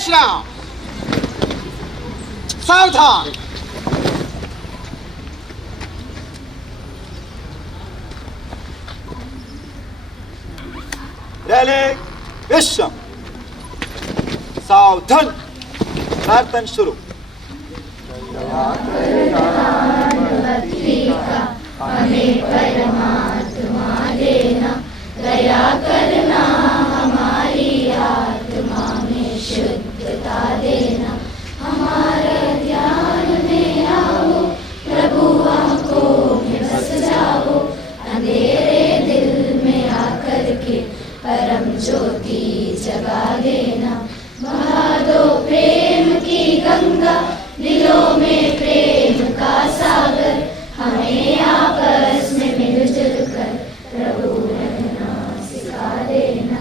विश्राम। सावधान। रैली विश्राम। सावधान। प्रार्थना शुरू। हमें परमात्मा देना, दया करना, हमारी आत्मा में शुद्धता देना। हमारे ध्यान में आओ, प्रभु आंखों में बस जाओ, अंधेरे दिल में आकर के परम ज्योति जगा देना। बहा दो प्रेम की गंगा, दिलों में प्रेम का सागर, हमें आपस में मिलजुल कर प्रभु रहना सिखा देना।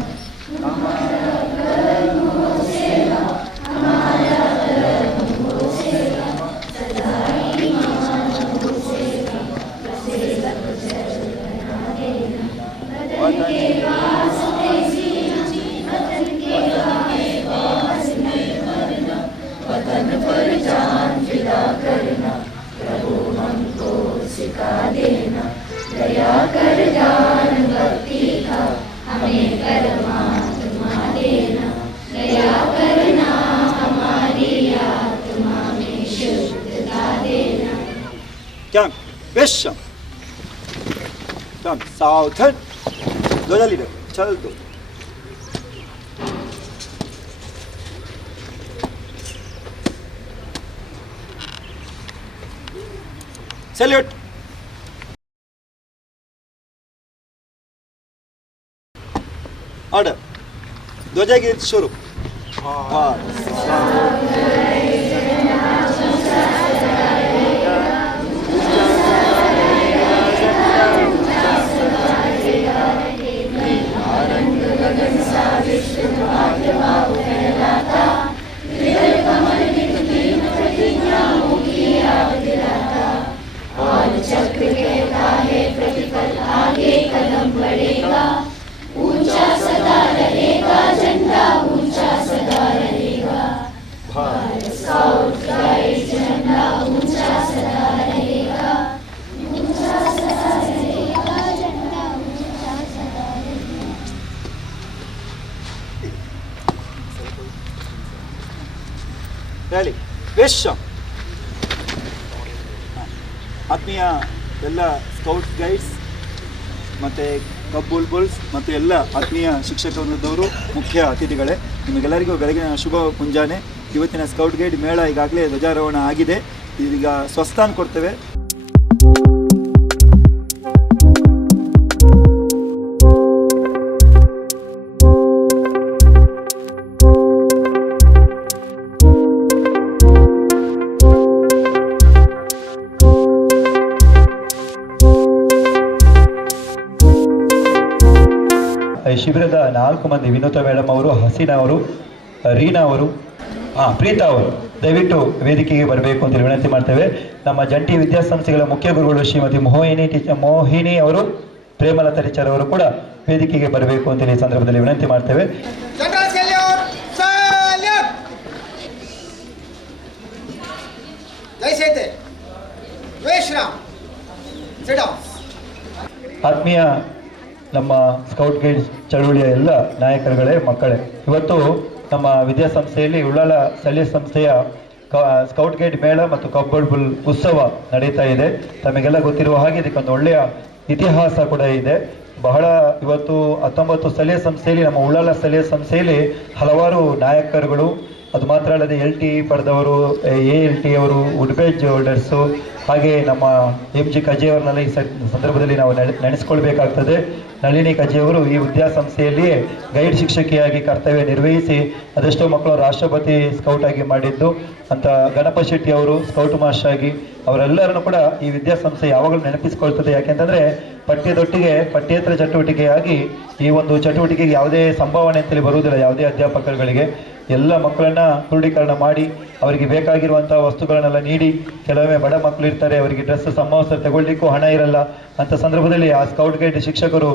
हमारा कर्म हो सेवा, हमारा कर्म हो सेवा, सदा ईमान हो सेवा, सेवक जल बना देना। वतन के वास्ते जीना, वतन के वास्ते मरना, वतन पर जान फिदा करना, प्रभु हमको सिखा देना। दया कर दान भक्ति का, हमें परमात्मा देना। दया करना, हमारी आत्मा में शुद्धता देना। क्या विश्राम। सावधान। ध्वजा लीडर चल दो। सैल्यूट। ऑर्डर। ध्वजा गीत शुरू। चक्र कहता है प्रतिपल आगे कदम बढ़ेगा, ऊंचा सदा रहेगा झंडा, ऊंचा सदा रहेगा। भारत स्काउट गाइड झंडा ऊंचा सदा रहेगा, ऊंचा सदा रहेगा झंडा, ऊंचा सदा रहेगा। रैली विश्राम। ಆತ್ಮೀಯ ಎಲ್ಲ ಸ್ಕೌಟ್ ಗೈಡ್ಸ್ ಮತ್ತು ಕಬ್ಬುಲ್ ಬುಲ್ಸ್ ಮತ್ತು ಎಲ್ಲ ಆತ್ಮೀಯ ಶಿಕ್ಷಕ ವೃಂದದವರು, ಮುಖ್ಯ ಅತಿಥಿಗಳೇ, ನಿಮಗೆಲ್ಲರಿಗೂ ಬೆಳಗಿನ ಶುಭ ಮುಂಜಾನೆ. ಇವತ್ತಿನ ಸ್ಕೌಟ್ ಗೈಡ್ ಮೇಳ ಈಗಾಗಲೇ ಧ್ವಜಾರೋಹಣ ಆಗಿದೆ. ಈಗ ಸ್ವಸ್ಥಾನ ಕೊಡ್ತೇವೆ. ಶಿಬಿರದ 4 ಮಂದಿ, ವಿನೋತ ಮೇಡಮ್ ಅವರು, ಹಸೀನಾ ಅವರು, ರೀನಾ ಅವರು, ಪ್ರೀತಾ ಅವರು ದಯವಿಟ್ಟು ವೇದಿಕೆಗೆ ಬರಬೇಕು ಅಂತ ವಿನಂತಿ ಮಾಡ್ತೇವೆ. ನಮ್ಮ ಜಂಟಿ ವಿದ್ಯಾಸಂಸ್ಥೆಗಳ ಮುಖ್ಯ ಗುರುಗಳು ಶ್ರೀಮತಿ ಮೋಹಿನಿ ಅವರು, ಪ್ರೇಮಲತಾ ಟೀಚರ್ ಅವರು ಕೂಡ ವೇದಿಕೆಗೆ ಬರಬೇಕು ಅಂತ ಈ ಸಂದರ್ಭದಲ್ಲಿ ವಿನಂತಿ ಮಾಡ್ತೇವೆ. ಆತ್ಮೀಯ ನಮ್ಮ ಸ್ಕೌಟ್ ಗೈಡ್ ಚಳುವಳಿಯ ಎಲ್ಲ ನಾಯಕರುಗಳೇ, ಮಕ್ಕಳೇ, ಇವತ್ತು ನಮ್ಮ ವಿದ್ಯಾಸಂಸ್ಥೆಯಲ್ಲಿ ಉಳ್ಳಾಲ ಸ್ಥಳೀಯ ಸಂಸ್ಥೆಯ ಸ್ಕೌಟ್ ಗೈಡ್ ಮೇಳ ಮತ್ತು ಕಬ್ಬುಲ್ ಬುಲ್ ಉತ್ಸವ ನಡೀತಾ ಇದೆ. ತಮಗೆಲ್ಲ ಗೊತ್ತಿರುವ ಹಾಗೆ ಇದಕ್ಕೊಂದು ಒಳ್ಳೆಯ ಇತಿಹಾಸ ಕೂಡ ಇದೆ. ಬಹಳ ಇವತ್ತು 19 ಸ್ಥಳೀಯ ಸಂಸ್ಥೆಯಲ್ಲಿ, ನಮ್ಮ ಉಳ್ಳಾಲ ಸ್ಥಳೀಯ ಸಂಸ್ಥೆಯಲ್ಲಿ ಹಲವಾರು ನಾಯಕರುಗಳು, ಅದು ಮಾತ್ರ ಅಲ್ಲದೆ LT ಪಡೆದವರು, ALT ಅವರು, ವುಡ್ ಬೇಜ್ ಹೋಲ್ಡರ್ಸು, ಹಾಗೆ ನಮ್ಮ MG ಕಜೆಯವರನ್ನೆಲ್ಲ ಈ ಸಂದರ್ಭದಲ್ಲಿ ನಾವು ನೆನೆಸ್ಕೊಳ್ಬೇಕಾಗ್ತದೆ. ನಳಿನಿ ಕಜೆಯವರು ಈ ವಿದ್ಯಾಸಂಸ್ಥೆಯಲ್ಲಿಯೇ ಗೈಡ್ ಶಿಕ್ಷಕಿಯಾಗಿ ಕರ್ತವ್ಯ ನಿರ್ವಹಿಸಿ ಅದೆಷ್ಟೋ ಮಕ್ಕಳು ರಾಷ್ಟ್ರಪತಿ ಸ್ಕೌಟ್ ಆಗಿ ಮಾಡಿದ್ದು ಅಂತ. ಗಣಪತಿ ಶೆಟ್ಟಿ ಅವರು ಸ್ಕೌಟ್ ಮಾಸ್ಟರ್ ಆಗಿ, ಅವರೆಲ್ಲರನ್ನು ಕೂಡ ಈ ವಿದ್ಯಾಸಂಸ್ಥೆ ಯಾವಾಗಲೂ ನೆನಪಿಸ್ಕೊಳ್ತದೆ. ಯಾಕೆಂತಂದರೆ ಪಠ್ಯದೊಟ್ಟಿಗೆ ಪಠ್ಯೇತರ ಚಟುವಟಿಕೆಯಾಗಿ ಈ ಒಂದು ಚಟುವಟಿಕೆಗೆ ಯಾವುದೇ ಸಂಭಾವನೆ ಅಂತೇಳಿ ಬರುವುದಿಲ್ಲ. ಯಾವುದೇ ಅಧ್ಯಾಪಕರುಗಳಿಗೆ ಎಲ್ಲ ಮಕ್ಕಳನ್ನು ಕ್ರೋಢೀಕರಣ ಮಾಡಿ ಅವರಿಗೆ ಬೇಕಾಗಿರುವಂಥ ವಸ್ತುಗಳನ್ನೆಲ್ಲ ನೀಡಿ, ಕೆಲವೊಮ್ಮೆ ಬಡ ಮಕ್ಕಳು ಇರ್ತಾರೆ, ಅವರಿಗೆ ಡ್ರೆಸ್ ಸಮವಸ್ತ್ರ ತಗೊಳ್ಳಿಕ್ಕೂ ಹಣ ಇರಲ್ಲ. ಅಂಥ ಸಂದರ್ಭದಲ್ಲಿ ಆ ಸ್ಕೌಟ್ ಗೈಡ್ ಶಿಕ್ಷಕರು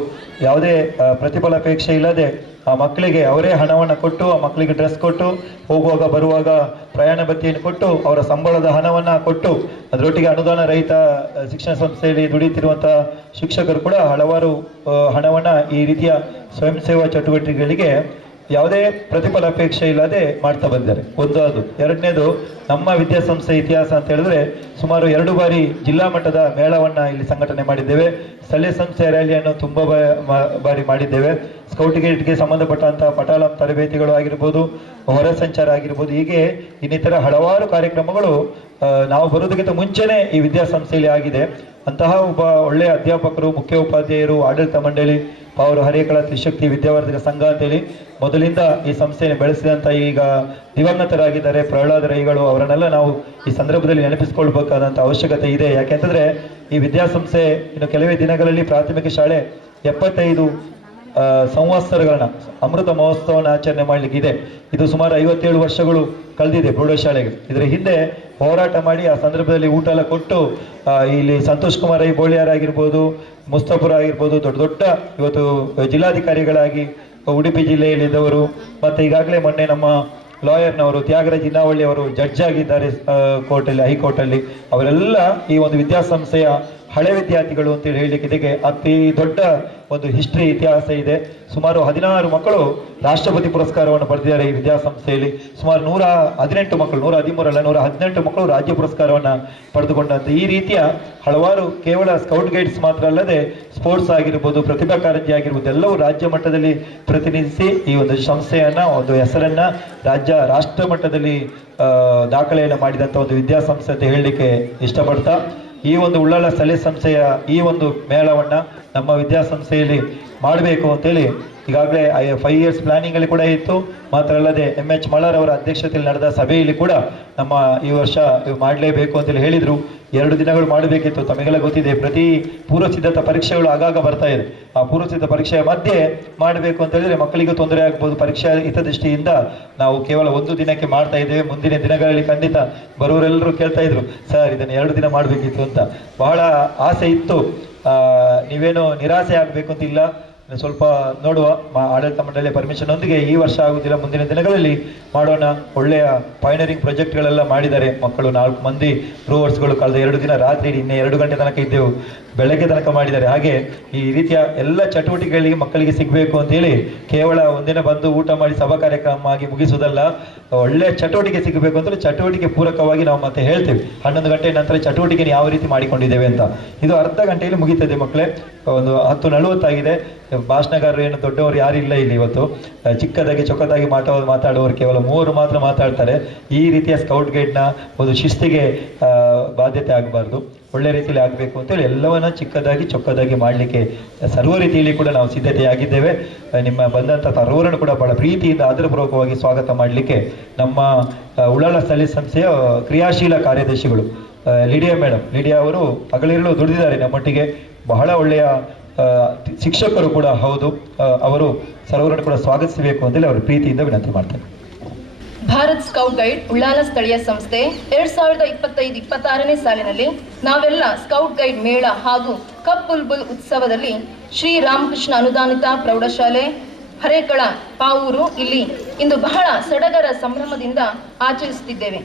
ಯಾವುದೇ ಪ್ರತಿಫಲಾಪೇಕ್ಷೆ ಇಲ್ಲದೆ ಆ ಮಕ್ಕಳಿಗೆ ಅವರೇ ಹಣವನ್ನು ಕೊಟ್ಟು, ಆ ಮಕ್ಕಳಿಗೆ ಡ್ರೆಸ್ ಕೊಟ್ಟು, ಹೋಗುವಾಗ ಬರುವಾಗ ಪ್ರಯಾಣ ಭತ್ಯೆಯನ್ನು ಕೊಟ್ಟು, ಅವರ ಸಂಬಳದ ಹಣವನ್ನು ಕೊಟ್ಟು, ಅದರೊಟ್ಟಿಗೆ ಅನುದಾನ ರಹಿತ ಶಿಕ್ಷಣ ಸಂಸ್ಥೆಯಲ್ಲಿ ದುಡಿಯುತ್ತಿರುವಂಥ ಶಿಕ್ಷಕರು ಕೂಡ ಹಲವಾರು ಹಣವನ್ನು ಈ ರೀತಿಯ ಸ್ವಯಂ ಸೇವಾ ಚಟುವಟಿಕೆಗಳಿಗೆ ಯಾವುದೇ ಪ್ರತಿಫಲಾಪೇಕ್ಷೆ ಇಲ್ಲದೆ ಮಾಡ್ತಾ ಬಂದಿದ್ದಾರೆ. ಒಂದು ಅದು. ಎರಡನೇದು, ನಮ್ಮ ವಿದ್ಯಾಸಂಸ್ಥೆ ಇತಿಹಾಸ ಅಂತ ಹೇಳಿದ್ರೆ ಸುಮಾರು 2 ಬಾರಿ ಜಿಲ್ಲಾ ಮಟ್ಟದ ಮೇಳವನ್ನು ಇಲ್ಲಿ ಸಂಘಟನೆ ಮಾಡಿದ್ದೇವೆ. ಸ್ಥಳೀಯ ಸಂಸ್ಥೆಯ ರ್ಯಾಲಿಯನ್ನು ತುಂಬ ಬಾರಿ ಮಾಡಿದ್ದೇವೆ. ಸ್ಕೌಟ್ ಗೈಡ್ಗೆ ಸಂಬಂಧಪಟ್ಟಂಥ ಪಟಾಲಂ ತರಬೇತಿಗಳು ಆಗಿರ್ಬೋದು, ಹೊರ ಸಂಚಾರ ಆಗಿರ್ಬೋದು, ಹೀಗೆ ಇನ್ನಿತರ ಹಲವಾರು ಕಾರ್ಯಕ್ರಮಗಳು ನಾವು ಬರೋದಕ್ಕಿಂತ ಮುಂಚೆನೇ ಈ ವಿದ್ಯಾಸಂಸ್ಥೆಯಲ್ಲಿ ಆಗಿದೆ. ಅಂತಹ ಒಬ್ಬ ಒಳ್ಳೆಯ ಅಧ್ಯಾಪಕರು, ಮುಖ್ಯ ಉಪಾಧ್ಯಾಯರು, ಆಡಳಿತ ಮಂಡಳಿ, ಪಾವೂರು ಹರೇಕಳ ತ್ರಿಶಕ್ತಿ ವಿದ್ಯಾವರ್ಧಕ ಸಂಘ ಅಂತೇಳಿ ಮೊದಲಿಂದ ಈ ಸಂಸ್ಥೆಯನ್ನು ಬೆಳೆಸಿದಂಥ ಈಗ ದಿವಂಗತರಾಗಿದ್ದಾರೆ ಪ್ರಹ್ಲಾದ ರೈಗಳು, ಅವರನ್ನೆಲ್ಲ ನಾವು ಈ ಸಂದರ್ಭದಲ್ಲಿ ನೆನಪಿಸಿಕೊಳ್ಬೇಕಾದಂಥ ಅವಶ್ಯಕತೆ ಇದೆ. ಯಾಕೆಂತಂದರೆ ಈ ವಿದ್ಯಾಸಂಸ್ಥೆ ಇನ್ನು ಕೆಲವೇ ದಿನಗಳಲ್ಲಿ ಪ್ರಾಥಮಿಕ ಶಾಲೆ 75 ಸಂವತ್ಸರಗಳನ್ನ ಅಮೃತ ಮಹೋತ್ಸವನ ಆಚರಣೆ ಮಾಡಲಿಕ್ಕಿದೆ. ಇದು ಸುಮಾರು 57 ವರ್ಷಗಳು ಕಳೆದಿದೆ ಪ್ರೌಢಶಾಲೆಗೆ. ಇದರ ಹಿಂದೆ ಹೋರಾಟ ಮಾಡಿ ಆ ಸಂದರ್ಭದಲ್ಲಿ ಊಟ ಎಲ್ಲ ಕೊಟ್ಟು ಇಲ್ಲಿ ಸಂತೋಷ್ ಕುಮಾರ್ ರೈ ಬೋಳಿಯಾರ್ ಆಗಿರ್ಬೋದು, ಮುಸ್ತಫರ್ ಆಗಿರ್ಬೋದು, ದೊಡ್ಡ ದೊಡ್ಡ ಇವತ್ತು ಜಿಲ್ಲಾಧಿಕಾರಿಗಳಾಗಿ ಉಡುಪಿ ಜಿಲ್ಲೆಯಲ್ಲಿದ್ದವರು, ಮತ್ತು ಈಗಾಗಲೇ ಮೊನ್ನೆ ನಮ್ಮ ಲಾಯರ್ನವರು ತ್ಯಾಗರಾಜ್ ಇನ್ನಾವಳ್ಳಿ ಅವರು ಜಡ್ಜ್ ಆಗಿದ್ದಾರೆ ಕೋರ್ಟಲ್ಲಿ, ಹೈಕೋರ್ಟಲ್ಲಿ. ಅವರೆಲ್ಲ ಈ ಒಂದು ವಿದ್ಯಾಸಂಸ್ಥೆಯ ಹಳೆ ವಿದ್ಯಾರ್ಥಿಗಳು ಅಂತೇಳಿ ಹೇಳಲಿಕ್ಕೆ ಇದಕ್ಕೆ ಅತಿ ದೊಡ್ಡ ಒಂದು ಹಿಸ್ಟ್ರಿ ಇತಿಹಾಸ ಇದೆ. ಸುಮಾರು 16 ಮಕ್ಕಳು ರಾಷ್ಟ್ರಪತಿ ಪುರಸ್ಕಾರವನ್ನು ಪಡೆದಿದ್ದಾರೆ ಈ ವಿದ್ಯಾಸಂಸ್ಥೆಯಲ್ಲಿ. ಸುಮಾರು 118 ಮಕ್ಕಳು, 113 ಅಲ್ಲ 118 ಮಕ್ಕಳು ರಾಜ್ಯ ಪುರಸ್ಕಾರವನ್ನು ಪಡೆದುಕೊಂಡಂತೆ ಈ ರೀತಿಯ ಹಲವಾರು ಕೇವಲ ಸ್ಕೌಟ್ ಗೈಡ್ಸ್ ಮಾತ್ರ ಅಲ್ಲದೆ ಸ್ಪೋರ್ಟ್ಸ್ ಆಗಿರ್ಬೋದು, ಪ್ರತಿಭಾ ಕಾರಂಜಿ ಆಗಿರ್ಬೋದು, ಎಲ್ಲವೂ ರಾಜ್ಯ ಮಟ್ಟದಲ್ಲಿ ಪ್ರತಿನಿಧಿಸಿ ಈ ಒಂದು ಸಂಸ್ಥೆಯನ್ನು, ಒಂದು ಹೆಸರನ್ನು ರಾಷ್ಟ್ರ ಮಟ್ಟದಲ್ಲಿ ದಾಖಲೆಯನ್ನು ಮಾಡಿದಂಥ ಒಂದು ವಿದ್ಯಾಸಂಸ್ಥೆ ಅಂತ ಹೇಳಲಿಕ್ಕೆ ಇಷ್ಟಪಡ್ತಾ, ಈ ಒಂದು ಉಳ್ಳಾಲ ಸ್ಥಳೀಯ ಸಂಸ್ಥೆಯ ಈ ಒಂದು ಮೇಳವನ್ನು ನಮ್ಮ ವಿದ್ಯಾಸಂಸ್ಥೆಯಲ್ಲಿ ಮಾಡಬೇಕು ಅಂತೇಳಿ ಈಗಾಗಲೇ 5 ಇಯರ್ಸ್ ಪ್ಲಾನಿಂಗಲ್ಲಿ ಕೂಡ ಇತ್ತು. ಮಾತ್ರ ಅಲ್ಲದೆ MH ಮಳಾರ್ ಅವರ ಅಧ್ಯಕ್ಷತೆಯಲ್ಲಿ ನಡೆದ ಸಭೆಯಲ್ಲಿ ಕೂಡ ನಮ್ಮ ಈ ವರ್ಷ ಮಾಡಲೇಬೇಕು ಅಂತೇಳಿ ಹೇಳಿದರು. 2 ದಿನಗಳು ಮಾಡಬೇಕಿತ್ತು. ತಮಗೆಲ್ಲ ಗೊತ್ತಿದೆ, ಪ್ರತಿ ಪೂರ್ವ ಸಿದ್ಧತಾ ಪರೀಕ್ಷೆಗಳು ಆಗಾಗ ಬರ್ತಾ ಇದೆ. ಆ ಪೂರ್ವ ಸಿದ್ಧ ಪರೀಕ್ಷೆಯ ಮಧ್ಯೆ ಮಾಡಬೇಕು ಅಂತ ಹೇಳಿದ್ರೆ ಮಕ್ಕಳಿಗೂ ತೊಂದರೆ ಆಗ್ಬೋದು. ಪರೀಕ್ಷಾ ಹಿತದೃಷ್ಟಿಯಿಂದ ನಾವು ಕೇವಲ 1 ದಿನಕ್ಕೆ ಮಾಡ್ತಾ ಇದ್ದೇವೆ. ಮುಂದಿನ ದಿನಗಳಲ್ಲಿ ಖಂಡಿತ ಬರುವವರೆಲ್ಲರೂ ಕೇಳ್ತಾ ಇದ್ರು, ಸರ್ ಇದನ್ನು 2 ದಿನ ಮಾಡಬೇಕಿತ್ತು ಅಂತ. ಬಹಳ ಆಸೆ ಇತ್ತು. ನೀವೇನು ನಿರಾಸೆ ಆಗಬೇಕು ಅಂತಿಲ್ಲ, ಸ್ವಲ್ಪ ನೋಡುವ. ಆಡಳಿತ ಮಂಡಳಿಯ ಪರ್ಮಿಷನ್ ಒಂದಿಗೆ ಈ ವರ್ಷ ಆಗುತ್ತಿಲ್ಲ, ಮುಂದಿನ ದಿನಗಳಲ್ಲಿ ಮಾಡೋಣ. ಒಳ್ಳೆಯ ಪೈನರಿಂಗ್ ಪ್ರಾಜೆಕ್ಟ್ಗಳೆಲ್ಲ ಮಾಡಿದ್ದಾರೆ ಮಕ್ಕಳು. 4 ಮಂದಿ ಬ್ರೂವರ್ಸ್ಗಳು ಕಳೆದ 2 ದಿನ ರಾತ್ರಿ ಇನ್ನೇ 2 ಗಂಟೆ ತನಕ ಇದ್ದೆವು, ಬೆಳಗ್ಗೆ ತನಕ ಮಾಡಿದ್ದಾರೆ. ಹಾಗೆ ಈ ರೀತಿಯ ಎಲ್ಲ ಚಟುವಟಿಕೆಗಳಿಗೆ ಮಕ್ಕಳಿಗೆ ಸಿಗಬೇಕು ಅಂತೇಳಿ ಕೇವಲ ಒಂದಿನ ಬಂದು ಊಟ ಮಾಡಿ ಸಭಾ ಕಾರ್ಯಕ್ರಮ ಆಗಿ ಮುಗಿಸುವುದಲ್ಲ, ಒಳ್ಳೆಯ ಚಟುವಟಿಕೆ ಸಿಗಬೇಕು ಅಂತೇಳಿ ಚಟುವಟಿಕೆ ಪೂರಕವಾಗಿ ನಾವು ಮತ್ತೆ ಹೇಳ್ತೇವೆ. 11 ಗಂಟೆ ನಂತರ ಚಟುವಟಿಕೆ ಯಾವ ರೀತಿ ಮಾಡಿಕೊಂಡಿದ್ದೇವೆ ಅಂತ. ಇದು ಅರ್ಧ ಗಂಟೆಯಲ್ಲಿ ಮುಗೀತದೆ ಮಕ್ಕಳೇ. ಒಂದು 10:40 ಆಗಿದೆ. ಭಾಷಣಗಾರರು ಏನು ದೊಡ್ಡವರು ಯಾರಿಲ್ಲ ಇಲ್ಲಿ ಇವತ್ತು. ಚಿಕ್ಕದಾಗಿ ಚೊಕ್ಕದಾಗಿ ಮಾತಾಡುವವರು ಕೇವಲ 3 ಮಾತ್ರ ಮಾತಾಡ್ತಾರೆ. ಈ ರೀತಿಯ ಸ್ಕೌಟ್ ಗೈಡ್ನ ಒಂದು ಶಿಸ್ತಿಗೆ ಬಾಧ್ಯತೆ ಆಗಬಾರ್ದು, ಒಳ್ಳೆ ರೀತಿಯಲ್ಲಿ ಆಗಬೇಕು ಅಂತೇಳಿ ಎಲ್ಲವನ್ನ ಚಿಕ್ಕದಾಗಿ ಚೊಕ್ಕದಾಗಿ ಮಾಡಲಿಕ್ಕೆ ಸರ್ವ ರೀತಿಯಲ್ಲಿ ಕೂಡ ನಾವು ಸಿದ್ಧತೆಯಾಗಿದ್ದೇವೆ. ನಿಮ್ಮ ಬಂದಂಥ ಸರ್ವರನ್ನು ಕೂಡ ಬಹಳ ಪ್ರೀತಿಯಿಂದ ಆದರಪೂರ್ವಕವಾಗಿ ಸ್ವಾಗತ ಮಾಡಲಿಕ್ಕೆ ನಮ್ಮ ಉಳ್ಳಾಲ ಸ್ಥಳೀಯ ಸಂಸ್ಥೆಯ ಕ್ರಿಯಾಶೀಲ ಕಾರ್ಯದರ್ಶಿಗಳು ಲಿಡಿಯಾ ಮೇಡಮ್, ಲಿಡಿಯಾ ಅವರು ಹಗಲಿರುಳು ದುಡಿದಿದ್ದಾರೆ ನಮ್ಮೊಟ್ಟಿಗೆ. ಬಹಳ ಒಳ್ಳೆಯ ಶಿಕ್ಷಕರು ಕೂಡ ಹೌದು. ಅವರು ಸರ್ವರನ್ನು ಕೂಡ ಸ್ವಾಗತಿಸಬೇಕು ಅಂತೇಳಿ ಅವರು ಪ್ರೀತಿಯಿಂದ ವಿನಂತಿ ಮಾಡ್ತಾರೆ. ಭಾರತ್ ಸ್ಕೌಟ್ ಗೈಡ್ ಉಳ್ಳಾಲ ಸ್ಥಳೀಯ ಸಂಸ್ಥೆ 2025-26ನೇ ಸಾಲಿನಲ್ಲಿ ನಾವೆಲ್ಲ ಸ್ಕೌಟ್ ಗೈಡ್ ಮೇಳ ಹಾಗೂ ಕಪ್ ಬುಲ್ಬುಲ್ ಉತ್ಸವದಲ್ಲಿ ಶ್ರೀ ರಾಮಕೃಷ್ಣ ಅನುದಾನಿತ ಪ್ರೌಢಶಾಲೆ ಹರೇಕಳ ಪಾವೂರು ಇಲ್ಲಿ ಇಂದು ಬಹಳ ಸಡಗರ ಸಂಭ್ರಮದಿಂದ ಆಚರಿಸುತ್ತಿದ್ದೇವೆ.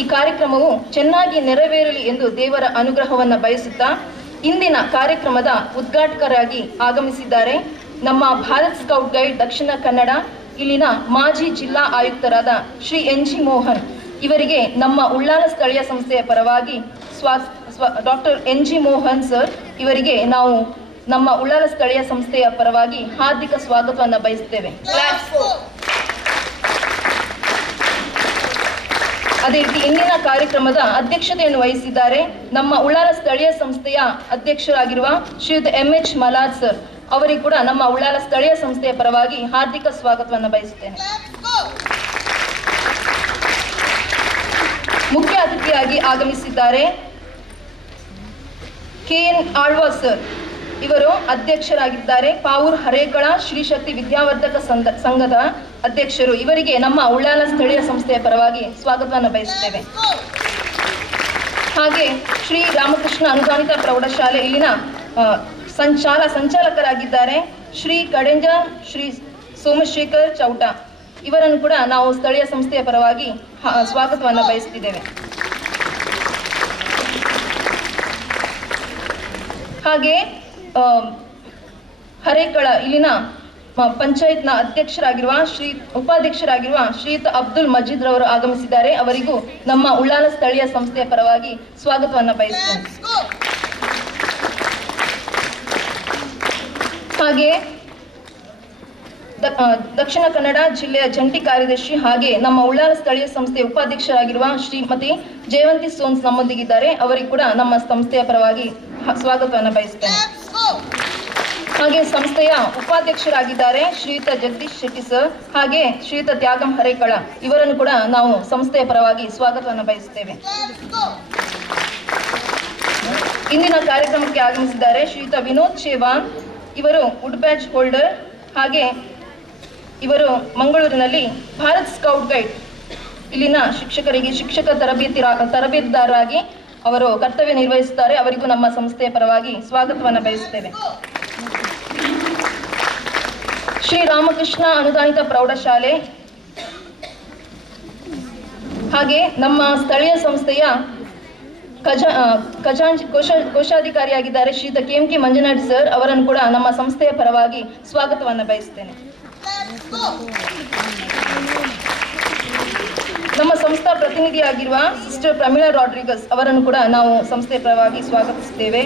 ಈ ಕಾರ್ಯಕ್ರಮವು ಚೆನ್ನಾಗಿ ನೆರವೇರಲಿ ಎಂದು ದೇವರ ಅನುಗ್ರಹವನ್ನು ಬಯಸುತ್ತಾ ಇಂದಿನ ಕಾರ್ಯಕ್ರಮದ ಉದ್ಘಾಟಕರಾಗಿ ಆಗಮಿಸಿದ್ದಾರೆ ನಮ್ಮ ಭಾರತ್ ಸ್ಕೌಟ್ ಗೈಡ್ ದಕ್ಷಿಣ ಕನ್ನಡ ಇಲ್ಲಿನ ಮಾಜಿ ಜಿಲ್ಲಾ ಆಯುಕ್ತರಾದ ಶ್ರೀ NG ಮೋಹನ್. ಇವರಿಗೆ ನಮ್ಮ ಉಳ್ಳಾಲ ಸ್ಥಳೀಯ ಸಂಸ್ಥೆಯ ಪರವಾಗಿ ಡಾಕ್ಟರ್ NG ಮೋಹನ್ ಸರ್ ಇವರಿಗೆ ನಾವು ನಮ್ಮ ಉಳ್ಳಾಲ ಸ್ಥಳೀಯ ಸಂಸ್ಥೆಯ ಪರವಾಗಿ ಹಾರ್ದಿಕ ಸ್ವಾಗತವನ್ನು ಬಯಸುತ್ತೇವೆ. ಅದೇ ರೀತಿ ಇಂದಿನ ಕಾರ್ಯಕ್ರಮದ ಅಧ್ಯಕ್ಷತೆಯನ್ನು ವಹಿಸಿದ್ದಾರೆ ನಮ್ಮ ಉಳ್ಳಾಲ ಸ್ಥಳೀಯ ಸಂಸ್ಥೆಯ ಅಧ್ಯಕ್ಷರಾಗಿರುವ ಶ್ರೀಯುತ MH ಮಲಾರ್ ಸರ್. ಅವರಿಗೆ ಕೂಡ ನಮ್ಮ ಉಳ್ಳಾಲ ಸ್ಥಳೀಯ ಸಂಸ್ಥೆಯ ಪರವಾಗಿ ಹಾರ್ದಿಕ ಸ್ವಾಗತವನ್ನು ಬಯಸುತ್ತೇನೆ. ಮುಖ್ಯ ಅತಿಥಿಯಾಗಿ ಆಗಮಿಸಿದ್ದಾರೆ KN ಆಳ್ವಾ ಸರ್. ಇವರು ಅಧ್ಯಕ್ಷರಾಗಿದ್ದಾರೆ ಪಾವೂರ್ ಹರೇಕಳ ಶ್ರೀ ಶಕ್ತಿ ವಿದ್ಯಾವರ್ಧಕ ಸಂಘದ ಅಧ್ಯಕ್ಷರು. ಇವರಿಗೆ ನಮ್ಮ ಉಳ್ಳಾಲ ಸ್ಥಳೀಯ ಸಂಸ್ಥೆಯ ಪರವಾಗಿ ಸ್ವಾಗತವನ್ನು ಬಯಸುತ್ತೇವೆ. ಹಾಗೆ ಶ್ರೀ ರಾಮಕೃಷ್ಣ ಅನುದಾನಿತ ಪ್ರೌಢಶಾಲೆ ಇಲ್ಲಿನ ಸಂಚಾಲಕರಾಗಿದ್ದಾರೆ ಶ್ರೀ ಕಡೆಂಜ ಶ್ರೀ ಸೋಮಶೇಖರ್ ಚೌಟ. ಇವರನ್ನು ಕೂಡ ನಾವು ಸ್ಥಳೀಯ ಸಂಸ್ಥೆಯ ಪರವಾಗಿ ಸ್ವಾಗತವನ್ನು ಬಯಸುತ್ತಿದ್ದೇವೆ. ಹಾಗೆ ಹರೇಕಳ ಇಲ್ಲಿನ ಪಂಚಾಯತ್ನ ಉಪಾಧ್ಯಕ್ಷರಾಗಿರುವ ಶ್ರೀಯುತ ಅಬ್ದುಲ್ ಮಜೀದ್ ರವರು ಆಗಮಿಸಿದ್ದಾರೆ. ಅವರಿಗೂ ನಮ್ಮ ಉಳ್ಳಾಲ ಸ್ಥಳೀಯ ಸಂಸ್ಥೆಯ ಪರವಾಗಿ ಸ್ವಾಗತವನ್ನು ಬಯಸುತ್ತೇನೆ. ಹಾಗೆ ದಕ್ಷಿಣ ಕನ್ನಡ ಜಿಲ್ಲೆಯ ಜಂಟಿ ಕಾರ್ಯದರ್ಶಿ ಹಾಗೆ ನಮ್ಮ ಉಳ್ಳಾಲ ಸ್ಥಳೀಯ ಸಂಸ್ಥೆಯ ಉಪಾಧ್ಯಕ್ಷರಾಗಿರುವ ಶ್ರೀಮತಿ ಜಯವಂತಿ ಸೋನ್ಸ್ ನಮ್ಮೊಂದಿಗಿದ್ದಾರೆ. ಅವರಿಗೆ ಕೂಡ ನಮ್ಮ ಸಂಸ್ಥೆಯ ಪರವಾಗಿ ಸ್ವಾಗತವನ್ನು ಬಯಸುತ್ತೇನೆ. ಹಾಗೆ ಸಂಸ್ಥೆಯ ಉಪಾಧ್ಯಕ್ಷರಾಗಿದ್ದಾರೆ ಶ್ರೀಯುತ ಜಗದೀಶ್ ಶೆಟ್ಟಿ ಸರ್ ಹಾಗೆ ಶ್ರೀಯುತ ತ್ಯಾಗಂ ಹರೇಕಳ. ಇವರನ್ನು ಕೂಡ ನಾವು ಸಂಸ್ಥೆಯ ಪರವಾಗಿ ಸ್ವಾಗತವನ್ನು ಬಯಸುತ್ತೇವೆ. ಇಂದಿನ ಕಾರ್ಯಕ್ರಮಕ್ಕೆ ಆಗಮಿಸಿದ್ದಾರೆ ಶ್ರೀಯುತ ವಿನೋದ್ ಚೇವಾನ್. ಇವರು ವುಡ್ ಬ್ಯಾಚ್ ಹೋಲ್ಡರ್. ಹಾಗೆ ಇವರು ಮಂಗಳೂರಿನಲ್ಲಿ ಭಾರತ್ ಸ್ಕೌಟ್ ಗೈಡ್ ಇಲ್ಲಿನ ಶಿಕ್ಷಕರಿಗೆ ಶಿಕ್ಷಕ ತರಬೇತುದಾರರಾಗಿ ಅವರು ಕರ್ತವ್ಯ ನಿರ್ವಹಿಸುತ್ತಾರೆ. ಅವರಿಗೂ ನಮ್ಮ ಸಂಸ್ಥೆಯ ಪರವಾಗಿ ಸ್ವಾಗತವನ್ನು ಬಯಸುತ್ತೇವೆ. ಶ್ರೀ ರಾಮಕೃಷ್ಣ ಅನುದಾನಿತ ಪ್ರೌಢಶಾಲೆ ಹಾಗೆ ನಮ್ಮ ಸ್ಥಳೀಯ ಸಂಸ್ಥೆಯ ಕೋಶಾಧಿಕಾರಿಯಾಗಿದ್ದಾರೆ ಶ್ರೀಯುತ KMK ಮಂಜುನಾಥ್ ಸರ್. ಅವರನ್ನು ಕೂಡ ನಮ್ಮ ಸಂಸ್ಥೆಯ ಪರವಾಗಿ ಸ್ವಾಗತವನ್ನು ಬಯಸುತ್ತೇನೆ. ನಮ್ಮ ಸಂಸ್ಥಾ ಪ್ರತಿನಿಧಿಯಾಗಿರುವ ಸಿಸ್ಟರ್ ಪ್ರಮೀಳಾ ರಾಡ್ರಿಗಸ್ ಅವರನ್ನು ಕೂಡ ನಾವು ಸಂಸ್ಥೆಯ ಪರವಾಗಿ ಸ್ವಾಗತಿಸುತ್ತೇವೆ.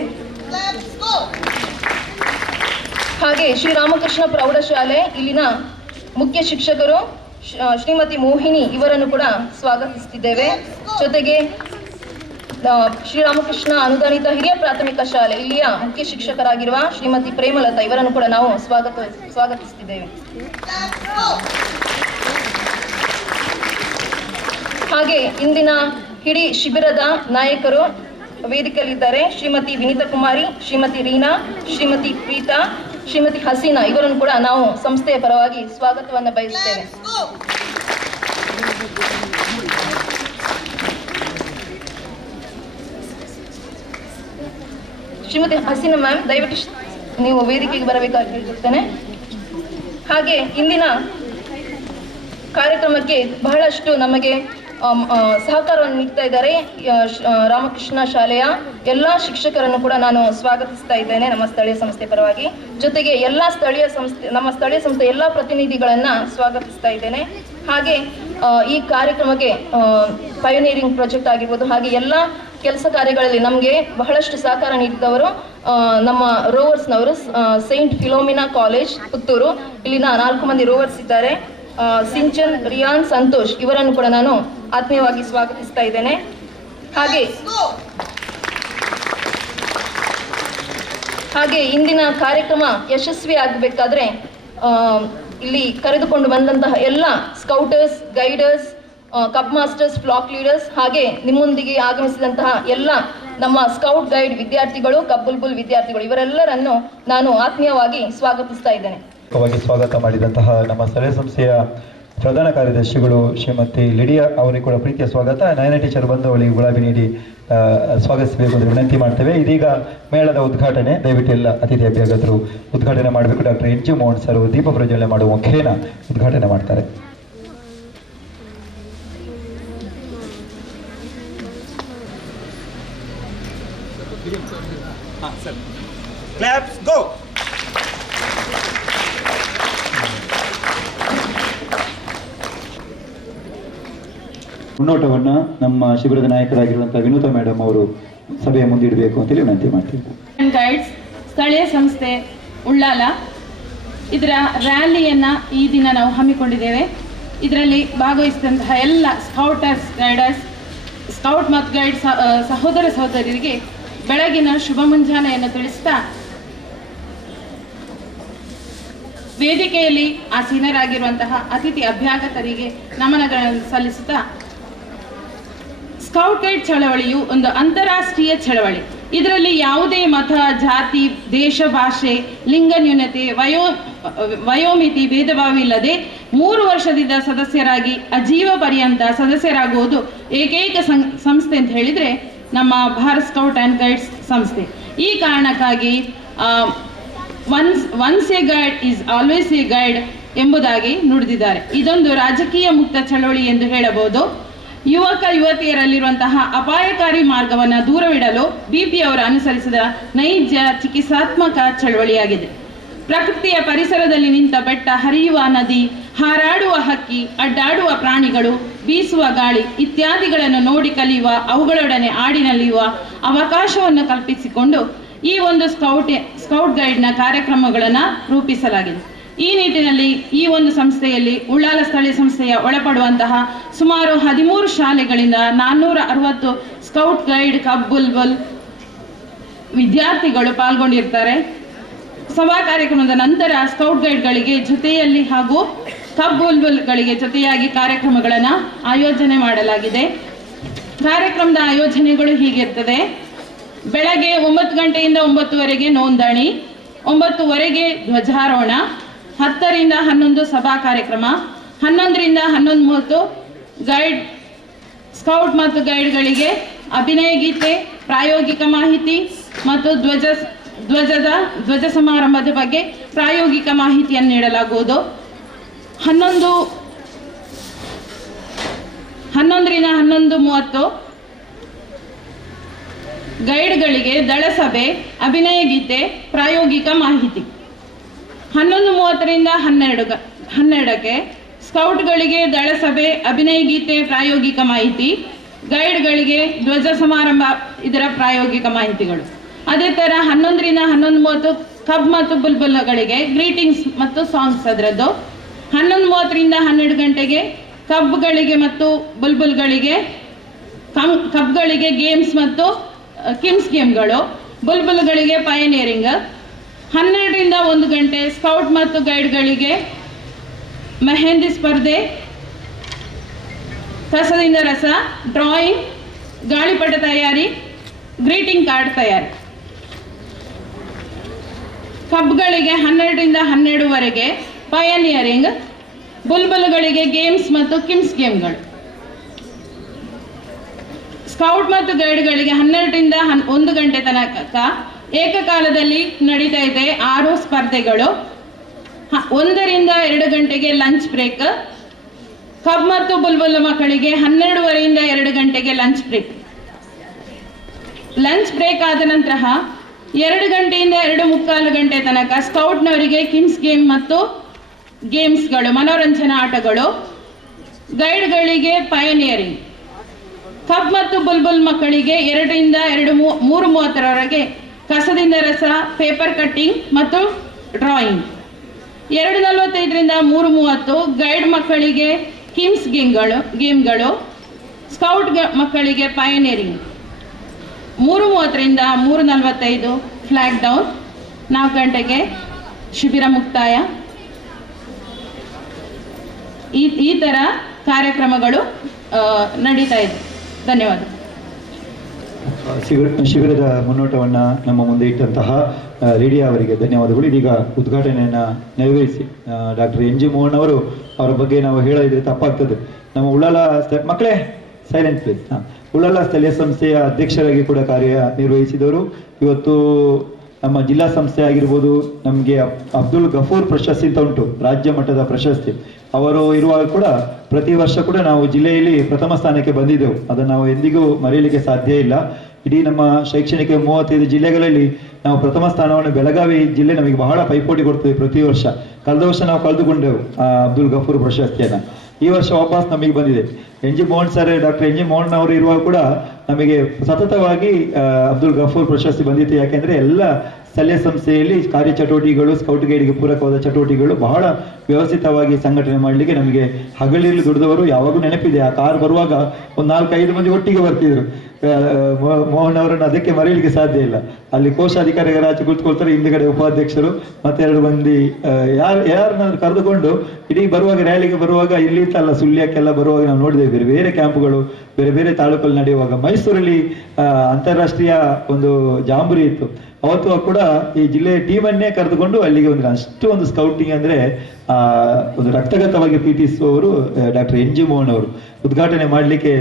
ಹಾಗೆ ಶ್ರೀರಾಮಕೃಷ್ಣ ಪ್ರೌಢಶಾಲೆ ಇಲ್ಲಿನ ಮುಖ್ಯ ಶಿಕ್ಷಕರು ಶ್ರೀಮತಿ ಮೋಹಿನಿ ಇವರನ್ನು ಕೂಡ ಸ್ವಾಗತಿಸುತ್ತಿದ್ದೇವೆ. ಜೊತೆಗೆ ಶ್ರೀರಾಮಕೃಷ್ಣ ಅನುದಾನಿತ ಹಿರಿಯ ಪ್ರಾಥಮಿಕ ಶಾಲೆ ಇಲ್ಲಿಯ ಮುಖ್ಯ ಶಿಕ್ಷಕರಾಗಿರುವ ಶ್ರೀಮತಿ ಪ್ರೇಮಲತಾ ಇವರನ್ನು ಕೂಡ ನಾವು ಸ್ವಾಗತಿಸುತ್ತಿದ್ದೇವೆ. ಹಾಗೆ ಇಂದಿನ ಇಡೀ ಶಿಬಿರದ ನಾಯಕರು ವೇದಿಕೆಯಲ್ಲಿದ್ದಾರೆ. ಶ್ರೀಮತಿ ವಿನೀತಾ ಕುಮಾರಿ, ಶ್ರೀಮತಿ ರೀನಾ, ಶ್ರೀಮತಿ ಪ್ರೀತಾ, ಶ್ರೀಮತಿ ಹಸೀನಾ ಇವರನ್ನು ಕೂಡ ನಾವು ಸಂಸ್ಥೆಯ ಪರವಾಗಿ ಸ್ವಾಗತವನ್ನು ಬಯಸುತ್ತೇವೆ. ಶ್ರೀಮತಿ ಹಸೀನಾ ಮ್ಯಾಮ್, ದಯವಿಟ್ಟು ನೀವು ವೇದಿಕೆಗೆ ಬರಬೇಕಾಗಿ ಕೇಳಿಕೊಳ್ತೇನೆ. ಹಾಗೆ ಇಂದಿನ ಕಾರ್ಯಕ್ರಮಕ್ಕೆ ಬಹಳಷ್ಟು ನಮಗೆ ಸಹಕಾರವನ್ನು ನೀಡ್ತಾ ಇದ್ದಾರೆ ರಾಮಕೃಷ್ಣ ಶಾಲೆಯ ಎಲ್ಲ ಶಿಕ್ಷಕರನ್ನು ಕೂಡ ನಾನು ಸ್ವಾಗತಿಸ್ತಾ ಇದ್ದೇನೆ ನಮ್ಮ ಸ್ಥಳೀಯ ಸಂಸ್ಥೆ ಪರವಾಗಿ. ಜೊತೆಗೆ ನಮ್ಮ ಸ್ಥಳೀಯ ಸಂಸ್ಥೆ ಎಲ್ಲ ಪ್ರತಿನಿಧಿಗಳನ್ನು ಸ್ವಾಗತಿಸ್ತಾ ಇದ್ದೇನೆ. ಹಾಗೆ ಈ ಕಾರ್ಯಕ್ರಮಕ್ಕೆ ಪಯೋನಿಯರಿಂಗ್ ಪ್ರಾಜೆಕ್ಟ್ ಆಗಿರ್ಬೋದು ಹಾಗೆ ಎಲ್ಲ ಕೆಲಸ ಕಾರ್ಯಗಳಲ್ಲಿ ನಮಗೆ ಬಹಳಷ್ಟು ಸಹಕಾರ ನೀಡಿದವರು ನಮ್ಮ ರೋವರ್ಸ್ನವರು ಸೈಂಟ್ ಫಿಲೋಮಿನಾ ಕಾಲೇಜ್ ಪುತ್ತೂರು. ಇಲ್ಲಿನ 4 ಮಂದಿ ರೋವರ್ಸ್ ಇದ್ದಾರೆ. ಸಿಂಚನ್, ರಿಯಾನ್, ಸಂತೋಷ್ ಇವರನ್ನು ಕೂಡ ನಾನು ಆತ್ಮೀಯವಾಗಿ ಸ್ವಾಗತಿಸ್ತಾ ಇದ್ದೇನೆ. ಹಾಗೆ ಇಂದಿನ ಕಾರ್ಯಕ್ರಮ ಯಶಸ್ವಿ ಆಗಬೇಕಾದ್ರೆ ಇಲ್ಲಿ ಕರೆದುಕೊಂಡು ಬಂದಂತಹ ಎಲ್ಲ ಸ್ಕೌಟರ್ಸ್, ಗೈಡರ್ಸ್, ಕಪ್ ಮಾಸ್ಟರ್ಸ್, ಫ್ಲಾಕ್ ಲೀಡರ್ಸ್ ಹಾಗೆ ನಿಮ್ಮೊಂದಿಗೆ ಆಗಮಿಸಿದಂತಹ ಎಲ್ಲ ನಮ್ಮ ಸ್ಕೌಟ್ ಗೈಡ್ ವಿದ್ಯಾರ್ಥಿಗಳು, ಕಬ್ಬುಲ್ಬುಲ್ ವಿದ್ಯಾರ್ಥಿಗಳು ಇವರೆಲ್ಲರನ್ನು ನಾನು ಆತ್ಮೀಯವಾಗಿ ಸ್ವಾಗತಿಸ್ತಾ ಇದ್ದೇನೆ. ಸ್ವಾಗತ ಮಾಡಿದಂತಹ ನಮ್ಮ ಸ್ಥಳೀಯ ಸಂಸ್ಥೆಯ ಪ್ರಧಾನ ಕಾರ್ಯದರ್ಶಿಗಳು ಶ್ರೀಮತಿ ಲಿಡಿಯಾ ಅವರಿಗೆ ಕೂಡ ಪ್ರೀತಿಯ ಸ್ವಾಗತ. ನಯನ ಟೀಚರ್ ಬಂದು ಅವಳಿಗೆ ಗುಲಾಬಿ ನೀಡಿ ಸ್ವಾಗತಿಸಬೇಕು ಅಂತ ವಿನಂತಿ ಮಾಡ್ತೇವೆ. ಇದೀಗ ಮೇಳದ ಉದ್ಘಾಟನೆ, ದಯವಿಟ್ಟು ಎಲ್ಲ ಅತಿಥಿ ಅಭ್ಯರ್ಥಿಗಳು ಉದ್ಘಾಟನೆ ಮಾಡಬೇಕು. ಡಾಕ್ಟರ್ NG ಮೋಹನ್ ಸರ್ ದೀಪ ಪ್ರಜ್ವಲನೆ ಮಾಡುವ ಮುಖೇನ ಉದ್ಘಾಟನೆ ಮಾಡ್ತಾರೆ. Claps, go! ಮುನ್ನೋಟವನ್ನು ನಮ್ಮ ಶಿಬಿರದ ನಾಯಕರಾಗಿರುವಂತಹ ವಿನೋದ ಮೇಡಮ್ ಅವರು ಸಭೆಯ ಮುಂದಿಡಬೇಕು ಅಂತೇಳಿ ವಿನಂತಿ ಮಾಡ್ತೀವಿ. ಗೈಡ್ಸ್ ಸ್ಥಳೀಯ ಸಂಸ್ಥೆ ಉಳ್ಳಾಲ ಇದರ ರ್ಯಾಲಿಯನ್ನು ಈ ದಿನ ನಾವು ಹಮ್ಮಿಕೊಂಡಿದ್ದೇವೆ. ಇದರಲ್ಲಿ ಭಾಗವಹಿಸಿದಂತಹ ಎಲ್ಲ ಸ್ಕೌಟರ್ಸ್, ಗೈಡರ್ಸ್, ಸ್ಕೌಟ್ ಮತ್ತು ಗೈಡ್ ಸಹೋದರ ಸಹೋದರಿಯರಿಗೆ ಬೆಳಗಿನ ಶುಭ ಮುಂಜಾನೆಯನ್ನು ತಿಳಿಸ್ತಾ ವೇದಿಕೆಯಲ್ಲಿ ಆಸೀನರಾಗಿರುವಂತಹ ಅತಿಥಿ ಅಭ್ಯಾಗತರಿಗೆ ನಮನಗಳನ್ನು ಸಲ್ಲಿಸುತ್ತಾ, ಸ್ಕೌಟ್ ಗೈಡ್ ಚಳವಳಿಯು ಒಂದು ಅಂತಾರಾಷ್ಟ್ರೀಯ ಚಳವಳಿ. ಇದರಲ್ಲಿ ಯಾವುದೇ ಮತ, ಜಾತಿ, ದೇಶ, ಭಾಷೆ, ಲಿಂಗ ನ್ಯೂನತೆ, ವಯೋಮಿತಿ ಭೇದಭಾವ ಇಲ್ಲದೆ 3 ವರ್ಷದಿಂದ ಸದಸ್ಯರಾಗಿ ಅಜೀವ ಪರ್ಯಂತ ಸದಸ್ಯರಾಗುವುದು ಏಕೈಕ ಸಂಸ್ಥೆ ಅಂತ ಹೇಳಿದರೆ ನಮ್ಮ ಭಾರತ್ ಸ್ಕೌಟ್ ಆ್ಯಂಡ್ ಗೈಡ್ಸ್ ಸಂಸ್ಥೆ. ಈ ಕಾರಣಕ್ಕಾಗಿ once a guide is always a guide ಎಂಬುದಾಗಿ ನುಡಿದಿದ್ದಾರೆ. ಇದೊಂದು ರಾಜಕೀಯ ಮುಕ್ತ ಚಳವಳಿ ಎಂದು ಹೇಳಬಹುದು. ಯುವಕ ಯುವತಿಯರಲ್ಲಿರುವಂತಹ ಅಪಾಯಕಾರಿ ಮಾರ್ಗವನ್ನು ದೂರವಿಡಲು ಬಿಪಿ ಅವರು ಅನುಸರಿಸಿದ ನೈಜ ಚಿಕಿತ್ಸಾತ್ಮಕ ಚಳವಳಿಯಾಗಿದೆ. ಪ್ರಕೃತಿಯ ಪರಿಸರದಲ್ಲಿ ನಿಂತ ಬೆಟ್ಟ, ಹರಿಯುವ ನದಿ, ಹಾರಾಡುವ ಹಕ್ಕಿ, ಅಡ್ಡಾಡುವ ಪ್ರಾಣಿಗಳು, ಬೀಸುವ ಗಾಳಿ ಇತ್ಯಾದಿಗಳನ್ನು ನೋಡಿ ಕಲಿಯುವ, ಅವುಗಳೊಡನೆ ಆಡಿ ನಲಿಯುವ ಅವಕಾಶವನ್ನು ಕಲ್ಪಿಸಿಕೊಂಡು ಈ ಒಂದು ಸ್ಕೌಟ್ ಗೈಡ್ನ ಕಾರ್ಯಕ್ರಮಗಳನ್ನು ರೂಪಿಸಲಾಗಿದೆ. ಈ ನಿಟ್ಟಿನಲ್ಲಿ ಈ ಒಂದು ಸಂಸ್ಥೆಯಲ್ಲಿ ಉಳ್ಳಾಲ ಸ್ಥಳೀಯ ಸಂಸ್ಥೆಯ ಒಳಪಡುವಂತಹ ಸುಮಾರು 13 ಶಾಲೆಗಳಿಂದ 460 ಸ್ಕೌಟ್ ಗೈಡ್ ಕಬ್ ಬುಲ್ಬುಲ್ ವಿದ್ಯಾರ್ಥಿಗಳು ಪಾಲ್ಗೊಂಡಿರ್ತಾರೆ. ಸಭಾ ಕಾರ್ಯಕ್ರಮದ ನಂತರ ಸ್ಕೌಟ್ ಗೈಡ್ಗಳಿಗೆ ಜೊತೆಯಲ್ಲಿ ಹಾಗೂ ಕಬ್ ಬುಲ್ಬುಲ್ಗಳಿಗೆ ಜೊತೆಯಾಗಿ ಕಾರ್ಯಕ್ರಮಗಳನ್ನು ಆಯೋಜನೆ ಮಾಡಲಾಗಿದೆ. ಕಾರ್ಯಕ್ರಮದ ಆಯೋಜನೆಗಳು ಹೀಗಿರ್ತದೆ: ಬೆಳಗ್ಗೆ 9 ಗಂಟೆಯಿಂದ 9:30 ನೋಂದಣಿ, 9:00 ಧ್ವಜಾರೋಹಣ, 10ರಿಂದ 11 ಸಭಾ ಕಾರ್ಯಕ್ರಮ, 11ರಿಂದ 11:30 ಗೈಡ್ ಸ್ಕೌಟ್ ಮತ್ತು ಗೈಡ್ಗಳಿಗೆ ಅಭಿನಯ ಗೀತೆ, ಪ್ರಾಯೋಗಿಕ ಮಾಹಿತಿ ಮತ್ತು ಧ್ವಜ ಸಮಾರಂಭದ ಬಗ್ಗೆ ಪ್ರಾಯೋಗಿಕ ಮಾಹಿತಿಯನ್ನು ನೀಡಲಾಗುವುದು. 11ರಿಂದ 11:30 ಗೈಡ್ಗಳಿಗೆ ದಳಸಭೆ, ಅಭಿನಯ ಗೀತೆ, ಪ್ರಾಯೋಗಿಕ ಮಾಹಿತಿ. 11:30ರಿಂದ 12ಕ್ಕೆ ಸ್ಕೌಟ್ಗಳಿಗೆ ದಳಸಭೆ, ಅಭಿನಯ ಗೀತೆ, ಪ್ರಾಯೋಗಿಕ ಮಾಹಿತಿ, ಗೈಡ್ಗಳಿಗೆ ಧ್ವಜ ಸಮಾರಂಭ ಇದರ ಪ್ರಾಯೋಗಿಕ ಮಾಹಿತಿಗಳು. ಅದೇ ಥರ 11ರಿಂದ 11:30 ಕಬ್ ಮತ್ತು ಬುಲ್ಬುಲ್ಗಳಿಗೆ ಗ್ರೀಟಿಂಗ್ಸ್ ಮತ್ತು ಸಾಂಗ್ಸ್ ಅದರದ್ದು. 11:30ರಿಂದ 12 ಗಂಟೆಗೆ ಕಬ್ಗಳಿಗೆ ಮತ್ತು ಬುಲ್ಬುಲ್ಗಳಿಗೆ ಕಬ್ಗಳಿಗೆ ಗೇಮ್ಸ್ ಮತ್ತು ಕಿಮ್ಸ್ ಗೇಮ್ಗಳು, ಬುಲ್ಬುಲ್ಗಳಿಗೆ ಪಯನಿಯರಿಂಗ್. 12ರಿಂದ 1 ಗಂಟೆ ಸ್ಕೌಟ್ ಮತ್ತು ಗೈಡ್ಗಳಿಗೆ ಮೆಹಂದಿ ಸ್ಪರ್ಧೆ, ಕಸದಿಂದ ರಸ, ಡ್ರಾಯಿಂಗ್, ಗಾಳಿಪಟ ತಯಾರಿ, ಗ್ರೀಟಿಂಗ್ ಕಾರ್ಡ್ ತಯಾರಿ. ಕಬ್ಗಳಿಗೆ 12ರಿಂದ 12:30 ಪಯನಿಯರಿಂಗ್, ಬುಲ್ಬುಲ್ಗಳಿಗೆ ಗೇಮ್ಸ್ ಮತ್ತು ಕಿಮ್ಸ್ ಗೇಮ್ಗಳು. ಸ್ಕೌಟ್ ಮತ್ತು ಗೈಡ್ಗಳಿಗೆ 12ರಿಂದ 1 ಗಂಟೆ ತನಕ ಏಕಕಾಲದಲ್ಲಿ ನಡೀತಾ ಇದೆ 6 ಸ್ಪರ್ಧೆಗಳು. 1ರಿಂದ 2 ಗಂಟೆಗೆ ಲಂಚ್ ಬ್ರೇಕ್. ಕಬ್ ಮತ್ತು ಬುಲ್ಬುಲ್ ಮಕ್ಕಳಿಗೆ 12:30ರಿಂದ 2 ಗಂಟೆಗೆ ಲಂಚ್ ಬ್ರೇಕ್. ಲಂಚ್ ಬ್ರೇಕ್ ಆದ ನಂತರ 2 ಗಂಟೆಯಿಂದ 2:45 ಗಂಟೆ ತನಕ ಸ್ಕೌಟ್ನವರಿಗೆ ಕಿಮ್ಸ್ ಗೇಮ್ ಮತ್ತು ಗೇಮ್ಸ್ಗಳು, ಮನೋರಂಜನಾ ಆಟಗಳು. ಗೈಡ್ಗಳಿಗೆ ಪಯನಿಯರಿಂಗ್. ಕಬ್ ಮತ್ತು ಬುಲ್ಬುಲ್ ಮಕ್ಕಳಿಗೆ 2ರಿಂದ 3:30 ಕಸದಿಂದ ರಸ, ಪೇಪರ್ ಕಟ್ಟಿಂಗ್ ಮತ್ತು ಡ್ರಾಯಿಂಗ್. 2:45ರಿಂದ 3:30 ಗೈಡ್ ಮಕ್ಕಳಿಗೆ ಕಿಮ್ಸ್ ಗೇಮ್ಗಳು, ಸ್ಕೌಟ್ ಮಕ್ಕಳಿಗೆ ಪಯನಿಯರಿಂಗ್. 3:30ರಿಂದ 3:45 ಫ್ಲಾಗ್ ಡೌನ್. 4 ಗಂಟೆಗೆ ಶಿಬಿರ ಮುಕ್ತಾಯ. ಈ ಥರ ಕಾರ್ಯಕ್ರಮಗಳು ನಡೀತಾ ಇದೆ. ಧನ್ಯವಾದ. ಶಿಬಿರದ ಮುನ್ನೋಟವನ್ನು ನಮ್ಮ ಮುಂದೆ ಇಟ್ಟಂತಹ ಲಿಡಿಯಾ ಅವರಿಗೆ ಧನ್ಯವಾದಗಳು. ಇದೀಗ ಉದ್ಘಾಟನೆಯನ್ನು ನೆರವೇರಿಸಿ ಡಾಕ್ಟರ್ ಎನ್ ಜಿ ಮೋಹನ್ ಅವರು, ಅವರ ಬಗ್ಗೆ ನಾವು ಹೇಳಿದ್ರೆ ತಪ್ಪಾಗ್ತದೆ. ನಮ್ಮ ಉಳ್ಳಾಲ ಮಕ್ಕಳೇ ಸೈಲೆಂಟ್ ಪ್ಲೀಸ್. ಉಳ್ಳಾಲ ಸ್ಥಳೀಯ ಸಂಸ್ಥೆಯ ಅಧ್ಯಕ್ಷರಾಗಿ ಕೂಡ ಕಾರ್ಯನಿರ್ವಹಿಸಿದವರು. ಇವತ್ತು ನಮ್ಮ ಜಿಲ್ಲಾ ಸಂಸ್ಥೆ ಆಗಿರ್ಬೋದು, ನಮಗೆ ಅಬ್ದುಲ್ ಗಫೂರ್ ಪ್ರಶಸ್ತಿ ಅಂತ ಉಂಟು, ರಾಜ್ಯ ಮಟ್ಟದ ಪ್ರಶಸ್ತಿ. ಅವರು ಇರುವಾಗ ಕೂಡ ಪ್ರತಿ ವರ್ಷ ಕೂಡ ನಾವು ಜಿಲ್ಲೆಯಲ್ಲಿ ಪ್ರಥಮ ಸ್ಥಾನಕ್ಕೆ ಬಂದಿದ್ದೆವು. ಅದನ್ನು ನಾವು ಎಂದಿಗೂ ಮರೆಯಲಿಕ್ಕೆ ಸಾಧ್ಯ ಇಲ್ಲ. ಇಡೀ ನಮ್ಮ ಶೈಕ್ಷಣಿಕ 35 ಜಿಲ್ಲೆಗಳಲ್ಲಿ ನಾವು ಪ್ರಥಮ ಸ್ಥಾನವನ್ನು, ಬೆಳಗಾವಿ ಜಿಲ್ಲೆ ನಮಗೆ ಬಹಳ ಪೈಪೋಟಿ ಕೊಡ್ತದೆ ಪ್ರತಿ ವರ್ಷ. ಕಳೆದ ವರ್ಷ ನಾವು ಕಳೆದುಕೊಂಡೆವು ಅಬ್ದುಲ್ ಗಫೂರ್ ಪ್ರಶಸ್ತಿಯನ್ನು. ಈ ವರ್ಷ ವಾಪಸ್ ನಮಗೆ ಬಂದಿದೆ. N G Mohan sir, doctor N G Mohan ಅವರು ಇರುವಾಗ ಕೂಡ ನಮಗೆ ಸತತವಾಗಿ ಅಬ್ದುಲ್ ಗಫೂರ್ ಪ್ರಶಸ್ತಿ ಬಂದಿತ್ತು. ಯಾಕೆಂದರೆ ಎಲ್ಲ ಸ್ಥಳೀಯ ಸಂಸ್ಥೆಯಲ್ಲಿ ಕಾರ್ಯಚಟುವಟಿಕೆಗಳು, ಸ್ಕೌಟ್ ಗೈಡ್ಗೆ ಪೂರಕವಾದ ಚಟುವಟಿಕೆಗಳು ಬಹಳ ವ್ಯವಸ್ಥಿತವಾಗಿ ಸಂಘಟನೆ ಮಾಡಲಿಕ್ಕೆ ನಮಗೆ ಹಗಲಿರಲಿ ದುಡಿದವರು ಯಾವಾಗೂ ನೆನಪಿದೆ. ಆ ಕಾರ್ ಬರುವಾಗ ಒಂದು 4-5 ಮಂದಿ ಒಟ್ಟಿಗೆ ಬರ್ತಿದ್ರು. ಮೋಹನ್ ಅವರನ್ನು ಅದಕ್ಕೆ ಮರೆಯಲಿಕ್ಕೆ ಸಾಧ್ಯ ಇಲ್ಲ. ಅಲ್ಲಿ ಕೋಶಾಧಿಕಾರಿಗಳ ಆಚೆ ಕೂತ್ಕೊಳ್ತಾರೆ, ಹಿಂದುಗಡೆ ಉಪಾಧ್ಯಕ್ಷರು ಮತ್ತೆ 2 ಮಂದಿ ಯಾರನ್ನಾದ್ರೂ ಕರೆದುಕೊಂಡು ಇಡೀ ಬರುವಾಗ, ರ್ಯಾಲಿಗೆ ಬರುವಾಗ, ಇಲ್ಲಿ ಇತ್ತಲ್ಲ ಸುಳ್ಯಕ್ಕೆಲ್ಲ ಬರುವಾಗ ನಾವು ನೋಡಿದ್ದೇವೆ. ಬೇರೆ ಬೇರೆ ಕ್ಯಾಂಪ್ಗಳು ಬೇರೆ ಬೇರೆ ತಾಲೂಕಲ್ಲಿ ನಡೆಯುವಾಗ ಮೈಸೂರಲ್ಲಿ ಅಂತಾರಾಷ್ಟ್ರೀಯ ಒಂದು ಜಾಂಬೂರಿ ಇತ್ತು. ಅವತ್ತು ಕೂಡ ಈ ಜಿಲ್ಲೆಯ ಟೀಮನ್ನೇ ಕರೆದುಕೊಂಡು ಅಲ್ಲಿಗೆ ಒಂದು ಅಷ್ಟು ಒಂದು ಸ್ಕೌಟಿಂಗ್ ಅಂದರೆ ಒಂದು ರಕ್ತಗತವಾಗಿ ಪ್ರೀತಿಸುವವರು ಡಾಕ್ಟರ್ ಎನ್ ಜಿ ಮೋಹನ್ ಅವರು ಉದ್ಘಾಟನೆ ಮಾಡಲಿಕ್ಕೆ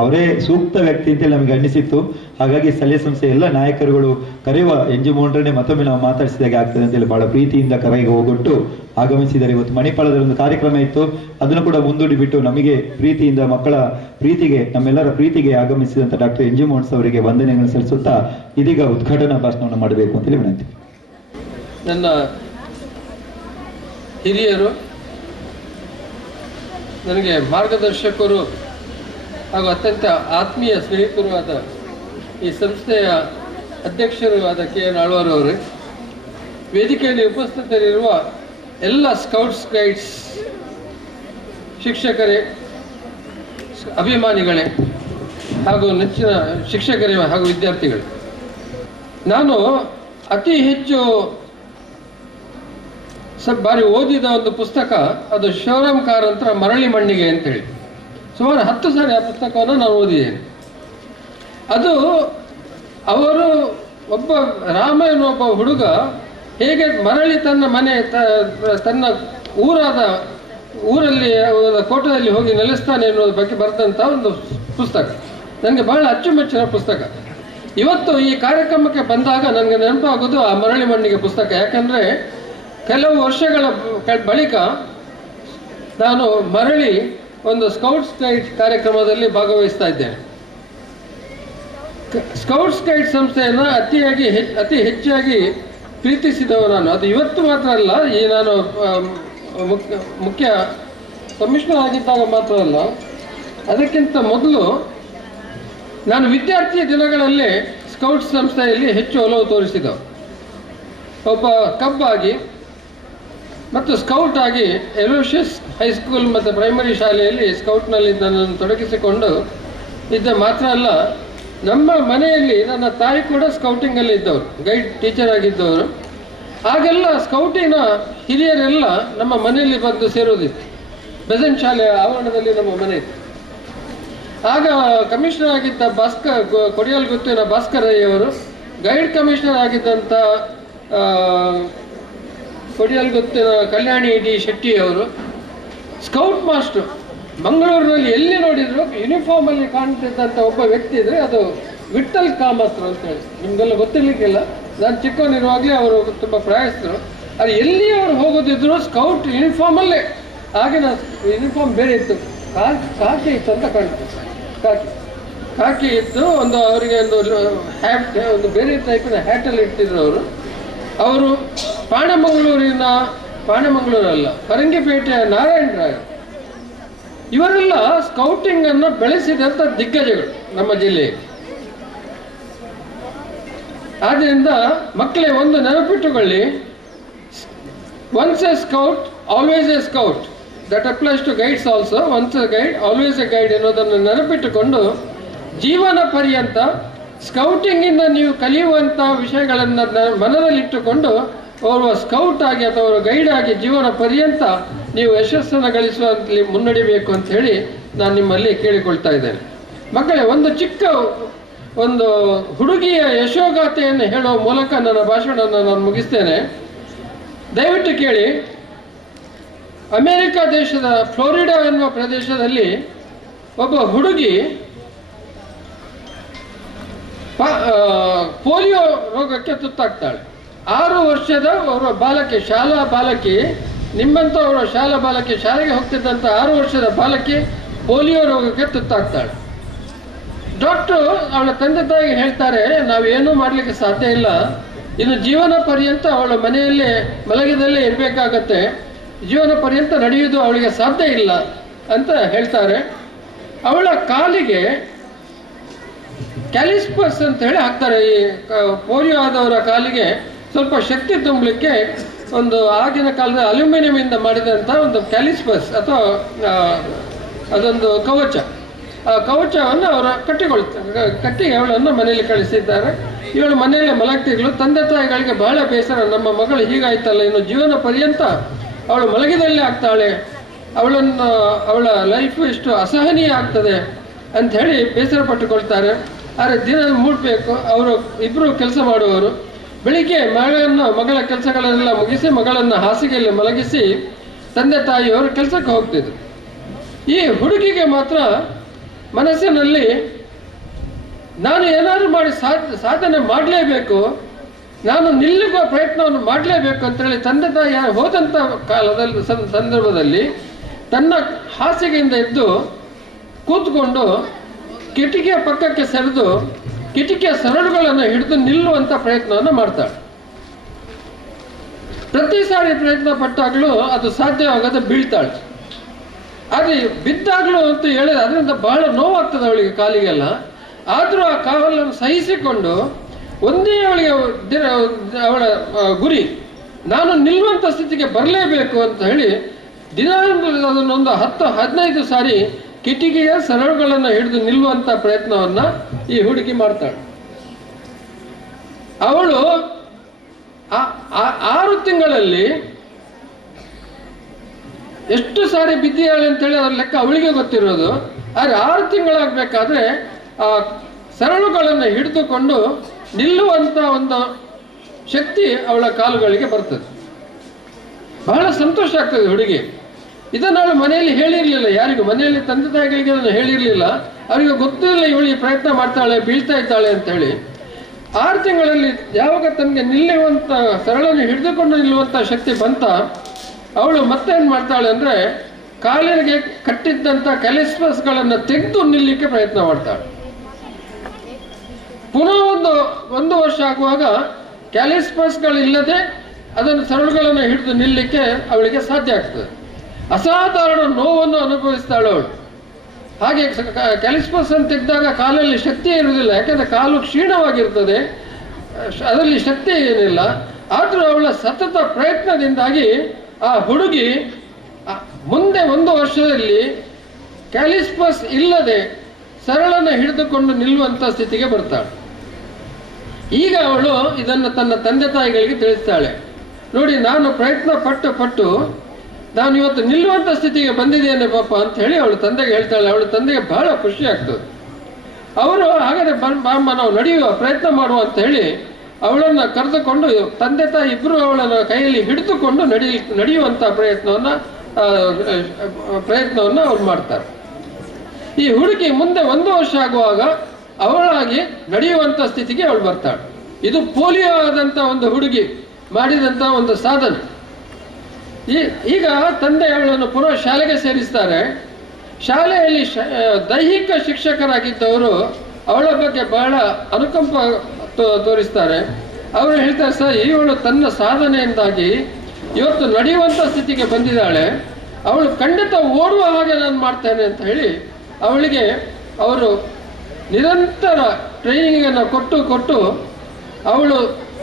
ಅವರೇ ಸೂಕ್ತ ವ್ಯಕ್ತಿ ಅಂತೇಳಿ ನಮಗೆ ಅನ್ನಿಸಿತ್ತು. ಹಾಗಾಗಿ ಸ್ಥಳೀಯ ಸಂಸ್ಥೆ ಎಲ್ಲ ನಾಯಕರುಗಳು ಕರೆಯುವ ಎನ್ ಜಿ ಮೋಹನ್ರನ್ನೇ ಮತ್ತೊಮ್ಮೆ ನಾವು ಮಾತಾಡಿಸಿದಾಗೆ ಆಗ್ತದೆ ಅಂತೇಳಿ ಬಹಳ ಪ್ರೀತಿಯಿಂದ ಕರೆಗೆ ಹೋಗೊಟ್ಟು ಆಗಮಿಸಿದ್ದಾರೆ. ಇವತ್ತು ಮಣಿಪಾಲದಲ್ಲಿ ಒಂದು ಕಾರ್ಯಕ್ರಮ ಇತ್ತು, ಅದನ್ನು ಕೂಡ ಮುಂದೂಡಿ ಬಿಟ್ಟು ನಮಗೆ ಪ್ರೀತಿಯಿಂದ ಮಕ್ಕಳ ಪ್ರೀತಿಗೆ ನಮ್ಮೆಲ್ಲರ ಪ್ರೀತಿಗೆ ಆಗಮಿಸಿದಂಥ ಡಾಕ್ಟರ್ ಎನ್ ಜಿ ಮೋಹನ್ ಅವರಿಗೆ ವಂದನೆಗಳನ್ನು ಸಲ್ಲಿಸುತ್ತಾ ಇದೀಗ ಉದ್ಘಾಟನಾ ಭಾಷಣವನ್ನು ಮಾಡಬೇಕು ಅಂತೇಳಿ ವಿನಂತಿ. ನನ್ನ ಹಿರಿಯರು, ನನಗೆ ಮಾರ್ಗದರ್ಶಕರು ಹಾಗೂ ಅತ್ಯಂತ ಆತ್ಮೀಯ ಸ್ನೇಹಿತರು ಆದ ಈ ಸಂಸ್ಥೆಯ ಅಧ್ಯಕ್ಷರು ಆದ ಕೆ ಎನ್ ಆಳ್ವಾರ್ ಅವರು, ವೇದಿಕೆಯಲ್ಲಿ ಉಪಸ್ಥಿತರಿರುವ ಎಲ್ಲ ಸ್ಕೌಟ್ಸ್ ಗೈಡ್ಸ್ ಶಿಕ್ಷಕರೇ, ಅಭಿಮಾನಿಗಳೇ ಹಾಗೂ ನೆಚ್ಚಿನ ಶಿಕ್ಷಕರೇ ಹಾಗೂ ವಿದ್ಯಾರ್ಥಿಗಳೇ, ನಾನು ಅತಿ ಹೆಚ್ಚು ಬಾರಿ ಓದಿದ ಒಂದು ಪುಸ್ತಕ ಅದು ಶಿವರಾಮ್ ಕಾರಂತರ ಮರಳಿ ಮಣ್ಣಿಗೆ ಅಂತೇಳಿ. ಸುಮಾರು 10 ಸಾರಿ ಆ ಪುಸ್ತಕವನ್ನು ನಾನು ಓದಿದ್ದೇನೆ. ಅದು ಅವರು ಒಬ್ಬ ರಾಮ ಎನ್ನುವ ಒಬ್ಬ ಹುಡುಗ ಹೇಗೆ ಮರಳಿ ತನ್ನ ಮನೆ ತನ್ನ ಊರಲ್ಲಿ ಕೋಟದಲ್ಲಿ ಹೋಗಿ ನೆಲೆಸ್ತಾನೆ ಎನ್ನುವುದ್ರ ಬಗ್ಗೆ ಬರೆದಂಥ ಒಂದು ಪುಸ್ತಕ. ನನಗೆ ಬಹಳ ಅಚ್ಚುಮೆಚ್ಚಿನ ಪುಸ್ತಕ. ಇವತ್ತು ಈ ಕಾರ್ಯಕ್ರಮಕ್ಕೆ ಬಂದಾಗ ನನಗೆ ನೆನಪಾಗೋದು ಆ ಮರಳಿ ಮಣ್ಣಿಗೆ ಪುಸ್ತಕ. ಯಾಕಂದರೆ ಕೆಲವು ವರ್ಷಗಳ ಬಳಿಕ ನಾನು ಮರಳಿ ಒಂದು ಸ್ಕೌಟ್ಸ್ ಗೈಡ್ ಕಾರ್ಯಕ್ರಮದಲ್ಲಿ ಭಾಗವಹಿಸ್ತಾ ಇದ್ದೇನೆ. ಸ್ಕೌಟ್ಸ್ ಗೈಡ್ ಸಂಸ್ಥೆಯನ್ನು ಅತಿ ಹೆಚ್ಚಾಗಿ ಪ್ರೀತಿಸಿದವ ನಾನು. ಅದು ಇವತ್ತು ಮಾತ್ರ ಅಲ್ಲ, ಈ ನಾನು ಮುಖ್ಯ ಕಮಿಷನರ್ ಆಗಿದ್ದಾಗ ಮಾತ್ರ ಅಲ್ಲ, ಅದಕ್ಕಿಂತ ಮೊದಲು ನಾನು ವಿದ್ಯಾರ್ಥಿಯ ದಿನಗಳಲ್ಲೇ ಸ್ಕೌಟ್ಸ್ ಸಂಸ್ಥೆಯಲ್ಲಿ ಹೆಚ್ಚು ಒಲವು ತೋರಿಸಿದವು. ಒಬ್ಬ ಕಬ್ಬಾಗಿ ಮತ್ತು ಸ್ಕೌಟ್ ಆಗಿ ಎಲೋಷಿಯಸ್ ಹೈಸ್ಕೂಲ್ ಮತ್ತು ಪ್ರೈಮರಿ ಶಾಲೆಯಲ್ಲಿ ಸ್ಕೌಟ್ನಲ್ಲಿ ನನ್ನನ್ನು ತೊಡಗಿಸಿಕೊಂಡು ಇದ್ದ ಮಾತ್ರ ಅಲ್ಲ, ನಮ್ಮ ಮನೆಯಲ್ಲಿ ನನ್ನ ತಾಯಿ ಕೂಡ ಸ್ಕೌಟಿಂಗಲ್ಲಿ ಇದ್ದವರು, ಗೈಡ್ ಟೀಚರ್ ಆಗಿದ್ದವರು. ಆಗೆಲ್ಲ ಸ್ಕೌಟಿನ ಹಿರಿಯರೆಲ್ಲ ನಮ್ಮ ಮನೆಯಲ್ಲಿ ಬಂದು ಸೇರೋದಿತ್ತು. ಬೆಸೆಂಟ್ ಶಾಲೆಯ ಆವರಣದಲ್ಲಿ ನಮ್ಮ ಮನೆ ಇತ್ತು. ಆಗ ಕಮಿಷನರ್ ಆಗಿದ್ದ ಕೊಡಿಯಾಲ್ಗುತ್ತಿನ ಭಾಸ್ಕರಯ್ಯವರು, ಗೈಡ್ ಕಮಿಷನರ್ ಆಗಿದ್ದಂಥ ಕೊಡಿಯಾಲ್ಗುತ್ತಿನ ಕಲ್ಯಾಣಿ ಡಿ ಶೆಟ್ಟಿಯವರು, ಸ್ಕೌಟ್ ಮಾಸ್ಟರ್ ಮಂಗಳೂರಿನಲ್ಲಿ ಎಲ್ಲಿ ನೋಡಿದ್ರು ಯೂನಿಫಾರ್ಮಲ್ಲಿ ಕಾಣ್ತಿದ್ದಂಥ ಒಬ್ಬ ವ್ಯಕ್ತಿ ಇದ್ದರೆ ಅದು ವಿಠಲ್ ಕಾಮತ್ರು ಅಂತೇಳಿ. ನಿಮಗೆಲ್ಲ ಗೊತ್ತಿರಲಿಕ್ಕಿಲ್ಲ, ನಾನು ಚಿಕ್ಕವನಿರುವಾಗಲೇ ಅವರು ತುಂಬ ಪ್ರಯಾಸಿದ್ರು. ಅದು ಎಲ್ಲಿ ಅವರು ಹೋಗೋದಿದ್ರು ಸ್ಕೌಟ್ ಯೂನಿಫಾರ್ಮಲ್ಲೇ. ಆಗಿನ ಯೂನಿಫಾರ್ಮ್ ಬೇರೆ ಇತ್ತು, ಕಾಕಿ ಇತ್ತು ಅಂತ ಕಾಣ್ತು. ಕಾಕಿ ಇತ್ತು, ಅವರಿಗೆ ಒಂದು ಹ್ಯಾಟ್, ಒಂದು ಬೇರೆ ಟೈಪಿನ ಹ್ಯಾಟಲ್ಲಿ ಇಟ್ಟಿದ್ರು ಅವರು ಪಾಣಮಂಗಳೂರಲ್ಲ, ಫರಂಗಿಪೇಟೆಯ ನಾರಾಯಣ ರಾಯ್, ಇವರೆಲ್ಲ ಸ್ಕೌಟಿಂಗನ್ನು ಬೆಳೆಸಿದಂಥ ದಿಗ್ಗಜಗಳು ನಮ್ಮ ಜಿಲ್ಲೆಗೆ. ಆದ್ದರಿಂದ ಮಕ್ಕಳೇ ಒಂದು ನೆನಪಿಟ್ಟುಕೊಳ್ಳಿ, once a scout always a scout. That applies to guides also. Once a guide always a guide ಎನ್ನುವುದನ್ನು ನೆನಪಿಟ್ಟುಕೊಂಡು ಜೀವನ ಪರ್ಯಂತ ಸ್ಕೌಟಿಂಗಿಂದ ನೀವು ಕಲಿಯುವಂಥ ವಿಷಯಗಳನ್ನು ಮನದಲ್ಲಿಟ್ಟುಕೊಂಡು ಓರ್ವ ಸ್ಕೌಟ್ ಆಗಿ ಅಥವಾ ಗೈಡ್ ಆಗಿ ಜೀವನ ಪರ್ಯಂತ ನೀವು ಯಶಸ್ಸನ್ನು ಗಳಿಸುವಂತಲ್ಲಿ ಮುನ್ನಡಿಬೇಕು ಅಂತ ಹೇಳಿ ನಾನು ನಿಮ್ಮಲ್ಲಿ ಕೇಳಿಕೊಳ್ತಾ ಇದ್ದೇನೆ. ಮಕ್ಕಳೇ, ಒಂದು ಹುಡುಗಿಯ ಯಶೋಗಾಥೆಯನ್ನು ಹೇಳುವ ಮೂಲಕ ನನ್ನ ಭಾಷಣವನ್ನು ನಾನು ಮುಗಿಸ್ತೇನೆ. ದಯವಿಟ್ಟು ಕೇಳಿ. ಅಮೆರಿಕ ದೇಶದ ಫ್ಲೋರಿಡಾ ಎನ್ನುವ ಪ್ರದೇಶದಲ್ಲಿ ಒಬ್ಬ ಹುಡುಗಿ ಪೋಲಿಯೋ ರೋಗಕ್ಕೆ ತುತ್ತಾಗ್ತಾಳೆ. 6 ವರ್ಷದ ಅವರ ಬಾಲಕಿ, ಶಾಲಾ ಬಾಲಕಿ, ನಿಮ್ಮಂಥ ಅವರ ಶಾಲಾ ಬಾಲಕಿ, ಶಾಲೆಗೆ ಹೋಗ್ತಿದ್ದಂಥ 6 ವರ್ಷದ ಬಾಲಕಿ ಪೋಲಿಯೋ ರೋಗಕ್ಕೆ ತುತ್ತಾಗ್ತಾಳೆ. ಡಾಕ್ಟ್ರು ಅವಳ ತಂದೆ ತಾಯಿಗೆ ಹೇಳ್ತಾರೆ, ನಾವೇನೂ ಮಾಡಲಿಕ್ಕೆ ಸಾಧ್ಯ ಇಲ್ಲ, ಇನ್ನು ಜೀವನ ಪರ್ಯಂತ ಅವಳ ಮನೆಯಲ್ಲೇ ಮಲಗಿದಲ್ಲೇ ಇರಬೇಕಾಗತ್ತೆ, ಜೀವನ ಪರ್ಯಂತ ನಡೆಯುವುದು ಅವಳಿಗೆ ಸಾಧ್ಯ ಇಲ್ಲ ಅಂತ ಹೇಳ್ತಾರೆ. ಅವಳ ಕಾಲಿಗೆ ಕ್ಯಾಲಿಸ್ಪರ್ಸ್ ಅಂತ ಹೇಳಿ ಹಾಕ್ತಾರೆ. ಈ ಪೋಲಿಯೋ ಆದವರ ಕಾಲಿಗೆ ಸ್ವಲ್ಪ ಶಕ್ತಿ ತುಂಬಲಿಕ್ಕೆ ಒಂದು ಆಗಿನ ಕಾಲದ ಅಲ್ಯೂಮಿನಿಯಮಿಂದ ಮಾಡಿದಂಥ ಒಂದು ಕ್ಯಾಲಿಸ್ಪರ್ಸ್ ಅಥವಾ ಅದೊಂದು ಕವಚ. ಆ ಕವಚವನ್ನು ಅವರು ಕಟ್ಟಿ ಅವಳನ್ನು ಮನೆಯಲ್ಲಿ ಕಳಿಸಿದ್ದಾರೆ. ಇವಳು ಮನೆಯಲ್ಲೇ ಮಲಗ್ತಿದ್ಳು. ತಂದೆ ತಾಯಿಗಳಿಗೆ ಬಹಳ ಬೇಸರ, ನಮ್ಮ ಮಗಳು ಹೀಗಾಯ್ತಲ್ಲ, ಇನ್ನು ಜೀವನ ಪರ್ಯಂತ ಅವಳು ಮಲಗಿದಲ್ಲೇ ಆಗ್ತಾಳೆ, ಅವಳ ಲೈಫ್ ಎಷ್ಟು ಅಸಹನೀಯ ಆಗ್ತದೆ ಅಂಥೇಳಿ ಬೇಸರ ಪಟ್ಟುಕೊಳ್ತಾರೆ. ಆದರೆ ದಿನ ಮೂಡಬೇಕು. ಅವರು ಇಬ್ಬರು ಕೆಲಸ ಮಾಡುವವರು. ಬೆಳಿಗ್ಗೆ ಮಗಳ ಕೆಲಸಗಳನ್ನೆಲ್ಲ ಮುಗಿಸಿ ಮಗಳನ್ನು ಹಾಸಿಗೆಯಲ್ಲಿ ಮಲಗಿಸಿ ತಂದೆ ತಾಯಿಯವರು ಕೆಲಸಕ್ಕೆ ಹೋಗ್ತಿದ್ರು. ಈ ಹುಡುಗಿಗೆ ಮಾತ್ರ ಮನಸ್ಸಿನಲ್ಲಿ ನಾನು ಏನಾದರೂ ಮಾಡಿ ಸಾಧನೆ ಮಾಡಲೇಬೇಕು, ನಾನು ನಿಲ್ಲುವ ಪ್ರಯತ್ನವನ್ನು ಮಾಡಲೇಬೇಕು ಅಂತೇಳಿ ತಂದೆ ತಾಯಿ ಹೋದಂಥ ಕಾಲದಲ್ಲಿ ಸಂದರ್ಭದಲ್ಲಿ ತನ್ನ ಹಾಸಿಗೆಯಿಂದ ಎದ್ದು ಕೂತ್ಕೊಂಡು ಕಿಟಕಿಯ ಪಕ್ಕಕ್ಕೆ ಸರಿದು ಕಿಟಕಿಯ ಸರಳುಗಳನ್ನು ಹಿಡಿದು ನಿಲ್ಲುವಂಥ ಪ್ರಯತ್ನವನ್ನು ಮಾಡ್ತಾಳೆ. ಪ್ರತಿ ಸಾರಿ ಪ್ರಯತ್ನ ಪಟ್ಟಾಗಲೂ ಅದು ಸಾಧ್ಯವಾಗದೆ ಬೀಳ್ತಾಳೆ. ಆದರೆ ಬಿದ್ದಾಗಲೂ ಅಂತ ಹೇಳಿದ್ರೆ ಅದರಿಂದ ಬಹಳ ನೋವಾಗ್ತದೆ ಅವಳಿಗೆ, ಕಾಲಿಗೆಲ್ಲ. ಆದರೂ ಆ ಕಾಲನ್ನು ಸಹಿಸಿಕೊಂಡು ಒಂದೇ ಅವಳ ಗುರಿ ನಾನು ನಿಲ್ಲುವಂಥ ಸ್ಥಿತಿಗೆ ಬರಲೇಬೇಕು ಅಂತ ಹೇಳಿ ದಿನ ಅದನ್ನೊಂದು 10-15 ಸಾರಿ ಕಿಟಕಿಯ ಸರಳುಗಳನ್ನು ಹಿಡಿದು ನಿಲ್ಲುವಂಥ ಪ್ರಯತ್ನವನ್ನು ಈ ಹುಡುಗಿ ಮಾಡ್ತಾಳೆ. ಅವಳು 6 ತಿಂಗಳಲ್ಲಿ ಎಷ್ಟು ಸಾರಿ ಬಿದ್ದಿಯಾಳೆ ಅಂತೇಳಿ ಅದ್ರ ಲೆಕ್ಕ ಅವಳಿಗೆ ಗೊತ್ತಿರೋದು. ಆದರೆ 6 ತಿಂಗಳಾಗಬೇಕಾದ್ರೆ ಆ ಸರಳುಗಳನ್ನು ಹಿಡಿದುಕೊಂಡು ನಿಲ್ಲುವಂಥ ಒಂದು ಶಕ್ತಿ ಅವಳ ಕಾಲುಗಳಿಗೆ ಬರ್ತದೆ. ಬಹಳ ಸಂತೋಷ ಆಗ್ತದೆ ಹುಡುಗಿ. ಇದನ್ನು ಅವಳು ಮನೆಯಲ್ಲಿ ಹೇಳಿರಲಿಲ್ಲ, ಯಾರಿಗೂ ಮನೆಯಲ್ಲಿ ತಂದೆ ತಾಯಿಗಳಿಗೆ ಅದನ್ನು ಹೇಳಿರಲಿಲ್ಲ. ಅವರಿಗೆ ಗೊತ್ತಿರಲಿಲ್ಲ ಇವಳಿಗೆ ಪ್ರಯತ್ನ ಮಾಡ್ತಾಳೆ, ಬೀಳ್ತಾ ಇದ್ದಾಳೆ ಅಂತೇಳಿ. 6 ತಿಂಗಳಲ್ಲಿ ಯಾವಾಗ ತನಗೆ ನಿಲ್ಲುವಂಥ ಸರಳನ್ನು ಹಿಡಿದುಕೊಂಡು ನಿಲ್ಲುವಂಥ ಶಕ್ತಿ ಬಂತ, ಅವಳು ಮತ್ತೇನು ಮಾಡ್ತಾಳೆ ಅಂದರೆ ಕಾಲಿಗೆ ಕಟ್ಟಿದ್ದಂಥ ಕ್ಯಾಲಿಸ್ಪಸ್ಗಳನ್ನು ತೆಗೆದು ನಿಲ್ಲಲಿಕ್ಕೆ ಪ್ರಯತ್ನ ಮಾಡ್ತಾಳೆ. ಪುನಃ ಒಂದು ವರ್ಷ ಆಗುವಾಗ ಕ್ಯಾಲಿಸ್ಪಸ್ಗಳಿಲ್ಲದೆ ಅದನ್ನು ಸರಳುಗಳನ್ನು ಹಿಡಿದು ನಿಲ್ಲಲಿಕ್ಕೆ ಅವಳಿಗೆ ಸಾಧ್ಯ ಆಗ್ತದೆ. ಅಸಾಧಾರಣ ನೋವನ್ನು ಅನುಭವಿಸ್ತಾಳೆ ಅವಳು. ಹಾಗೆ ಕ್ಯಾಲಿಸ್ಪಸ್ ಅನ್ನು ತೆಗೆದಾಗ ಕಾಲಲ್ಲಿ ಶಕ್ತಿ ಇರುವುದಿಲ್ಲ, ಯಾಕೆಂದರೆ ಕಾಲು ಕ್ಷೀಣವಾಗಿರ್ತದೆ, ಅದರಲ್ಲಿ ಶಕ್ತಿ ಏನಿಲ್ಲ. ಆದರೂ ಅವಳ ಸತತ ಪ್ರಯತ್ನದಿಂದಾಗಿ ಆ ಹುಡುಗಿ ಮುಂದೆ 1 ವರ್ಷದಲ್ಲಿ ಕ್ಯಾಲಿಸ್ಪಸ್ ಇಲ್ಲದೆ ಸರಳನ್ನು ಹಿಡಿದುಕೊಂಡು ನಿಲ್ಲುವಂಥ ಸ್ಥಿತಿಗೆ ಬರ್ತಾಳೆ. ಈಗ ಅವಳು ಇದನ್ನು ತನ್ನ ತಂದೆ ತಾಯಿಗಳಿಗೆ ತಿಳಿಸ್ತಾಳೆ. ನೋಡಿ, ನಾನು ಪ್ರಯತ್ನ ಪಟ್ಟು ನಾನು ಇವತ್ತು ನಿಲ್ಲುವಂಥ ಸ್ಥಿತಿಗೆ ಬಂದಿದ್ದೇನೆ ಪಾಪ ಅಂತ ಹೇಳಿ ಅವಳು ತಂದೆಗೆ ಹೇಳ್ತಾಳೆ. ಅವಳ ತಂದೆಗೆ ಬಹಳ ಖುಷಿ ಆಗ್ತದೆ. ಅವರು ಹಾಗಾದರೆ ಬಾಮ್ಮ ನಾವು ನಡೆಯುವ ಪ್ರಯತ್ನ ಮಾಡುವ ಅಂತ ಹೇಳಿ ಅವಳನ್ನು ಕರೆದುಕೊಂಡು ತಂದೆ ತಾಯಿ ಇಬ್ಬರು ಅವಳನ್ನು ಕೈಯಲ್ಲಿ ಹಿಡಿದುಕೊಂಡು ನಡೆಯುವಂಥ ಪ್ರಯತ್ನವನ್ನು ಅವ್ರು ಮಾಡ್ತಾರೆ. ಈ ಹುಡುಗಿ ಮುಂದೆ 1 ವರ್ಷ ಆಗುವಾಗ ಅವಳಾಗಿ ನಡೆಯುವಂಥ ಸ್ಥಿತಿಗೆ ಅವಳು ಬರ್ತಾಳೆ. ಇದು ಪೋಲಿಯೋ ಆದಂಥ ಒಂದು ಹುಡುಗಿ ಮಾಡಿದಂಥ ಒಂದು ಸಾಧನೆ. ಈಗ ತಂದೆ ಅವಳನ್ನು ಪುನಃ ಶಾಲೆಗೆ ಸೇರಿಸ್ತಾರೆ. ಶಾಲೆಯಲ್ಲಿ ದೈಹಿಕ ಶಿಕ್ಷಕರಾಗಿದ್ದವರು ಅವಳ ಬಗ್ಗೆ ಬಹಳ ಅನುಕಂಪ ತೋರಿಸ್ತಾರೆ. ಅವರು ಹೇಳ್ತಾರೆ, ಸರ್, ಇವಳು ತನ್ನ ಸಾಧನೆಯಿಂದಾಗಿ ಇವತ್ತು ನಡೆಯುವಂಥ ಸ್ಥಿತಿಗೆ ಬಂದಿದ್ದಾಳೆ, ಅವಳು ಖಂಡಿತ ಓಡುವ ಹಾಗೆ ನಾನು ಮಾಡ್ತೇನೆ ಅಂತ ಹೇಳಿ ಅವಳಿಗೆ ಅವರು ನಿರಂತರ ಟ್ರೈನಿಂಗನ್ನು ಕೊಟ್ಟು ಅವಳು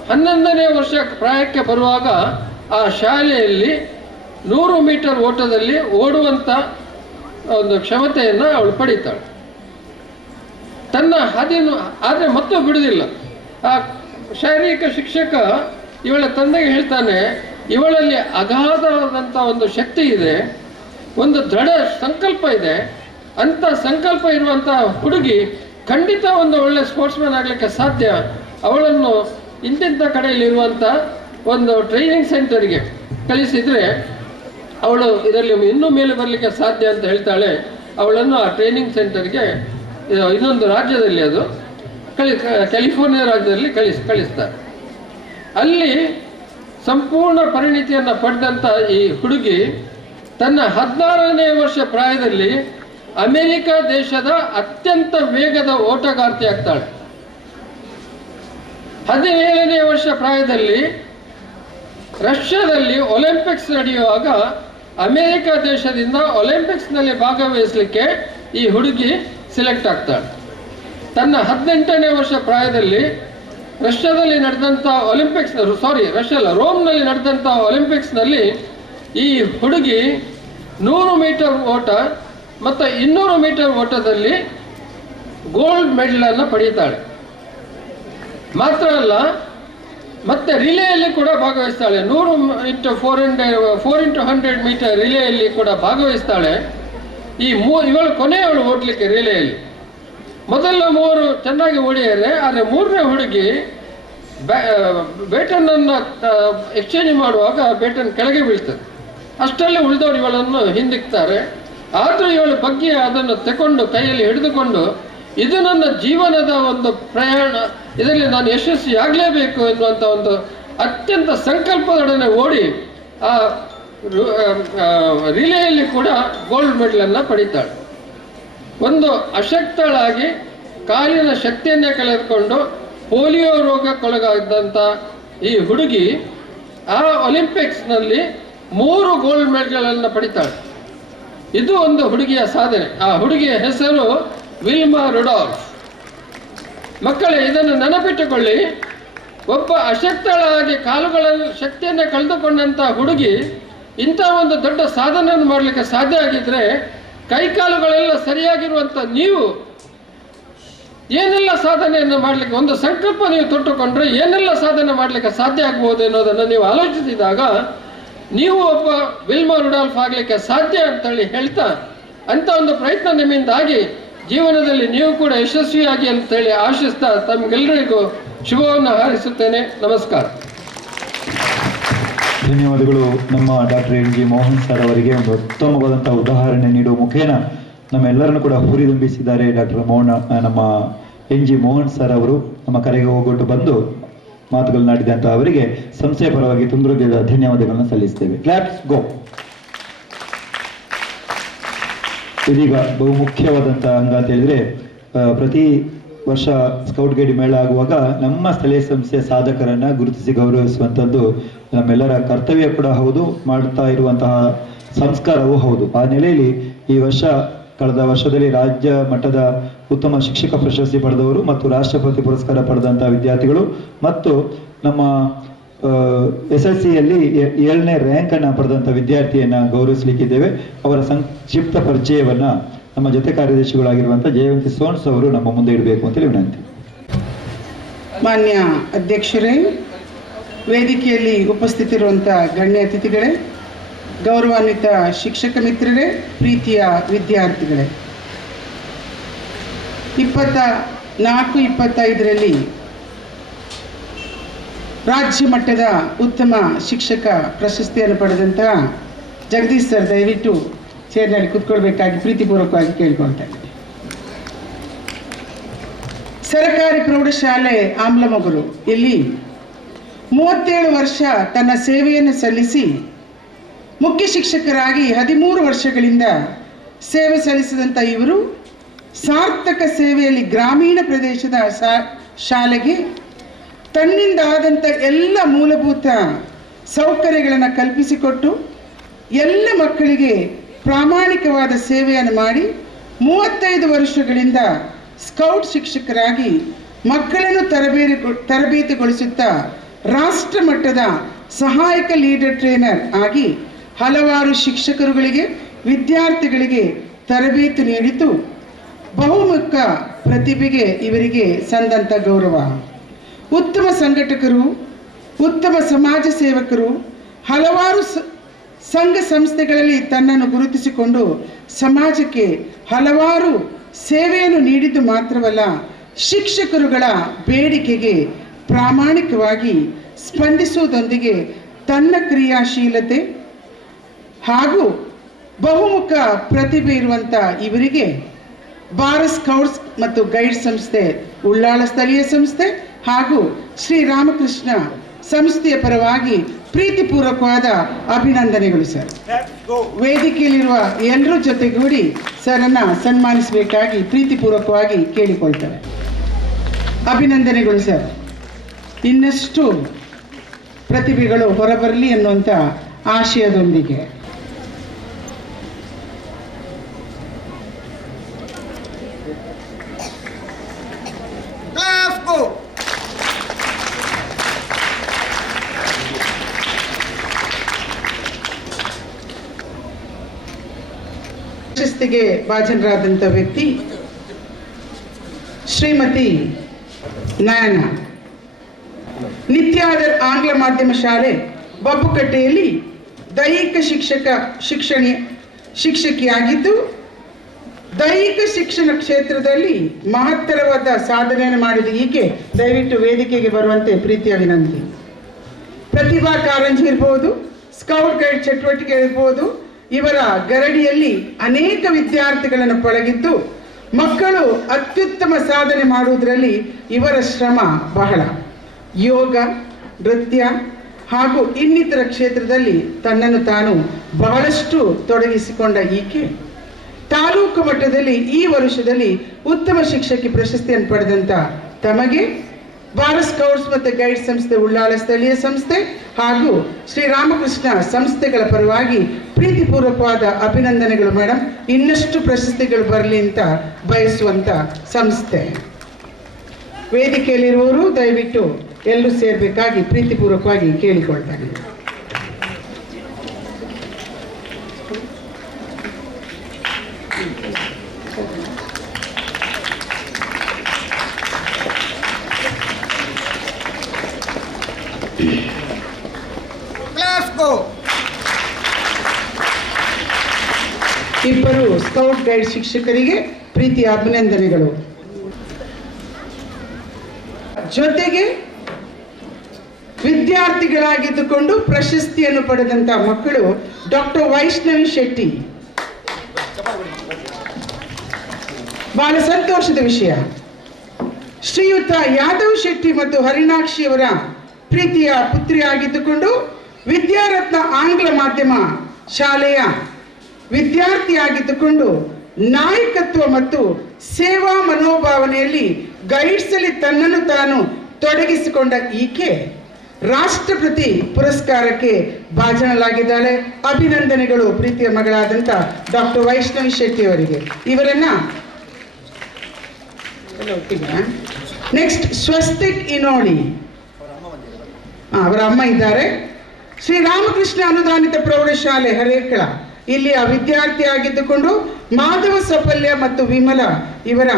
11ನೇ ವರ್ಷ ಪ್ರಾಯಕ್ಕೆ ಬರುವಾಗ ಆ ಶಾಲೆಯಲ್ಲಿ 100 ಮೀಟರ್ ಓಟದಲ್ಲಿ ಓಡುವಂಥ ಒಂದು ಕ್ಷಮತೆಯನ್ನು ಅವಳು ಪಡೀತಾಳೆ. ತನ್ನ ಹಾದಿಯನ್ನು ಆದರೆ ಮತ್ತು ಬಿಡುವುದಿಲ್ಲ. ಆ ಶಾರೀರಿಕ ಶಿಕ್ಷಕ ಇವಳ ತಂದೆಗೆ ಹೇಳ್ತಾನೆ, ಇವಳಲ್ಲಿ ಅಗಾಧವಾದಂಥ ಒಂದು ಶಕ್ತಿ ಇದೆ, ಒಂದು ದೃಢ ಸಂಕಲ್ಪ ಇದೆ. ಅಂಥ ಸಂಕಲ್ಪ ಇರುವಂಥ ಹುಡುಗಿ ಖಂಡಿತ ಒಂದು ಒಳ್ಳೆ ಸ್ಪೋರ್ಟ್ಸ್ಮನ್ ಆಗಲಿಕ್ಕೆ ಸಾಧ್ಯ. ಅವಳನ್ನು ಇಂತಿಂಥ ಕಡೆಯಲ್ಲಿರುವಂಥ ಒಂದು ಟ್ರೈನಿಂಗ್ ಸೆಂಟರ್ಗೆ ಕಳಿಸಿದರೆ ಅವಳು ಇದರಲ್ಲಿ ಇನ್ನೂ ಮೇಲೆ ಬರಲಿಕ್ಕೆ ಸಾಧ್ಯ ಅಂತ ಹೇಳ್ತಾಳೆ. ಅವಳನ್ನು ಆ ಟ್ರೈನಿಂಗ್ ಸೆಂಟರ್ಗೆ ಇನ್ನೊಂದು ರಾಜ್ಯದಲ್ಲಿ, ಅದು ಕ್ಯಾಲಿಫೋರ್ನಿಯಾ ರಾಜ್ಯದಲ್ಲಿ ಕಳಿಸ್ತಾರೆ. ಅಲ್ಲಿ ಸಂಪೂರ್ಣ ಪರಿಣಿತಿಯನ್ನು ಪಡೆದಂಥ ಈ ಹುಡುಗಿ ತನ್ನ 16ನೇ ವರ್ಷ ಪ್ರಾಯದಲ್ಲಿ ಅಮೆರಿಕ ದೇಶದ ಅತ್ಯಂತ ವೇಗದ ಓಟಗಾರ್ತಿ ಆಗ್ತಾಳೆ. 17ನೇ ವರ್ಷ ಪ್ರಾಯದಲ್ಲಿ ರಷ್ಯಾದಲ್ಲಿ ಒಲಿಂಪಿಕ್ಸ್ ನಡೆಯುವಾಗ ಅಮೆರಿಕ ದೇಶದಿಂದ ಒಲಿಂಪಿಕ್ಸ್ನಲ್ಲಿ ಭಾಗವಹಿಸಲಿಕ್ಕೆ ಈ ಹುಡುಗಿ ಸೆಲೆಕ್ಟ್ ಆಗ್ತಾಳೆ. ತನ್ನ 18ನೇ ವರ್ಷ ಪ್ರಾಯದಲ್ಲಿ ರಷ್ಯಾದಲ್ಲಿ ನಡೆದಂಥ ರೋಮ್ನಲ್ಲಿ ನಡೆದಂಥ ಒಲಿಂಪಿಕ್ಸ್ನಲ್ಲಿ ಈ ಹುಡುಗಿ 100 ಮೀಟರ್ ಓಟ ಮತ್ತು 200 ಮೀಟರ್ ಓಟದಲ್ಲಿ ಗೋಲ್ಡ್ ಮೆಡಲನ್ನು ಪಡೀತಾಳೆ. ಮಾತ್ರ ಅಲ್ಲ, ಮತ್ತೆ ರಿಲೇಯಲ್ಲಿ ಕೂಡ ಭಾಗವಹಿಸ್ತಾಳೆ. 4x100 ಮೀಟರ್ ರಿಲೇಯಲ್ಲಿ ಕೂಡ ಭಾಗವಹಿಸ್ತಾಳೆ. ಇವಳು ಕೊನೆಯವಳು ಓಡಲಿಕ್ಕೆ ರಿಲೇಯಲ್ಲಿ. ಮೊದಲ 3 ಚೆನ್ನಾಗಿ ಓಡಿದರೆ, ಆದರೆ 3ನೇ ಹುಡುಗಿ ಬೇಟನನ್ನು ಎಕ್ಸ್ಚೇಂಜ್ ಮಾಡುವಾಗ ಬೇಟನ್ ಕೆಳಗೆ ಬೀಳ್ತದೆ. ಅಷ್ಟರಲ್ಲಿ ಉಳಿದವರು ಇವಳನ್ನು ಹಿಂದಿಕ್ತಾರೆ. ಆದರೂ ಇವಳು ಬಗ್ಗೆ ಅದನ್ನು ತಗೊಂಡು ಕೈಯಲ್ಲಿ ಹಿಡಿದುಕೊಂಡು ಇದು ನನ್ನ ಜೀವನದ ಒಂದು ಪ್ರಯಾಣ, ಇದರಲ್ಲಿ ನಾನು ಯಶಸ್ವಿಯಾಗಲೇಬೇಕು ಎನ್ನುವಂಥ ಒಂದು ಅತ್ಯಂತ ಸಂಕಲ್ಪದೊಡನೆ ಓಡಿ ಆ ರಿಲೇಯಲ್ಲಿ ಕೂಡ ಗೋಲ್ಡ್ ಮೆಡಲನ್ನು ಪಡಿತಾಳೆ. ಒಂದು ಅಶಕ್ತಳಾಗಿ ಕಾಲಿನ ಶಕ್ತಿಯನ್ನೇ ಕಳೆದುಕೊಂಡು ಪೋಲಿಯೋ ರೋಗಕ್ಕೊಳಗಾದಂಥ ಈ ಹುಡುಗಿ ಆ ಒಲಿಂಪಿಕ್ಸ್ನಲ್ಲಿ 3 ಗೋಲ್ಡ್ ಮೆಡಲ್ಗಳನ್ನು ಪಡಿತಾಳೆ. ಇದು ಒಂದು ಹುಡುಗಿಯ ಸಾಧನೆ. ಆ ಹುಡುಗಿಯ ಹೆಸರು ವಿಲ್ಮಾ ರುಡಾಲ್ಫ್. ಮಕ್ಕಳೇ, ಇದನ್ನು ನೆನಪಿಟ್ಟುಕೊಳ್ಳಿ. ಒಬ್ಬ ಅಶಕ್ತಳಾಗಿ ಕಾಲುಗಳ ಶಕ್ತಿಯನ್ನು ಕಳೆದುಕೊಂಡಂಥ ಹುಡುಗಿ ಇಂಥ ಒಂದು ದೊಡ್ಡ ಸಾಧನೆಯನ್ನು ಮಾಡಲಿಕ್ಕೆ ಸಾಧ್ಯ ಆಗಿದ್ರೆ, ಕೈಕಾಲುಗಳೆಲ್ಲ ಸರಿಯಾಗಿರುವಂಥ ನೀವು ಏನೆಲ್ಲ ಸಾಧನೆಯನ್ನು ಮಾಡಲಿಕ್ಕೆ, ಒಂದು ಸಂಕಲ್ಪ ನೀವು ತೊಟ್ಟುಕೊಂಡ್ರೆ ಏನೆಲ್ಲ ಸಾಧನೆ ಮಾಡಲಿಕ್ಕೆ ಸಾಧ್ಯ ಆಗ್ಬೋದು ಅನ್ನೋದನ್ನು ನೀವು ಆಲೋಚಿಸಿದಾಗ ನೀವು ಒಬ್ಬ ವಿಲ್ಮಾ ರುಡಾಲ್ಫ್ ಆಗಲಿಕ್ಕೆ ಸಾಧ್ಯ ಅಂತೇಳಿ ಹೇಳ್ತಾ, ಅಂಥ ಒಂದು ಪ್ರಯತ್ನ ನಿಮ್ಮಿಂದಾಗಿ ಜೀವನದಲ್ಲಿ ನೀವು ಕೂಡ ಯಶಸ್ವಿಯಾಗಿ ಅಂತೇಳಿ ಆಶಿಸ್ತಾ ತಮಗೆಲ್ಲರಿಗೂ ಶುಭವನ್ನು ಹಾರೈಸುತ್ತೇನೆ. ನಮಸ್ಕಾರ. ಧನ್ಯವಾದಗಳು. ನಮ್ಮ doctor N G Mohan sir ಅವರಿಗೆ ಒಂದು ಉತ್ತಮವಾದಂಥ ಉದಾಹರಣೆ ನೀಡುವ ಮುಖೇನ ನಮ್ಮೆಲ್ಲರನ್ನು ಕೂಡ ಹುರಿದುಂಬಿಸಿದ್ದಾರೆ. ನಮ್ಮ ಎನ್ ಜಿ ಮೋಹನ್ ಸರ್ ಅವರು ನಮ್ಮ ಕರೆಗೆ ಹೋಗೊಟ್ಟು ಬಂದು ಮಾತುಗಳನ್ನಾಡಿದಂಥ ಅವರಿಗೆ ಸಂಸ್ಥೆಯ ಪರವಾಗಿ ತುಂಬ ಧನ್ಯವಾದಗಳನ್ನು ಸಲ್ಲಿಸ್ತೇವೆ. ಕ್ಲಾಪ್ಸ್ ಗೋ. ಇದೀಗ ಬಹು ಮುಖ್ಯವಾದಂಥ ಅಂಗ ಅಂತ ಹೇಳಿದ್ರೆ, ಪ್ರತಿ ವರ್ಷ ಸ್ಕೌಟ್ ಗೈಡ್ ಮೇಳ ಆಗುವಾಗ ನಮ್ಮ ಸ್ಥಳೀಯ ಸಂಸ್ಥೆಯ ಸಾಧಕರನ್ನು ಗುರುತಿಸಿ ಗೌರವಿಸುವಂಥದ್ದು ನಮ್ಮೆಲ್ಲರ ಕರ್ತವ್ಯ ಕೂಡ ಹೌದು, ಮಾಡ್ತಾ ಇರುವಂತಹ ಸಂಸ್ಕಾರವೂ ಹೌದು. ಆ ನೆಲೆಯಲ್ಲಿ ಈ ವರ್ಷ, ಕಳೆದ ವರ್ಷದಲ್ಲಿ ರಾಜ್ಯ ಮಟ್ಟದ ಉತ್ತಮ ಶಿಕ್ಷಕ ಪ್ರಶಸ್ತಿ ಪಡೆದವರು ಮತ್ತು ರಾಷ್ಟ್ರಪತಿ ಪುರಸ್ಕಾರ ಪಡೆದಂಥ ವಿದ್ಯಾರ್ಥಿಗಳು ಮತ್ತು ನಮ್ಮ SSLCಯಲ್ಲಿ 7ನೇ ರ್ಯಾಂಕನ್ನು ಪಡೆದಂಥ ವಿದ್ಯಾರ್ಥಿಯನ್ನು ಗೌರವಿಸಲಿಕ್ಕಿದ್ದೇವೆ. ಅವರ ಸಂಕ್ಷಿಪ್ತ ಪರಿಚಯವನ್ನು ನಮ್ಮ ಜೊತೆ ಕಾರ್ಯದರ್ಶಿಗಳಾಗಿರುವಂಥ ಜಯವಂತಿ ಸೋನ್ಸ್ ಅವರು ನಮ್ಮ ಮುಂದೆ ಇಡಬೇಕು ಅಂತೇಳಿ ವಿನಂತಿ. ಮಾನ್ಯ ಅಧ್ಯಕ್ಷರೇ, ವೇದಿಕೆಯಲ್ಲಿ ಉಪಸ್ಥಿತಿರುವಂಥ ಗಣ್ಯ ಅತಿಥಿಗಳೇ, ಗೌರವಾನ್ವಿತ ಶಿಕ್ಷಕ ಮಿತ್ರರೇ, ಪ್ರೀತಿಯ ವಿದ್ಯಾರ್ಥಿಗಳೇ, 24-25ರಲ್ಲಿ ರಾಜ್ಯ ಮಟ್ಟದ ಉತ್ತಮ ಶಿಕ್ಷಕ ಪ್ರಶಸ್ತಿಯನ್ನು ಪಡೆದಂತಹ ಜಗದೀಶ್ ಸರ್ ದಯವಿಟ್ಟು ಚೇರ್ನಲ್ಲಿ ಕೂತ್ಕೊಳ್ಬೇಕಾಗಿ ಪ್ರೀತಿಪೂರ್ವಕವಾಗಿ ಕೇಳಿಕೊಳ್ತಾ ಇದ್ದೀನಿ. ಸರ್ಕಾರಿ ಪ್ರೌಢಶಾಲೆ ಆಮ್ಲಮೊಗರು ಇಲ್ಲಿ 37 ವರ್ಷ ತನ್ನ ಸೇವೆಯನ್ನು ಸಲ್ಲಿಸಿ ಮುಖ್ಯ ಶಿಕ್ಷಕರಾಗಿ 13 ವರ್ಷಗಳಿಂದ ಸೇವೆ ಸಲ್ಲಿಸಿದಂಥ ಇವರು ಸಾರ್ಥಕ ಸೇವೆಯಲ್ಲಿ ಗ್ರಾಮೀಣ ಪ್ರದೇಶದ ಶಾಲೆಗೆ ತನ್ನಿಂದ ಆದಂಥ ಎಲ್ಲ ಮೂಲಭೂತ ಸೌಕರ್ಯಗಳನ್ನು ಕಲ್ಪಿಸಿಕೊಟ್ಟು ಎಲ್ಲ ಮಕ್ಕಳಿಗೆ ಪ್ರಾಮಾಣಿಕವಾದ ಸೇವೆಯನ್ನು ಮಾಡಿ 35 ವರ್ಷಗಳಿಂದ ಸ್ಕೌಟ್ ಶಿಕ್ಷಕರಾಗಿ ಮಕ್ಕಳನ್ನು ತರಬೇತಿಗೊಳಿಸುತ್ತಾ ರಾಷ್ಟ್ರ ಮಟ್ಟದ ಸಹಾಯಕ ಲೀಡರ್ ಟ್ರೈನರ್ ಆಗಿ ಹಲವಾರು ಶಿಕ್ಷಕರುಗಳಿಗೆ ವಿದ್ಯಾರ್ಥಿಗಳಿಗೆ ತರಬೇತಿ ನೀಡಿತು. ಬಹುಮುಖ ಪ್ರತಿಭೆಗೆ ಇವರಿಗೆ ಸಂದಂಥ ಗೌರವ. ಉತ್ತಮ ಸಂಘಟಕರು, ಉತ್ತಮ ಸಮಾಜ ಸೇವಕರು, ಹಲವಾರು ಸಂಘ ಸಂಸ್ಥೆಗಳಲ್ಲಿ ತನ್ನನ್ನು ಗುರುತಿಸಿಕೊಂಡು ಸಮಾಜಕ್ಕೆ ಹಲವಾರು ಸೇವೆಯನ್ನು ನೀಡಿದ್ದು ಮಾತ್ರವಲ್ಲ, ಶಿಕ್ಷಕರುಗಳ ಬೇಡಿಕೆಗೆ ಪ್ರಾಮಾಣಿಕವಾಗಿ ಸ್ಪಂದಿಸುವುದರೊಂದಿಗೆ ತನ್ನ ಕ್ರಿಯಾಶೀಲತೆ ಹಾಗೂ ಬಹುಮುಖ ಪ್ರತಿಭೆ ಇರುವಂಥ ಇವರಿಗೆ ಭಾರತ್ ಸ್ಕೌಟ್ಸ್ ಮತ್ತು ಗೈಡ್ ಸಂಸ್ಥೆ, ಉಳ್ಳಾಳ ಸ್ಥಳೀಯ ಸಂಸ್ಥೆ ಹಾಗೂ ಶ್ರೀರಾಮಕೃಷ್ಣ ಸಂಸ್ಥೆಯ ಪರವಾಗಿ ಪ್ರೀತಿಪೂರ್ವಕವಾದ ಅಭಿನಂದನೆಗಳು ಸರ್. ವೇದಿಕೆಯಲ್ಲಿರುವ ಎಲ್ಲರ ಜೊತೆಗೂಡಿ ಸರನ್ನು ಸನ್ಮಾನಿಸಬೇಕಾಗಿ ಪ್ರೀತಿಪೂರ್ವಕವಾಗಿ ಕೇಳಿಕೊಳ್ತಾರೆ. ಅಭಿನಂದನೆಗಳು ಸರ್. ಇನ್ನಷ್ಟು ಪ್ರತಿಭೆಗಳು ಹೊರಬರಲಿ ಅನ್ನುವಂಥ ಆಶಯದೊಂದಿಗೆ ಪ್ರಶಸ್ತಿಗೆ ಭಾಜನರಾದಂಥ ವ್ಯಕ್ತಿ ಶ್ರೀಮತಿ ನಯನ. ನಿತ್ಯಾದರ್ ಆಂಗ್ಲ ಮಾಧ್ಯಮ ಶಾಲೆ ಬಬ್ಬುಕಟ್ಟೆಯಲ್ಲಿ ದೈಹಿಕ ಶಿಕ್ಷಕಿಯಾಗಿದ್ದು ದೈಹಿಕ ಶಿಕ್ಷಣ ಕ್ಷೇತ್ರದಲ್ಲಿ ಮಹತ್ತರವಾದ ಸಾಧನೆಯನ್ನು ಮಾಡಿದ ಈಕೆ ದಯವಿಟ್ಟು ವೇದಿಕೆಗೆ ಬರುವಂತೆ ಪ್ರೀತಿಯ ವಿನಂತಿ. ಪ್ರತಿಭಾ ಕಾರಂಜಿ ಇರ್ಬೋದು, ಸ್ಕೌಟ್ ಗೈಡ್ ಚಟುವಟಿಕೆ ಇರ್ಬೋದು, ಇವರ ಗರಡಿಯಲ್ಲಿ ಅನೇಕ ವಿದ್ಯಾರ್ಥಿಗಳನ್ನು ಪಳಗಿದ್ದು ಮಕ್ಕಳು ಅತ್ಯುತ್ತಮ ಸಾಧನೆ ಮಾಡುವುದರಲ್ಲಿ ಇವರ ಶ್ರಮ ಬಹಳ. ಯೋಗ, ನೃತ್ಯ ಹಾಗೂ ಇನ್ನಿತರ ಕ್ಷೇತ್ರದಲ್ಲಿ ತನ್ನನ್ನು ತಾನು ಬಹಳಷ್ಟು ತೊಡಗಿಸಿಕೊಂಡ ಈಕೆ ತಾಲೂಕು ಮಟ್ಟದಲ್ಲಿ ಈ ವರ್ಷದಲ್ಲಿ ಉತ್ತಮ ಶಿಕ್ಷಕಿ ಪ್ರಶಸ್ತಿಯನ್ನು ಪಡೆದಂಥ ತಮಗೆ ಭಾರತ್ ಸ್ಕೌಟ್ಸ್ ಮತ್ತು ಗೈಡ್ ಸಂಸ್ಥೆ, ಉಳ್ಳಾಲ ಸ್ಥಳೀಯ ಸಂಸ್ಥೆ ಹಾಗೂ ಶ್ರೀರಾಮಕೃಷ್ಣ ಸಂಸ್ಥೆಗಳ ಪರವಾಗಿ ಪ್ರೀತಿಪೂರ್ವಕವಾದ ಅಭಿನಂದನೆಗಳು ಮೇಡಮ್. ಇನ್ನಷ್ಟು ಪ್ರಶಸ್ತಿಗಳು ಬರಲಿ ಅಂತ ಬಯಸುವಂಥ ಸಂಸ್ಥೆ. ವೇದಿಕೆಯಲ್ಲಿರುವವರು ದಯವಿಟ್ಟು ಎಲ್ಲರೂ ಸೇರಬೇಕಾಗಿ ಪ್ರೀತಿಪೂರ್ವಕವಾಗಿ ಕೇಳಿಕೊಳ್ತಾರೆ. ಇಬ್ಬರು ಸ್ಕೌಟ್ ಗೈಡ್ ಶಿಕ್ಷಕರಿಗೆ ಪ್ರೀತಿಯ ಅಭಿನಂದನೆಗಳು. ಜೊತೆಗೆ ವಿದ್ಯಾರ್ಥಿಗಳಾಗಿದ್ದುಕೊಂಡು ಪ್ರಶಸ್ತಿಯನ್ನು ಪಡೆದಂತ ಮಕ್ಕಳು ಡಾಕ್ಟರ್ ವೈಷ್ಣವಿ ಶೆಟ್ಟಿ. ಬಹಳ ಸಂತೋಷದ ವಿಷಯ. ಶ್ರೀಯುತ ಯಾದವ್ ಶೆಟ್ಟಿ ಮತ್ತು ಹರಿಣಾಕ್ಷಿಯವರ ಪ್ರೀತಿಯ ಪುತ್ರಿಯಾಗಿದ್ದುಕೊಂಡು ವಿದ್ಯಾರತ್ನ ಆಂಗ್ಲ ಮಾಧ್ಯಮ ಶಾಲೆಯ ವಿದ್ಯಾರ್ಥಿಯಾಗಿದ್ದುಕೊಂಡು ನಾಯಕತ್ವ ಮತ್ತು ಸೇವಾ ಮನೋಭಾವನೆಯಲ್ಲಿ ಗೈಡ್ಸಲ್ಲಿ ತನ್ನನ್ನು ತಾನು ತೊಡಗಿಸಿಕೊಂಡ ಈಕೆ ರಾಷ್ಟ್ರಪತಿ ಪುರಸ್ಕಾರಕ್ಕೆ ಭಾಜನಲಾಗಿದ್ದಾಳೆ. ಅಭಿನಂದನೆಗಳು ಪ್ರೀತಿಯ ಮಗಳಾದಂಥ ಡಾಕ್ಟರ್ ವೈಷ್ಣವಿ ಶೆಟ್ಟಿ ಅವರಿಗೆ. ಇವರನ್ನ ನೆಕ್ಸ್ಟ್ ಸ್ವಸ್ತಿಕ್ ಇನೋಳಿ, ಅವರ ಅಮ್ಮ ಇದ್ದಾರೆ. ಶ್ರೀರಾಮಕೃಷ್ಣ ಅನುದಾನಿತ ಪ್ರೌಢಶಾಲೆ ಹರೇಕಳ ಇಲ್ಲಿಯ ವಿದ್ಯಾರ್ಥಿಯಾಗಿದ್ದುಕೊಂಡು ಮಾಧವ ಸಫಲ್ಯ ಮತ್ತು ವಿಮಲ ಇವರ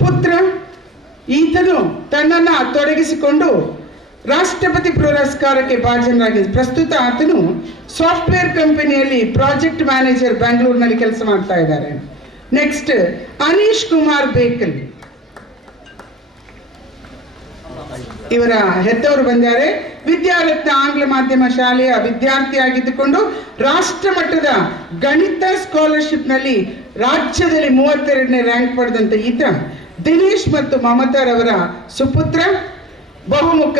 ಪುತ್ರ. ಈತನು ತನ್ನನ್ನು ತೊಡಗಿಸಿಕೊಂಡು ರಾಷ್ಟ್ರಪತಿ ಪುರಸ್ಕಾರಕ್ಕೆ ಭಾಜನರಾಗಿದ್ದ. ಪ್ರಸ್ತುತ ಆತನು ಸಾಫ್ಟ್ವೇರ್ ಕಂಪನಿಯಲ್ಲಿ ಪ್ರಾಜೆಕ್ಟ್ ಮ್ಯಾನೇಜರ್ ಬೆಂಗಳೂರಿನಲ್ಲಿ ಕೆಲಸ ಮಾಡ್ತಾ ಇದ್ದಾರೆ. ನೆಕ್ಸ್ಟ್ ಅನೀಶ್ ಕುಮಾರ್ ಬೇಕಲ್, ಇವರ ಹೆತ್ತವರು ಬಂದಿದ್ದಾರೆ. ವಿದ್ಯಾರತ್ನ ಆಂಗ್ಲ ಮಾಧ್ಯಮ ಶಾಲೆಯ ವಿದ್ಯಾರ್ಥಿಯಾಗಿದ್ದುಕೊಂಡು ರಾಷ್ಟ್ರ ಮಟ್ಟದ ಗಣಿತ ಸ್ಕಾಲರ್ಶಿಪ್ನಲ್ಲಿ ರಾಜ್ಯದಲ್ಲಿ 32ನೇ ರ್ಯಾಂಕ್ ಪಡೆದಂತ ಈತ ದಿನೇಶ್ ಮತ್ತು ಮಮತಾರವರ ಸುಪುತ್ರ, ಬಹುಮುಖ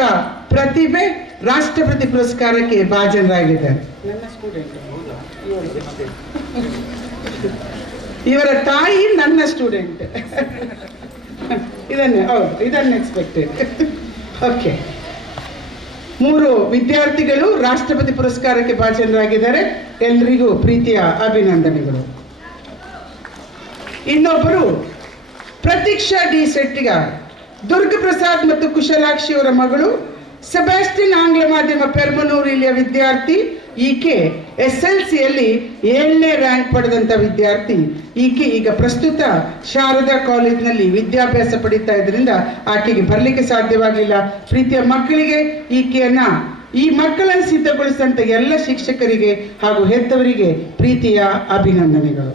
ಪ್ರತಿಭೆ, ರಾಷ್ಟ್ರಪತಿ ಪುರಸ್ಕಾರಕ್ಕೆ ಭಾಜನರಾಗಿದ್ದಾರೆ. ನನ್ನ ಸ್ಟೂಡೆಂಟ್, ಇವರ ತಾಯಿ ನನ್ನ ಸ್ಟೂಡೆಂಟ್. ಇದನ್ನು ಎಕ್ಸ್ಪೆಕ್ಟೆಡ್. ಓಕೆ, 3 ವಿದ್ಯಾರ್ಥಿಗಳು ರಾಷ್ಟ್ರಪತಿ ಪುರಸ್ಕಾರಕ್ಕೆ ಭಾಜನರಾಗಿದ್ದಾರೆ. ಎಲ್ರಿಗೂ ಪ್ರೀತಿಯ ಅಭಿನಂದನೆಗಳು. ಇನ್ನೊಬ್ಬರು ಪ್ರತೀಕ್ಷಾ ಡಿ ಸೆಟ್ಟಿಗಾರ್, ದುರ್ಗಪ್ರಸಾದ್ ಮತ್ತು ಕುಶಲಾಕ್ಷಿ ಅವರ ಮಗಳು, ಸೆಬಾಸ್ಟಿನ್ ಆಂಗ್ಲ ಮಾಧ್ಯಮ ಪೆರ್ಮನೂರು ಇಲ್ಲಿಯ ವಿದ್ಯಾರ್ಥಿ. ಈಕೆ SLCಯಲ್ಲಿ 7ನೇ ರ್ಯಾಂಕ್ ಪಡೆದಂಥ ವಿದ್ಯಾರ್ಥಿ. ಈಕೆ ಈಗ ಪ್ರಸ್ತುತ ಶಾರದಾ ಕಾಲೇಜಿನಲ್ಲಿ ವಿದ್ಯಾಭ್ಯಾಸ ಪಡೀತಾ ಇದ್ರಿಂದ ಆಕೆಗೆ ಬರಲಿಕ್ಕೆ ಸಾಧ್ಯವಾಗಲಿಲ್ಲ. ಪ್ರೀತಿಯ ಮಕ್ಕಳಿಗೆ ಈ ಮಕ್ಕಳನ್ನು ಸಿದ್ಧಗೊಳಿಸಿದಂಥ ಎಲ್ಲ ಶಿಕ್ಷಕರಿಗೆ ಹಾಗೂ ಹೆತ್ತವರಿಗೆ ಪ್ರೀತಿಯ ಅಭಿನಂದನೆಗಳು.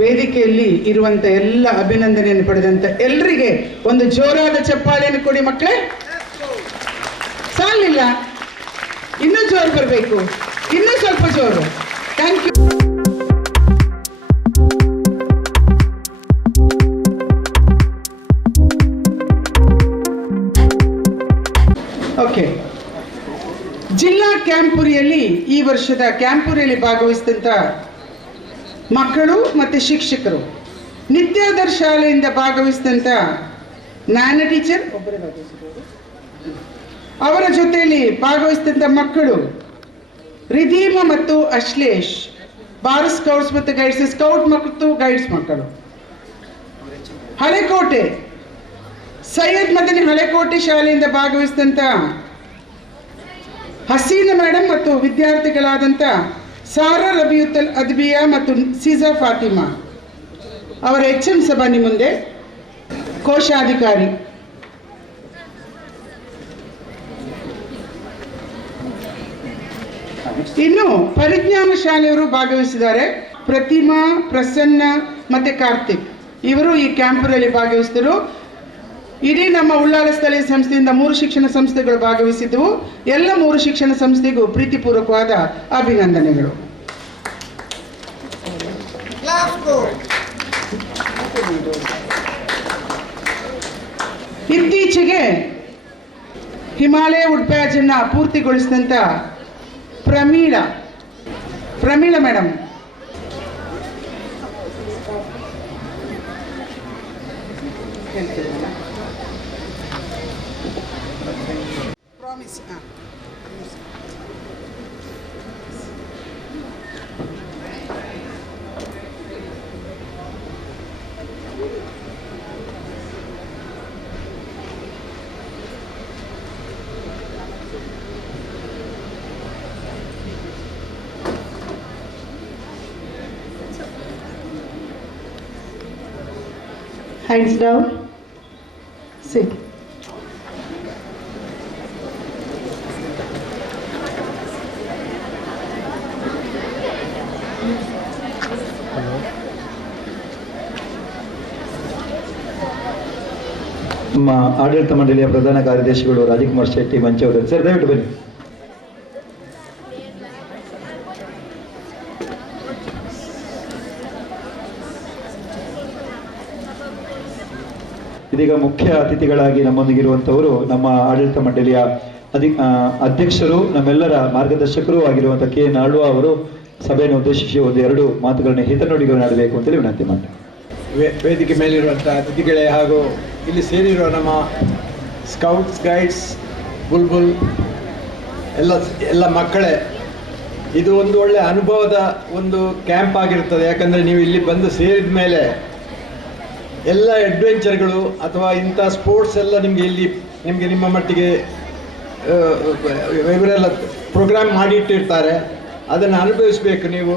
ವೇದಿಕೆಯಲ್ಲಿ ಇರುವಂತ ಎಲ್ಲ ಅಭಿನಂದನೆಯನ್ನು ಪಡೆದಂತ ಎಲ್ಲರಿಗೆ ಒಂದು ಜೋರಾದ ಚಪ್ಪಾಳೆಯನ್ನು ಕೊಡಿ ಮಕ್ಕಳೇ. ಸಾಲಿಲ್ಲ, ಇನ್ನೂ ಜೋರು ಬರಬೇಕು. ಇನ್ನೂ ಸ್ವಲ್ಪ ಜೋರು. Thank you. ಓಕೆ, ಜಿಲ್ಲಾ ಕ್ಯಾಂಪುರಿಯಲ್ಲಿ ಈ ವರ್ಷದ ಕ್ಯಾಂಪುರಿಯಲ್ಲಿ ಭಾಗವಹಿಸಿದಂಥ ಮಕ್ಕಳು ಮತ್ತು ಶಿಕ್ಷಕರು, ನಿತ್ಯಾದರ್ ಶಾಲೆಯಿಂದ ಭಾಗವಹಿಸಿದಂಥ ಜ್ಞಾನ ಟೀಚರ್ ಅವರ ಜೊತೆಯಲ್ಲಿ ಭಾಗವಹಿಸಿದಂಥ ಮಕ್ಕಳು ರಿಧೀಮ ಮತ್ತು ಅಶ್ಲೇಷ್, ಭಾರತ್ ಸ್ಕೌಟ್ಸ್ ಮತ್ತು ಗೈಡ್ಸ್, ಸ್ಕೌಟ್ ಮತ್ತು ಗೈಡ್ಸ್ ಮಕ್ಕಳು. ಹಳೆಕೋಟೆ ಸೈಯದ್ ಮದನಿ ಹಳೆಕೋಟೆ ಶಾಲೆಯಿಂದ ಭಾಗವಹಿಸಿದಂಥ ಹಸೀನಾ ಮೇಡಮ್ ಮತ್ತು ವಿದ್ಯಾರ್ಥಿಗಳಾದಂಥ ಸಾರಾ ರಬಿಯುತ್ತಲ್ ಅದ್ಬಿಯಾ ಮತ್ತು ಸೀಜಾ ಫಾತಿಮಾ ಅವರ HM ಸಭಾನಿ ಮುಂದೆ ಕೋಶಾಧಿಕಾರಿ. ಇನ್ನು ಪರಿಜ್ಞಾನ ಶಾಲೆಯವರು ಭಾಗವಹಿಸಿದ್ದಾರೆ. ಪ್ರತಿಮಾ, ಪ್ರಸನ್ನ ಮತ್ತು ಕಾರ್ತಿಕ್ ಇವರು ಈ ಕ್ಯಾಂಪರಲ್ಲಿ ಭಾಗವಹಿಸಿದರು. ಇಡೀ ನಮ್ಮ ಉಳ್ಳಾಲ ಸ್ಥಳೀಯ ಸಂಸ್ಥೆಯಿಂದ 3 ಶಿಕ್ಷಣ ಸಂಸ್ಥೆಗಳು ಭಾಗವಹಿಸಿದ್ದವು. ಎಲ್ಲ 3 ಶಿಕ್ಷಣ ಸಂಸ್ಥೆಗೂ ಪ್ರೀತಿಪೂರ್ವಕವಾದ ಅಭಿನಂದನೆಗಳು. ಇತ್ತೀಚೆಗೆ ಹಿಮಾಲಯ ವುಡ್ ಬ್ಯಾಚ್ ಅನ್ನ ಪೂರ್ತಿಗೊಳಿಸಿದಂಥ Pramila madam Hands down. Sit. ನಮ್ಮ ಆಡಳಿತ ಮಂಡಳಿಯ ಪ್ರಧಾನ ಕಾರ್ಯದರ್ಶಿಗಳು ರಾಜಕುಮಾರ್ ಶೆಟ್ಟಿ ಮಂಚೌದರಿ ಸರ್, ದಯವಿಟ್ಟು ಬನ್ನಿ. ಇದೀಗ ಮುಖ್ಯ ಅತಿಥಿಗಳಾಗಿ ನಮ್ಮೊಂದಿಗಿರುವಂಥವರು ನಮ್ಮ ಆಡಳಿತ ಮಂಡಳಿಯ ಅಧ್ಯಕ್ಷರು, ನಮ್ಮೆಲ್ಲರ ಮಾರ್ಗದರ್ಶಕರು ಆಗಿರುವಂಥ KN ಆಳ್ವ ಅವರು ಸಭೆಯನ್ನು ಉದ್ದೇಶಿಸಿ 1-2 ಮಾತುಗಳನ್ನ ಹಿತನುಡಿಗಳನ್ನು ಆಡಬೇಕು ಅಂತೇಳಿ ವಿನಂತಿ ಮಾಡ್ತಾರೆ. ವೇದಿಕೆ ಮೇಲಿರುವಂಥ ಅತಿಥಿಗಳೇ ಹಾಗೂ ಇಲ್ಲಿ ಸೇರಿರುವ ನಮ್ಮ ಸ್ಕೌಟ್ಸ್, ಗೈಡ್ಸ್, ಬುಲ್ಬುಲ್ ಎಲ್ಲ ಮಕ್ಕಳೇ, ಇದು ಒಂದು ಒಳ್ಳೆಯ ಅನುಭವದ ಒಂದು ಕ್ಯಾಂಪ್ ಆಗಿರ್ತದೆ. ಯಾಕಂದರೆ ನೀವು ಇಲ್ಲಿ ಬಂದು ಸೇರಿದ ಮೇಲೆ ಎಲ್ಲ ಅಡ್ವೆಂಚರ್ಗಳು ಅಥವಾ ಇಂಥ ಸ್ಪೋರ್ಟ್ಸ್ ಎಲ್ಲ ನಿಮಗೆ ನಿಮ್ಮ ಮಟ್ಟಿಗೆ ಇವರೆಲ್ಲ ಪ್ರೋಗ್ರಾಮ್ ಮಾಡಿಟ್ಟಿರ್ತಾರೆ. ಅದನ್ನು ಅನುಭವಿಸಬೇಕು ನೀವು.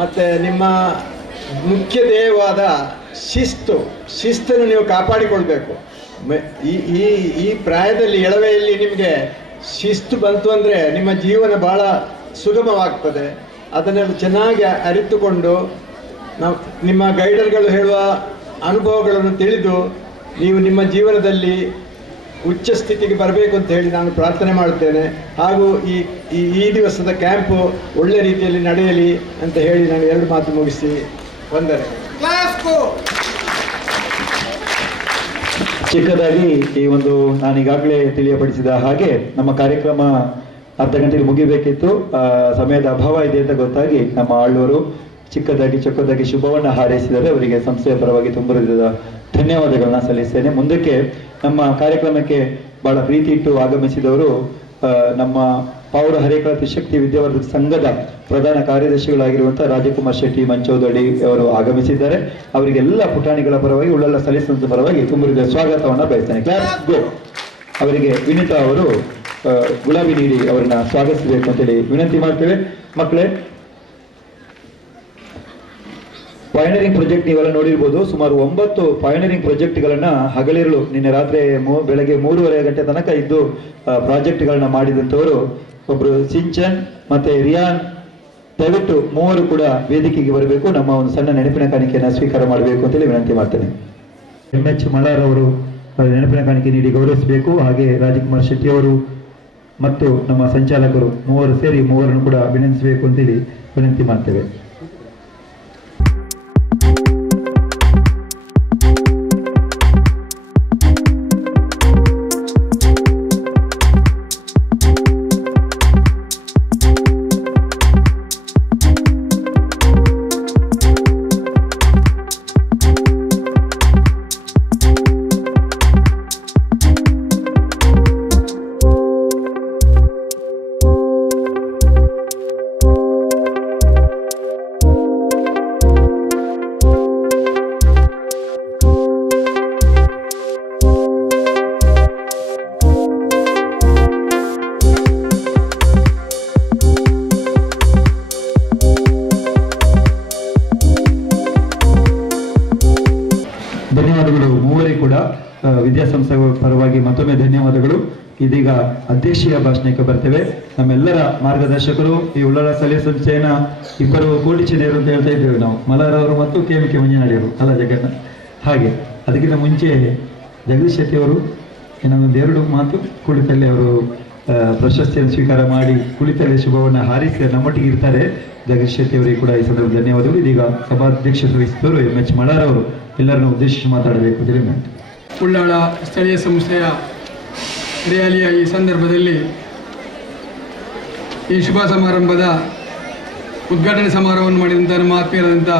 ಮತ್ತು ನಿಮ್ಮ ಮುಖ್ಯ ಧ್ಯೇಯವಾದ ಶಿಸ್ತನ್ನು ನೀವು ಕಾಪಾಡಿಕೊಳ್ಬೇಕು. ಈ ಪ್ರಾಯದಲ್ಲಿ, ಎಳವೆಯಲ್ಲಿ ನಿಮಗೆ ಶಿಸ್ತು ಬಂತು ಅಂದರೆ ನಿಮ್ಮ ಜೀವನ ಭಾಳ ಸುಗಮವಾಗ್ತದೆ. ಅದನ್ನೆಲ್ಲ ಚೆನ್ನಾಗಿ ಅರಿತುಕೊಂಡು ನಿಮ್ಮ ಗೈಡರ್ಗಳು ಹೇಳುವ ಅನುಭವಗಳನ್ನು ತಿಳಿದು ನೀವು ನಿಮ್ಮ ಜೀವನದಲ್ಲಿ ಉಚ್ಚ ಸ್ಥಿತಿಗೆ ಬರಬೇಕು ಅಂತ ಹೇಳಿ ನಾನು ಪ್ರಾರ್ಥನೆ ಮಾಡುತ್ತೇನೆ. ಹಾಗೂ ಈ ದಿವಸದ ಕ್ಯಾಂಪು ಒಳ್ಳೆ ರೀತಿಯಲ್ಲಿ ನಡೆಯಲಿ ಅಂತ ಹೇಳಿ ನಾನು 2 ಮಾತು ಮುಗಿಸಿ ವಂದನೆ. ಚಿಕ್ಕದಾಗಿ ಈ ಒಂದು ನಾನೀಗಾಗಲೇ ತಿಳಿಯಪಡಿಸಿದ ಹಾಗೆ ನಮ್ಮ ಕಾರ್ಯಕ್ರಮ ಅರ್ಧ ಗಂಟೆಗೆ ಮುಗಿಬೇಕಿತ್ತು. ಸಮಯದ ಅಭಾವ ಇದೆ ಅಂತ ಗೊತ್ತಾಗಿ ನಮ್ಮ ಆಳ್ವರು ಚೊಕ್ಕದಾಗಿ ಶುಭವನ್ನು ಹಾರೈಸಿದರೆ ಅವರಿಗೆ ಸಂಸ್ಥೆಯ ಪರವಾಗಿ ತುಂಬ ಧನ್ಯವಾದಗಳನ್ನ ಸಲ್ಲಿಸ್ತೇನೆ. ಮುಂದಕ್ಕೆ ನಮ್ಮ ಕಾರ್ಯಕ್ರಮಕ್ಕೆ ಬಹಳ ಪ್ರೀತಿ ಇಟ್ಟು ಆಗಮಿಸಿದವರು ನಮ್ಮ ಪಾವಡ ಹರೇಕಳ ತ್ರಿಶಕ್ತಿ ವಿದ್ಯಾವರ್ಧಕ ಸಂಘದ ಪ್ರಧಾನ ಕಾರ್ಯದರ್ಶಿಗಳಾಗಿರುವಂತಹ ರಾಜಕುಮಾರ್ ಶೆಟ್ಟಿ ಮಂಚೌದಡಿ ಅವರು ಆಗಮಿಸಿದ್ದಾರೆ. ಅವರಿಗೆಲ್ಲ ಪುಟಾಣಿಗಳ ಪರವಾಗಿ, ಉಳ್ಳಾಲ ಸ್ಥಳೀಯ ಸಂಸ್ಥೆ ಪರವಾಗಿ ತುಂಬ ಸ್ವಾಗತವನ್ನ ಬಯಸ್ತೇನೆ. ಕ್ಲಾಸ್ ಗೋ. ಅವರಿಗೆ ವಿನಿತಾ ಅವರು ಗುಲಾಬಿ ನೀಡಿ ಅವರನ್ನ ಸ್ವಾಗತಿಸಬೇಕು ಅಂತೇಳಿ ವಿನಂತಿ ಮಾಡ್ತೇವೆ. ಮಕ್ಕಳೇ, ಪಯನರಿಂಗ್ ಪ್ರಾಜೆಕ್ಟ್ ನೀವೆಲ್ಲ ನೋಡಿರ್ಬೋದು. ಸುಮಾರು 9 ಪಯನರಿಂಗ್ ಪ್ರಾಜೆಕ್ಟ್ಗಳನ್ನ ಹಗಲಿರುಳು ನಿನ್ನೆ ರಾತ್ರಿ ಬೆಳಗ್ಗೆ 3:30 ಗಂಟೆ ತನಕ ಇದ್ದು ಪ್ರಾಜೆಕ್ಟ್ಗಳನ್ನ ಮಾಡಿದಂಥವರು ಒಬ್ರು ಸಿಂಚನ್ ಮತ್ತೆ ರಿಯಾನ್. ದಯವಿಟ್ಟು 3 ಕೂಡ ವೇದಿಕೆಗೆ ಬರಬೇಕು. ನಮ್ಮ ಒಂದು ಸಣ್ಣ ನೆನಪಿನ ಕಾಣಿಕೆಯನ್ನು ಸ್ವೀಕಾರ ಮಾಡಬೇಕು ಅಂತೇಳಿ ವಿನಂತಿ ಮಾಡ್ತೇನೆ. MH ಮಲಾರ್ ಅವರು ನೆನಪಿನ ಕಾಣಿಕೆ ನೀಡಿ ಗೌರವಿಸಬೇಕು. ಹಾಗೆ ರಾಜಕುಮಾರ್ ಶೆಟ್ಟಿ ಅವರು ಮತ್ತು ನಮ್ಮ ಸಂಚಾಲಕರು ಮೂವರು ಸೇರಿ ಮೂವರನ್ನು ಕೂಡ ವಿನಂತಿಸಬೇಕು ಅಂತೇಳಿ ವಿನಂತಿ ಮಾಡ್ತೇವೆ. ಧನ್ಯವಾದಗಳು ಮೂವರಿಗೂ ಕೂಡ ವಿದ್ಯಾಸಂಸ್ಥೆ ಪರವಾಗಿ ಮತ್ತೊಮ್ಮೆ ಧನ್ಯವಾದಗಳು. ಇದೀಗ ಅಧ್ಯಕ್ಷೀಯ ಭಾಷಣಕ್ಕೆ ಬರ್ತೇವೆ. ನಮ್ಮೆಲ್ಲರ ಮಾರ್ಗದರ್ಶಕರು ಈ ಉಳ್ಳಾಲ ಸ್ಥಳೀಯ ಸಂಸ್ಥೆಯನ್ನ ಇಬ್ಬರು ಕೋಟಿಚಿದೇವರು ಅಂತ ಹೇಳ್ತಾ ಇದ್ದೇವೆ ನಾವು, ಮಲ್ಲಾರವರು ಮತ್ತು KVK ಮಂಜನಡಿಯವರು ಅಲ್ಲ ಜಗನ್ನ. ಹಾಗೆ ಅದಕ್ಕಿಂತ ಮುಂಚೆ ಜಗದೀಶ್ ಶೆಟ್ಟಿ ಅವರು ಇನ್ನೊಂದು 2 ಮಾತು ಕುಳಿತಲ್ಲಿ ಅವರು ಪ್ರಶಸ್ತಿಯನ್ನು ಸ್ವೀಕಾರ ಮಾಡಿ ಕುಳಿತಲ್ಲಿ ಶುಭವನ್ನು ಹಾರೈಸಿ ನಮ್ಮೊಟ್ಟಿಗೆ ಇರ್ತಾರೆ. ಜಗದೀಶ್ ಶೆಟ್ಟಿ ಅವರಿಗೆ ಕೂಡ ಈ ಸಂದರ್ಭ ಧನ್ಯವಾದಗಳು. ಇದೀಗ ಸಭಾಧ್ಯಕ್ಷರು ವಹಿಸಿದವರು MH ಮಳಾರವರು ಎಲ್ಲರನ್ನು ಉದ್ದೇಶಿಸಿ ಮಾತಾಡಬೇಕು. ಉಳ್ಳಾಳ ಸ್ಥಳೀಯ ಸಂಸ್ಥೆಯ ರ್ಯಾಲಿಯ ಈ ಸಂದರ್ಭದಲ್ಲಿ ಈ ಶುಭ ಸಮಾರಂಭದ ಉದ್ಘಾಟನೆ ಸಮಾರಂಭವನ್ನು ಮಾಡಿದಂಥ ನಮ್ಮ ಆತ್ಮೀಯರಾದಂಥ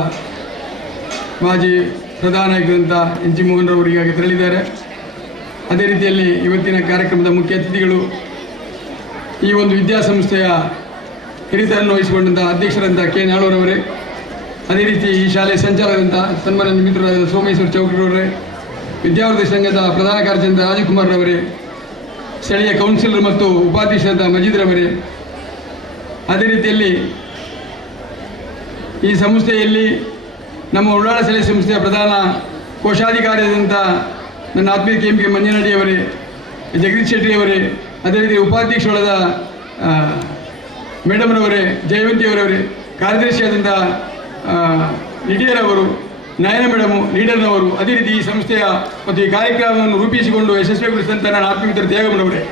ಮಾಜಿ ಪ್ರಧಾನ ನಾಯಕರಂಥ NG ಮೋಹನ್ ರವರಿಗಾಗಿ ತೆರಳಿದ್ದಾರೆ. ಅದೇ ರೀತಿಯಲ್ಲಿ ಇವತ್ತಿನ ಕಾರ್ಯಕ್ರಮದ ಮುಖ್ಯ ಅತಿಥಿಗಳು ಈ ಒಂದು ವಿದ್ಯಾಸಂಸ್ಥೆಯ ಹಿರಿತರನ್ನು ವಹಿಸಿಕೊಂಡಂಥ ಅಧ್ಯಕ್ಷರಂಥ K ನಾಳೂರವರೇ, ಅದೇ ರೀತಿ ಈ ಶಾಲೆಯ ಸಂಚಾಲಕರಂಥ ಸನ್ಮಾನ್ಯ ಮಿತ್ರರಾದ ಸೋಮೇಶ್ವರ ಚೌಕ್ರವರೇ, ವಿದ್ಯಾವರ್ಧಕ ಸಂಘದ ಪ್ರಧಾನ ಕಾರ್ಯದರ್ಶಿ ರಾಜಕುಮಾರ್ ರವರೇ, ಸ್ಥಳೀಯ ಕೌನ್ಸಿಲರ್ ಮತ್ತು ಉಪಾಧ್ಯಕ್ಷರಾದ ಮಜೀದ್ ರವರೇ, ಅದೇ ರೀತಿಯಲ್ಲಿ ಈ ಸಂಸ್ಥೆಯಲ್ಲಿ ನಮ್ಮ ಉಳ್ಳಾಳ ಸ್ಥಳೀಯ ಸಂಸ್ಥೆಯ ಪ್ರಧಾನ ಕೋಶಾಧಿಕಾರಿಯಾದಂಥ ನನ್ನ ಆತ್ಮೀಯ KMK ಮಂಜನಡಿಯವರೇ, ಜಗದೀಶ್ ಶೆಟ್ಟಿಯವರೇ, ಅದೇ ರೀತಿ ಉಪಾಧ್ಯಕ್ಷರಾದ ಮೇಡಮ್ರವರೇ, ಜಯವಂತಿಯವರವರೇ, ಕಾರ್ಯದರ್ಶಿಯಾದಂಥ ನಿಡಿಯರವರು, ನಯನ ಮೇಡಮು, ಲೀಡರ್ನವರು, ಅದೇ ರೀತಿ ಈ ಸಂಸ್ಥೆಯ ಮತ್ತು ಈ ಕಾರ್ಯಕ್ರಮವನ್ನು ರೂಪಿಸಿಕೊಂಡು ಯಶಸ್ವಿಗೊಳಿಸಿದಂಥ ನನ್ನ ಆತ್ಮೀಯ ಮಿತ್ರ ದೇವಮ್ಮನವರೇ,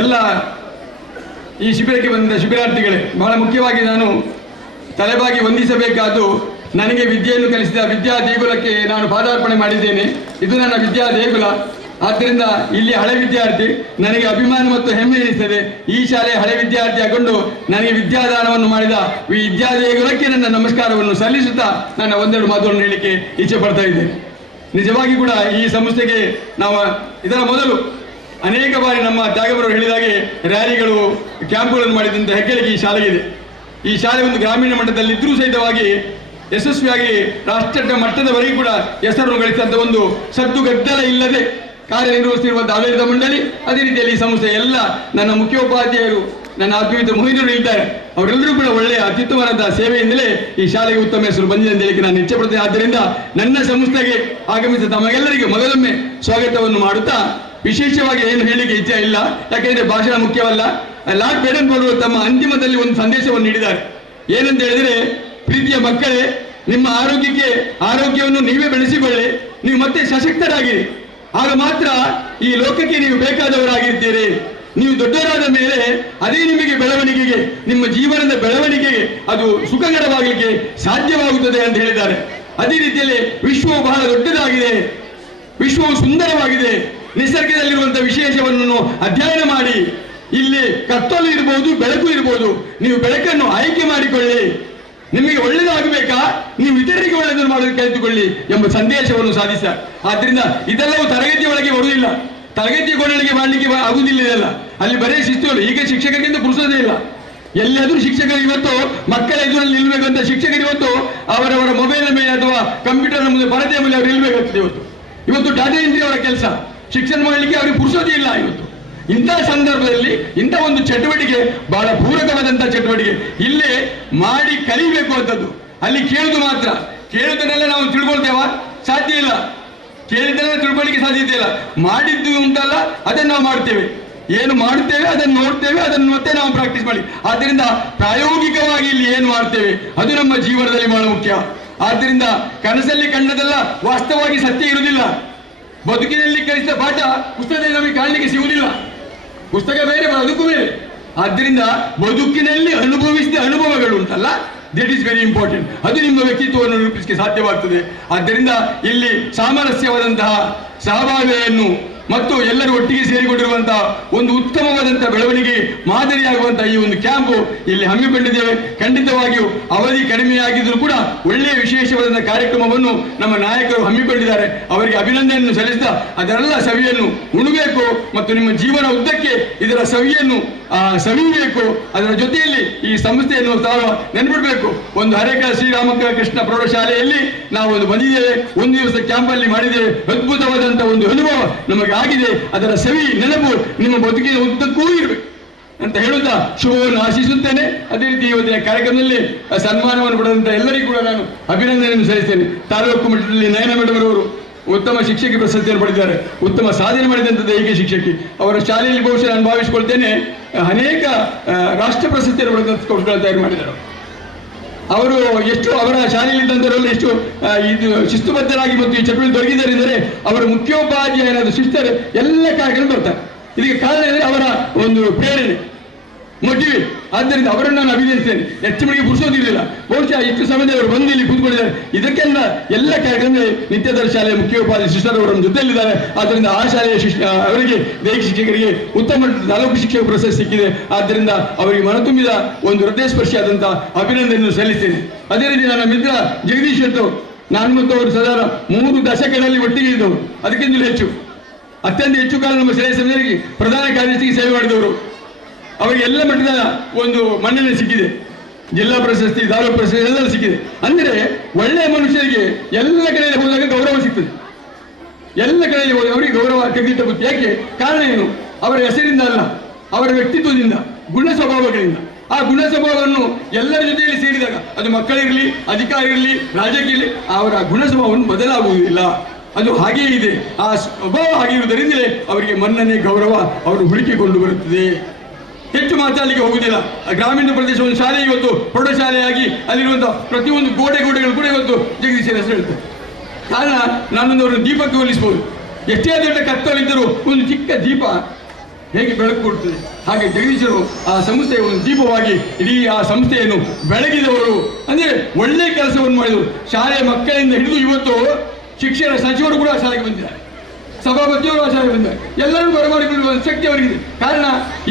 ಎಲ್ಲ ಈ ಶಿಬಿರಕ್ಕೆ ಬಂದ ಶಿಬಿರಾರ್ಥಿಗಳೇ, ಬಹಳ ಮುಖ್ಯವಾಗಿ ನಾನು ತಲೆಬಾಗಿ ವಂದಿಸಬೇಕಾದ್ದು ನನಗೆ ವಿದ್ಯೆಯನ್ನು ಕಲಿಸಿದ ವಿದ್ಯಾ ದೇಗುಲಕ್ಕೆ ನಾನು ಪಾದಾರ್ಪಣೆ ಮಾಡಿದ್ದೇನೆ. ಇದು ನನ್ನ ವಿದ್ಯಾ ದೇಗುಲ. ಆದ್ದರಿಂದ ಇಲ್ಲಿ ಹಳೆ ವಿದ್ಯಾರ್ಥಿ, ನನಗೆ ಅಭಿಮಾನ ಮತ್ತು ಹೆಮ್ಮೆ ಎನಿಸ್ತದೆ. ಈ ಶಾಲೆಯ ಹಳೆ ವಿದ್ಯಾರ್ಥಿ ಹಾಕೊಂಡು ನನಗೆ ವಿದ್ಯಾದಾನವನ್ನು ಮಾಡಿದ ವಿದ್ಯಾ ದೇಗುಲಕ್ಕೆ ನನ್ನ ನಮಸ್ಕಾರವನ್ನು ಸಲ್ಲಿಸುತ್ತಾ ನನ್ನ ಒಂದೆರಡು ಮಾತುಗಳನ್ನು ಹೇಳಲಿಕ್ಕೆ ಇಚ್ಛೆ ಪಡ್ತಾ ಇದ್ದೇನೆ. ನಿಜವಾಗಿ ಕೂಡ ಈ ಸಂಸ್ಥೆಗೆ ನಾವು ಇದರ ಮೊದಲು ಅನೇಕ ಬಾರಿ ನಮ್ಮ ತ್ಯಾಗಬರವರು ಹೇಳಿದಾಗೆ ರ್ಯಾಲಿಗಳು, ಕ್ಯಾಂಪ್ಗಳನ್ನು ಮಾಡಿದಂಥ ಹೆಗ್ಗಳಿಕೆ ಈ ಶಾಲೆಗಿದೆ. ಈ ಶಾಲೆ ಒಂದು ಗ್ರಾಮೀಣ ಮಟ್ಟದಲ್ಲಿ ಇದ್ರೂ ಸಹಿತವಾಗಿ ಯಶಸ್ವಿಯಾಗಿ ರಾಷ್ಟ್ರ ಮಟ್ಟದವರೆಗೂ ಕೂಡ ಹೆಸರನ್ನು ಗಳಿಸಿದಂಥ ಒಂದು ಸದ್ದು ಗದ್ದಲ ಇಲ್ಲದೆ ಕಾರ್ಯನಿರ್ವಹಿಸುತ್ತಿರುವಂಥ ಆಡಳಿತ ಮಂಡಳಿ, ಅದೇ ರೀತಿಯಲ್ಲಿ ಈ ಸಂಸ್ಥೆ ಎಲ್ಲ ನನ್ನ ಮುಖ್ಯೋಪಾಧ್ಯಾಯರು, ನನ್ನ ಆತ್ಮೀಯ ಮೊಹಿನರು ಇದ್ದಾರೆ. ಅವರೆಲ್ಲರೂ ಕೂಡ ಒಳ್ಳೆಯ ಅತ್ಯುತ್ತಮವಾದ ಸೇವೆಯಿಂದಲೇ ಈ ಶಾಲೆಗೆ ಉತ್ತಮ ಹೆಸರು ಬಂದಿದೆ ಅಂತ ಹೇಳಿ ನಾನು ಇಚ್ಛೆ ಪಡ್ತೇನೆ. ಆದ್ದರಿಂದ ನನ್ನ ಸಂಸ್ಥೆಗೆ ಆಗಮಿಸಿದ ತಮಗೆಲ್ಲರಿಗೂ ಮೊದಲೊಮ್ಮೆ ಸ್ವಾಗತವನ್ನು ಮಾಡುತ್ತಾ, ವಿಶೇಷವಾಗಿ ಏನು ಹೇಳಲಿಕ್ಕೆ ಇಚ್ಛೆ ಇಲ್ಲ, ಯಾಕೆಂದರೆ ಭಾಷಣ ಮುಖ್ಯವಲ್ಲ. ಲಾರ್ಡ್ ಬೇಡನ್‌ಪೋರ್ ತಮ್ಮ ಅಂತಿಮದಲ್ಲಿ ಒಂದು ಸಂದೇಶವನ್ನು ನೀಡಿದ್ದಾರೆ. ಏನಂತ ಹೇಳಿದರೆ, ಪ್ರೀತಿಯ ಮಕ್ಕಳೇ, ನಿಮ್ಮ ಆರೋಗ್ಯವನ್ನು ನೀವೇ ಬೆಳೆಸಿಕೊಳ್ಳಿ, ನೀವು ಮತ್ತೆ ಸಶಕ್ತರಾಗಿರಿ. ಆಗ ಮಾತ್ರ ಈ ಲೋಕಕ್ಕೆ ನೀವು ಬೇಕಾದವರಾಗಿರ್ತೀರಿ. ನೀವು ದೊಡ್ಡವರಾದ ಮೇಲೆ ಅದೇ ನಿಮಗೆ ಬೆಳವಣಿಗೆಗೆ, ನಿಮ್ಮ ಜೀವನದ ಬೆಳವಣಿಗೆಗೆ ಅದು ಸುಖಕರವಾಗಲಿಕ್ಕೆ ಸಾಧ್ಯವಾಗುತ್ತದೆ ಅಂತ ಹೇಳಿದ್ದಾರೆ. ಅದೇ ರೀತಿಯಲ್ಲಿ ವಿಶ್ವವು ಬಹಳ ದೊಡ್ಡದಾಗಿದೆ, ವಿಶ್ವವು ಸುಂದರವಾಗಿದೆ. ನಿಸರ್ಗದಲ್ಲಿರುವಂತಹ ವಿಶೇಷವನ್ನು ಅಧ್ಯಯನ ಮಾಡಿ, ಇಲ್ಲಿ ಕತ್ತಲು ಇರಬಹುದು, ಬೆಳಕು ಇರಬಹುದು, ನೀವು ಬೆಳಕನ್ನು ಆಯ್ಕೆ ಮಾಡಿಕೊಳ್ಳಿ. ನಿಮಗೆ ಒಳ್ಳೆಯದಾಗಬೇಕಾ, ನೀವು ಇತರರಿಗೆ ಒಳ್ಳೆಯದನ್ನು ಮಾಡಲು ಕಲಿತುಕೊಳ್ಳಿ ಎಂಬ ಸಂದೇಶವನ್ನು ಸಾಧಿಸ. ಆದ್ದರಿಂದ ಇದೆಲ್ಲವೂ ತರಗತಿಯ ಒಳಗೆ ಬರುವುದಿಲ್ಲ, ತರಗತಿಯ ಗೋಡೆಗಳಿಗೆ ಮಾಡಲಿಕ್ಕೆ ಆಗುವುದಿಲ್ಲ. ಇದೆಲ್ಲ ಅಲ್ಲಿ ಬರೀ ಶಿಸ್ತುಗಳು. ಈಗ ಶಿಕ್ಷಕರಿಗಿಂತ ಪುರುಸೋದೇ ಇಲ್ಲ. ಎಲ್ಲಾದರೂ ಶಿಕ್ಷಕರು ಇವತ್ತು ಮಕ್ಕಳ ಎದುರಲ್ಲಿ ನಿಲ್ಲಬೇಕಂತ ಶಿಕ್ಷಕರು ಇವತ್ತು ಅವರವರ ಮೊಬೈಲ್ ಮೇಲೆ ಅಥವಾ ಕಂಪ್ಯೂಟರ್ ಮುಂದೆ ಪರದೆಯ ಮೇಲೆ ಅವರು ನಿಲ್ಲಬೇಕಾಗ್ತದೆ. ಇವತ್ತು ಡಾಟಾ ಎಂಟ್ರಿ ಅವರ ಕೆಲಸ. ಶಿಕ್ಷಣ ಮಾಡಲಿಕ್ಕೆ ಅವರಿಗೆ ಪುರುಸೋದೇ ಇಲ್ಲ ಇವತ್ತು. ಇಂಥ ಸಂದರ್ಭದಲ್ಲಿ ಇಂಥ ಒಂದು ಚಟುವಟಿಕೆ ಬಹಳ ಪೂರಕವಾದಂಥ ಚಟುವಟಿಕೆ. ಇಲ್ಲೇ ಮಾಡಿ ಕಲಿಬೇಕು ಅಂತದ್ದು. ಅಲ್ಲಿ ಕೇಳುದು ಮಾತ್ರ, ಕೇಳುವುದನ್ನೆಲ್ಲ ನಾವು ತಿಳ್ಕೊಳ್ತೇವಾ? ಸಾಧ್ಯ ಇಲ್ಲ. ಕೇಳಿದ್ದೆಲ್ಲ ತಿಳ್ಕೊಳ್ಳಿಕ್ಕೆ ಸಾಧ್ಯತೆ ಇಲ್ಲ. ಮಾಡಿದ್ದು ಉಂಟಲ್ಲ, ಅದನ್ನು ನಾವು ಮಾಡ್ತೇವೆ. ಏನು ಮಾಡುತ್ತೇವೆ ಅದನ್ನು ನೋಡ್ತೇವೆ, ಅದನ್ನು ಮತ್ತೆ ನಾವು ಪ್ರಾಕ್ಟೀಸ್ ಮಾಡಿ. ಆದ್ದರಿಂದ ಪ್ರಾಯೋಗಿಕವಾಗಿ ಇಲ್ಲಿ ಏನು ಮಾಡ್ತೇವೆ ಅದು ನಮ್ಮ ಜೀವನದಲ್ಲಿ ಬಹಳ ಮುಖ್ಯ. ಆದ್ದರಿಂದ ಕನಸಲ್ಲಿ ಕಂಡದೆಲ್ಲ ವಾಸ್ತವವಾಗಿ ಸತ್ಯ ಇರುವುದಿಲ್ಲ. ಬದುಕಿನಲ್ಲಿ ಕಲಿಸಿದ ಪಾಠ ಪುಸ್ತಕದಲ್ಲಿ ನಮಗೆ ಕಾಣಲಿಕ್ಕೆ ಸಿಗುವುದಿಲ್ಲ. ಪುಸ್ತಕ ಬೇರೆ, ಬದುಕು ಬೇರೆ. ಆದ್ದರಿಂದ ಬದುಕಿನಲ್ಲಿ ಅನುಭವಿಸಿದ ಅನುಭವಗಳು ಉಂಟಲ್ಲ, ದಟ್ ಈಸ್ ವೆರಿ ಇಂಪಾರ್ಟೆಂಟ್. ಅದು ನಿಮ್ಮ ವ್ಯಕ್ತಿತ್ವವನ್ನು ರೂಪಿಸಲಿಕ್ಕೆ ಸಾಧ್ಯವಾಗ್ತದೆ. ಆದ್ದರಿಂದ ಇಲ್ಲಿ ಸಾಮರಸ್ಯವಾದಂತಹ ಸಹಬಾಳ್ವೆಯನ್ನು ಮತ್ತು ಎಲ್ಲರೂ ಒಟ್ಟಿಗೆ ಸೇರಿಕೊಂಡಿರುವಂತಹ ಒಂದು ಉತ್ತಮವಾದಂತಹ ಬೆಳವಣಿಗೆ ಮಾದರಿಯಾಗುವಂತಹ ಈ ಒಂದು ಕ್ಯಾಂಪು ಇಲ್ಲಿ ಹಮ್ಮಿಕೊಂಡಿದ್ದೇವೆ. ಖಂಡಿತವಾಗಿಯೂ ಅವಧಿ ಕಡಿಮೆಯಾಗಿದ್ದರೂ ಕೂಡ ಒಳ್ಳೆಯ ವಿಶೇಷವಾದಂತಹ ಕಾರ್ಯಕ್ರಮವನ್ನು ನಮ್ಮ ನಾಯಕರು ಹಮ್ಮಿಕೊಂಡಿದ್ದಾರೆ. ಅವರಿಗೆ ಅಭಿನಂದನೆಯನ್ನು ಸಲ್ಲಿಸ್ತಾ ಅದರೆಲ್ಲ ಸವಿಯನ್ನು ಉಣಬೇಕು ಮತ್ತು ನಿಮ್ಮ ಜೀವನ ಉದ್ದಕ್ಕೆ ಇದರ ಸವಿಯನ್ನು ಸವಿಯಬೇಕು. ಅದರ ಜೊತೆಯಲ್ಲಿ ಈ ಸಂಸ್ಥೆಯನ್ನು ತಾವು ನೆನಪಿಡಬೇಕು. ಒಂದು ಹರೇಕಳ ಶ್ರೀರಾಮಕೃಷ್ಣ ಪ್ರೌಢಶಾಲೆಯಲ್ಲಿ ನಾವು ಒಂದು ಬಂದಿದ್ದೇವೆ, ಒಂದು ದಿವಸ ಕ್ಯಾಂಪಲ್ಲಿ ಮಾಡಿದ್ದೇವೆ. ಅದ್ಭುತವಾದಂತಹ ಒಂದು ಅನುಭವ ನಮಗೆ ಆಗಿದೆ. ಅದರ ಸವಿ ನೆನಪು ನಿಮ್ಮ ಬದುಕಿನ ಉದ್ದಕ್ಕೂ ಇರಬೇಕು ಅಂತ ಹೇಳುತ್ತಾ ಶುಭವನ್ನು ಆಶಿಸುತ್ತೇನೆ. ಅದೇ ರೀತಿ ಇವತ್ತಿನ ಕಾರ್ಯಕ್ರಮದಲ್ಲಿ ಸನ್ಮಾನವನ್ನು ಪಡೆದಂತ ಎಲ್ಲರಿಗೂ ಕೂಡ ನಾನು ಅಭಿನಂದನೆಯನ್ನು ಸಲ್ಲಿಸ್ತೇನೆ. ತಾಲೂಕು ಮಟ್ಟದಲ್ಲಿ ನಯನ ಮೇಡಮ್ ಅವರು ಉತ್ತಮ ಶಿಕ್ಷಕಿ ಪ್ರಶಸ್ತಿಯನ್ನು ಪಡೆದಿದ್ದಾರೆ. ಉತ್ತಮ ಸಾಧನೆ ಮಾಡಿದಂಥ ದೈಹಿಕ ಶಿಕ್ಷಕಿ. ಅವರ ಶಾಲೆಯಲ್ಲಿ ಬಹುಶಃ ನಾನು ಭಾವಿಸಿಕೊಳ್ತೇನೆ ಅನೇಕ ರಾಷ್ಟ್ರ ಪ್ರಶಸ್ತಿಯನ್ನು ಪಡೆದಂಥ ಸ್ಕೌಟ್ಗಳನ್ನು ತಯಾರು ಮಾಡಿದ್ದಾರೆ. ಅವರು ಎಷ್ಟು ಅವರ ಶಾಲೆಯಲ್ಲಿದ್ದಂಥವರಲ್ಲಿ ಎಷ್ಟು ಇದು ಶಿಸ್ತುಬದ್ಧರಾಗಿ ಮತ್ತು ಈ ಚಟುವಟಿಕೆ ತೊಡಗಿದ್ದಾರೆ ಎಂದರೆ ಅವರ ಮುಖ್ಯೋಪಾಧ್ಯಾಯರಾದ ಶಿಸ್ತರು ಎಲ್ಲ ಕಾರ್ಯಕ್ರಮ ಬರ್ತಾರೆ. ಇದಕ್ಕೆ ಕಾರಣ ಅಂದರೆ ಅವರ ಒಂದು ಪ್ರೇರಣೆ, ಮೋಟಿವೇಟ್. ಆದ್ದರಿಂದ ಅವರನ್ನು ನಾನು ಅಭಿನಂದಿಸ್ತೇನೆ. ಹೆಚ್ಚು ಮಟ್ಟಿಗೆ ಪುರುಷೋದಿರಲಿಲ್ಲ, ಬಹುಶಃ ಇಷ್ಟು ಸಮಯದಲ್ಲಿ ಅವರು ಬಂದು ಇಲ್ಲಿ ಕೂತ್ಕೊಂಡಿದ್ದಾರೆ. ಇದಕ್ಕೆಲ್ಲ ಎಲ್ಲ ಕಾರ್ಯಕ್ರಮ ನಿತ್ಯದರ ಶಾಲೆಯ ಮುಖ್ಯೋಪಾಧ್ಯಾಯ ಶಿಕ್ಷಕರು ಅವರ ಜೊತೆಯಲ್ಲಿದ್ದಾರೆ. ಆದ್ದರಿಂದ ಆ ಶಾಲೆಯ ಅವರಿಗೆ ದೈಹಿಕ ಶಿಕ್ಷಕರಿಗೆ ಉತ್ತಮ ತಾಲೂಕು ಶಿಕ್ಷಕ ಪ್ರಶಸ್ತಿ ಸಿಕ್ಕಿದೆ. ಆದ್ದರಿಂದ ಅವರಿಗೆ ಮನತುಂಬಿದ ಒಂದು ಹೃದಯಸ್ಪರ್ಶಿಯಾದಂತಹ ಅಭಿನಂದನೆಯನ್ನು ಸಲ್ಲಿಸ್ತೇನೆ. ಅದೇ ರೀತಿ ನನ್ನ ಮಿತ್ರ ಜಗದೀಶ್ ಶೆಟ್ಟು, ನಾನು ಮತ್ತು ಅವರು ಸಾಧಾರಣ 3 ದಶಕಗಳಲ್ಲಿ ಒಟ್ಟಿಗೆ ಇದ್ದವರು, ಅದಕ್ಕಿಂತಲೂ ಹೆಚ್ಚು ಅತ್ಯಂತ ಹೆಚ್ಚು ಕಾಲ ನಮ್ಮ ಶಾಲೆಯ ಸಮಿತಿಗೆ ಪ್ರಧಾನ ಕಾರ್ಯದರ್ಶಿಗೆ ಸೇವೆ ಮಾಡಿದವರು. ಅವರಿಗೆ ಎಲ್ಲ ಮಟ್ಟದ ಒಂದು ಮನ್ನಣೆ ಸಿಕ್ಕಿದೆ. ಜಿಲ್ಲಾ ಪ್ರಶಸ್ತಿ, ತಾಲೂಕು ಪ್ರಶಸ್ತಿ ಎಲ್ಲ ಸಿಕ್ಕಿದೆ. ಅಂದರೆ ಒಳ್ಳೆಯ ಮನುಷ್ಯರಿಗೆ ಎಲ್ಲ ಕಡೆಯಲ್ಲಿ ಹೋದಾಗ ಗೌರವ ಸಿಗ್ತದೆ. ಎಲ್ಲ ಕಡೆಯಲ್ಲಿ ಹೋಗಿ ಅವರಿಗೆ ಗೌರವ ತೆಗೆದಿಟ್ಟ ಬುದ್ಧಿ. ಯಾಕೆ? ಕಾರಣ ಏನು? ಅವರ ಹೆಸರಿಂದ ಅಲ್ಲ, ಅವರ ವ್ಯಕ್ತಿತ್ವದಿಂದ, ಗುಣ ಸ್ವಭಾವಗಳಿಂದ. ಆ ಗುಣ ಸ್ವಭಾವವನ್ನು ಎಲ್ಲರ ಜೊತೆಯಲ್ಲಿ ಸೇರಿದಾಗ, ಅದು ಮಕ್ಕಳಿರಲಿ, ಅಧಿಕಾರಿ ಇರಲಿ, ರಾಜಕೀಯ ಇರಲಿ, ಅವರ ಗುಣ ಸ್ವಭಾವವನ್ನು ಬದಲಾಗುವುದಿಲ್ಲ. ಅದು ಹಾಗೆಯೇ ಇದೆ. ಆ ಸ್ವಭಾವ ಆಗಿರುವುದರಿಂದಲೇ ಅವರಿಗೆ ಮನ್ನಣೆ, ಗೌರವ ಅವರು ಹುಡುಕಿಕೊಂಡು ಬರುತ್ತದೆ. ಹೆಚ್ಚು ಮಾತಾಡಲಿಕ್ಕೆ ಹೋಗುವುದಿಲ್ಲ. ಗ್ರಾಮೀಣ ಪ್ರದೇಶ ಒಂದು ಶಾಲೆ ಇವತ್ತು ಪ್ರೌಢಶಾಲೆಯಾಗಿ ಅಲ್ಲಿರುವಂತಹ ಪ್ರತಿಯೊಂದು ಗೋಡೆಗಳು ಕೂಡ ಇವತ್ತು ಜಗದೀಶರ ಹೆಸರು ಹೇಳ್ತಾರೆ. ಕಾರಣ ನಾನೊಂದು ಅವರನ್ನು ದೀಪಕ್ಕೆ ಹೋಲಿಸಬಹುದು. ಎಷ್ಟೇ ದೊಡ್ಡ ಕತ್ತಲಿದ್ದರೂ ಒಂದು ಚಿಕ್ಕ ದೀಪ ಹೇಗೆ ಬೆಳಕು ಕೊಡ್ತದೆ, ಹಾಗೆ ಜಗದೀಶರು ಆ ಸಂಸ್ಥೆಯ ಒಂದು ದೀಪವಾಗಿ ಇಡೀ ಆ ಸಂಸ್ಥೆಯನ್ನು ಬೆಳಗಿದವರು. ಅಂದರೆ ಒಳ್ಳೆಯ ಕೆಲಸವನ್ನು ಮಾಡಿದರು. ಶಾಲೆಯ ಮಕ್ಕಳಿಂದ ಹಿಡಿದು ಇವತ್ತು ಶಿಕ್ಷಣ ಸಚಿವರು ಕೂಡ ಶಾಲೆಗೆ ಬಂದಿದ್ದಾರೆ, ಸಭಾಪತಿಯವರು ಆ ಶಾಲೆಗೆ ಬಂದಿದ್ದಾರೆ. ಎಲ್ಲರೂ ಬರಮಾಡಿಕೊಳ್ಳುವ ಶಕ್ತಿ ಅವರಿಗಿದೆ. ಕಾರಣ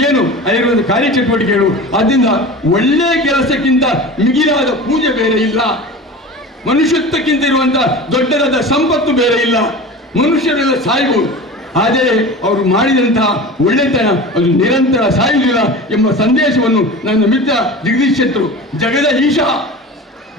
ಏನು? ಅಲ್ಲಿರುವಂಥ ಕಾರ್ಯಚಟುವಟಿಕೆಗಳು. ಆದ್ದರಿಂದ ಒಳ್ಳೆಯ ಕೆಲಸಕ್ಕಿಂತ ಮಿಗಿಲಾದ ಪೂಜೆ ಬೇರೆ ಇಲ್ಲ. ಮನುಷ್ಯತ್ವಕ್ಕಿಂತ ಇರುವಂಥ ದೊಡ್ಡದಾದ ಸಂಪತ್ತು ಬೇರೆ ಇಲ್ಲ. ಮನುಷ್ಯರೆಲ್ಲ ಸಾಯ್ಬೋದು, ಆದರೆ ಅವರು ಮಾಡಿದಂತಹ ಒಳ್ಳೆತನ ಅದು ನಿರಂತರ ಸಾಯುವುದಿಲ್ಲ ಎಂಬ ಸಂದೇಶವನ್ನು ನನ್ನ ಮಿತ್ರ ಜಗದೀಶ್ ಶೆಟ್ಟರು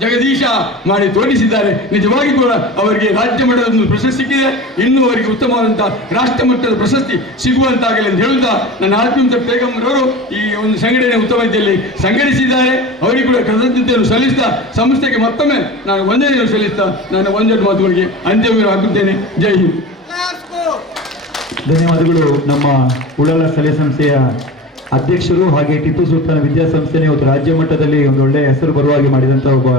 ಜಗದೀಶ ಮಾಡಿ ತೋರಿಸಿದ್ದಾರೆ. ನಿಜವಾಗಿ ಕೂಡ ಅವರಿಗೆ ರಾಜ್ಯ ಮಟ್ಟದ ಒಂದು ಪ್ರಶಸ್ತಿ ಸಿಕ್ಕಿದೆ. ಇನ್ನೂ ಅವರಿಗೆ ಉತ್ತಮವಾದಂತಹ ರಾಷ್ಟ್ರ ಮಟ್ಟದ ಪ್ರಶಸ್ತಿ ಸಿಗುವಂತಾಗಲಿ ಅಂತ ಹೇಳುತ್ತಾ ನನ್ನ ಆತ್ಮೀಯ ಪೇಗಮ್ಮರವರು ಈ ಒಂದು ಸಂಘಟನೆ ಉತ್ತಮ ರೀತಿಯಲ್ಲಿ ಸಂಘಟಿಸಿದ್ದಾರೆ. ಅವರಿಗೆ ಕೂಡ ಕೃತಜ್ಞತೆಯನ್ನು ಸಲ್ಲಿಸ್ತಾ ಸಂಸ್ಥೆಗೆ ಮತ್ತೊಮ್ಮೆ ನಾನು ವಂದನೆಯನ್ನು ಸಲ್ಲಿಸ್ತಾ ನನ್ನ ಒಂದೆರಡು ಮಾತುಗಳಿಗೆ ಅಂತ್ಯವನ್ನು ಹಾಕುತ್ತೇನೆ. ಜೈ ಹಿಂದ್. ಧನ್ಯವಾದಗಳು. ನಮ್ಮ ಉಳ್ಳಾಲ ಸ್ಥಳೀಯ ಸಂಸ್ಥೆಯ ಅಧ್ಯಕ್ಷರು ಹಾಗೆ ಟಿಪ್ಪು ಸುಲ್ತಾನ್ ವಿದ್ಯಾಸಂಸ್ಥೆನೇ ಇವತ್ತು ರಾಜ್ಯ ಮಟ್ಟದಲ್ಲಿ ಒಂದು ಒಳ್ಳೆಯ ಹೆಸರು ಬರುವಾಗಿ ಮಾಡಿದಂಥ ಒಬ್ಬ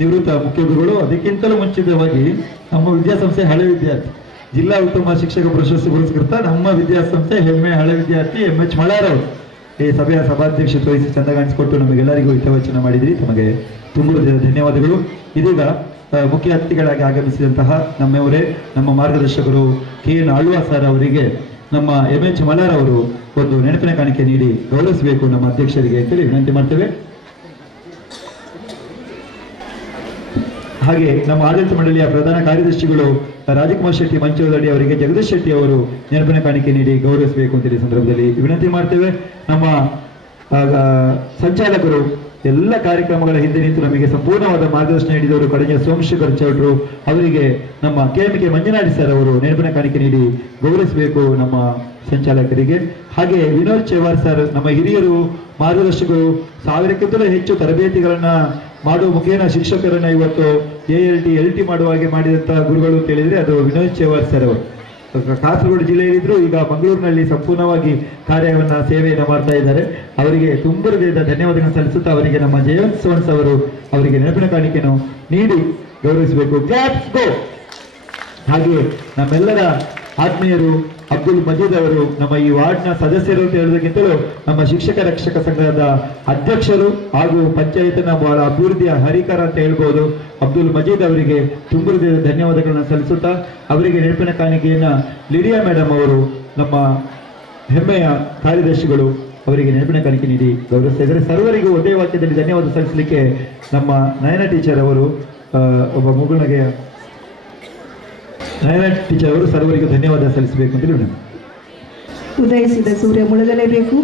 ನಿವೃತ್ತ ಮುಖ್ಯ ಗುರುಗಳು. ಅದಕ್ಕಿಂತಲೂ ಮುಂಚಿತವಾಗಿ ನಮ್ಮ ವಿದ್ಯಾಸಂಸ್ಥೆ ಹಳೆ ವಿದ್ಯಾರ್ಥಿ, ಜಿಲ್ಲಾ ಉತ್ತಮ ಶಿಕ್ಷಕ ಪ್ರಶಸ್ತಿ ಪುರಸ್ಕೃತ ನಮ್ಮ ವಿದ್ಯಾಸಂಸ್ಥೆ ಹೆಮ್ಮೆ ಹಳೆ ವಿದ್ಯಾರ್ಥಿ MH ಮಳಾರ್ ಅವರು ಈ ಸಭೆಯ ಸಭಾಧ್ಯಕ್ಷತೆ ವಹಿಸಿ ಚಂದ ಕಾಣಿಸಿಕೊಟ್ಟು ನಮಗೆಲ್ಲರಿಗೂ ಹಿತವಚನ ಮಾಡಿದ್ರಿ. ತಮಗೆ ತುಂಬ ಧನ್ಯವಾದಗಳು. ಇದೀಗ ಮುಖ್ಯ ಅತಿಥಿಗಳಾಗಿ ಆಗಮಿಸಿದಂತಹ ನಮ್ಮವರೇ ನಮ್ಮ ಮಾರ್ಗದರ್ಶಕರು KN ಆಳ್ವಾ ಸರ್ ಅವರಿಗೆ ನಮ್ಮ MH ಮಳಾರ್ ಅವರು ಒಂದು ನೆನಪಿನ ಕಾಣಿಕೆ ನೀಡಿ ಗೌರವಿಸಬೇಕು ನಮ್ಮ ಅಧ್ಯಕ್ಷರಿಗೆ ಅಂತೇಳಿ ವಿನಂತಿ ಮಾಡ್ತೇವೆ. ಹಾಗೆ ನಮ್ಮ ಆಡಳಿತ ಮಂಡಳಿಯ ಪ್ರಧಾನ ಕಾರ್ಯದರ್ಶಿಗಳು ರಾಜಕುಮಾರ್ ಶೆಟ್ಟಿ ಮಂಚೋದಡಿ ಅವರಿಗೆ ಜಗದೀಶ್ ಶೆಟ್ಟಿ ಅವರು ನೆನಪಿನ ಕಾಣಿಕೆ ನೀಡಿ ಗೌರವಿಸಬೇಕು ಅಂತೇಳಿ ಸಂದರ್ಭದಲ್ಲಿ ವಿನಂತಿ ಮಾಡ್ತೇವೆ. ನಮ್ಮ ಸಂಚಾಲಕರು ಎಲ್ಲ ಕಾರ್ಯಕ್ರಮಗಳ ಹಿಂದೆ ನಿಂತು ನಮಗೆ ಸಂಪೂರ್ಣವಾದ ಮಾರ್ಗದರ್ಶನ ನೀಡಿದವರು ಕಡೆಯ ಸೋಮಶೇಖರ್ ಚೌಟ್ರು ಅವರಿಗೆ ನಮ್ಮ KMK ಮಂಜುನಾಥ್ ಸರ್ ಅವರು ನೆನಪಿನ ಕಾಣಿಕೆ ನೀಡಿ ಗೌರವಿಸಬೇಕು ನಮ್ಮ ಸಂಚಾಲಕರಿಗೆ. ಹಾಗೆ ವಿನೋದ್ ಚೇವಾರ್ ಸರ್ ನಮ್ಮ ಹಿರಿಯರು ಮಾರ್ಗದರ್ಶಕರು 1000ಕ್ಕಿಂತಲೂ ಹೆಚ್ಚು ತರಬೇತಿಗಳನ್ನ ಮಾಡುವ ಮುಖೇನ ಶಿಕ್ಷಕರನ್ನ ಇವತ್ತು ALT LT ಮಾಡುವ ಹಾಗೆ ಮಾಡಿದಂತಹ ಗುರುಗಳು ಅಂತ ಹೇಳಿದ್ರೆ ಅದು ವಿನೋದ್ ಚೇವಾರ್ ಸರ್ ಅವರು. ಕಾಸರಗೋಡು ಜಿಲ್ಲೆಯಲ್ಲಿದ್ದರೂ ಈಗ ಮಂಗಳೂರಿನಲ್ಲಿ ಸಂಪೂರ್ಣವಾಗಿ ಕಾರ್ಯವನ್ನ ಸೇವೆಯನ್ನು ಮಾಡ್ತಾ ಇದ್ದಾರೆ. ಅವರಿಗೆ ತುಂಬ ಧನ್ಯವಾದಗಳನ್ನು ಸಲ್ಲಿಸುತ್ತಾ ಅವರಿಗೆ ನಮ್ಮ ಜಯವಂತ್ ಸೋನ್ಸ್ ಅವರು ಅವರಿಗೆ ನೆನಪಿನ ಕಾಣಿಕೆಯನ್ನು ನೀಡಿ ಗೌರವಿಸಬೇಕು. ಕ್ಲಾಪ್ಸ್ ಗೋ. ಹಾಗೆ ನಮ್ಮೆಲ್ಲರ ಆತ್ಮೀಯರು ಅಬ್ದುಲ್ ಮಜೀದ್ ಅವರು ನಮ್ಮ ಈ ವಾರ್ಡ್ನ ಸದಸ್ಯರು ಅಂತ ಹೇಳೋದಕ್ಕಿಂತಲೂ ನಮ್ಮ ಶಿಕ್ಷಕ ರಕ್ಷಕ ಸಂಘದ ಅಧ್ಯಕ್ಷರು ಹಾಗೂ ಪಂಚಾಯತ್ನ ಬಹಳ ಅಭಿವೃದ್ಧಿಯ ಹರಿಕಾರ ಅಂತ ಹೇಳ್ಬೋದು. ಅಬ್ದುಲ್ ಮಜೀದ್ ಅವರಿಗೆ ತುಂಬ ಧನ್ಯವಾದಗಳನ್ನ ಸಲ್ಲಿಸುತ್ತಾ ಅವರಿಗೆ ನೆನಪಿನ ಕಾಣಿಕೆಯನ್ನ ಲಿಡಿಯಾ ಮೇಡಮ್ ಅವರು ನಮ್ಮ ಹೆಮ್ಮೆಯ ಕಾರ್ಯದರ್ಶಿಗಳು ಅವರಿಗೆ ನೆನಪಿನ ಕಾಣಿಕೆ ನೀಡಿ ಗೌರವಿಸ್ತಾ ಇದ್ದಾರೆ. ಸರ್ವರಿಗೂ ಒಂದೇ ವಾಕ್ಯದಲ್ಲಿ ಧನ್ಯವಾದ ಸಲ್ಲಿಸಲಿಕ್ಕೆ ನಮ್ಮ ನಯನ ಟೀಚರ್ ಅವರು ಒಬ್ಬ ಮುಗುಳ್ನಗೆಯ ನಯನ ಟೀಚರ್ ಅವರು ಸರ್ವರಿಗೂ ಧನ್ಯವಾದ ಸಲ್ಲಿಸಬೇಕು ಅಂತ ಹೇಳಿ. ಉದಯಿಸಿದ ಸೂರ್ಯ ಮುಳುಗಲೇಬೇಕು,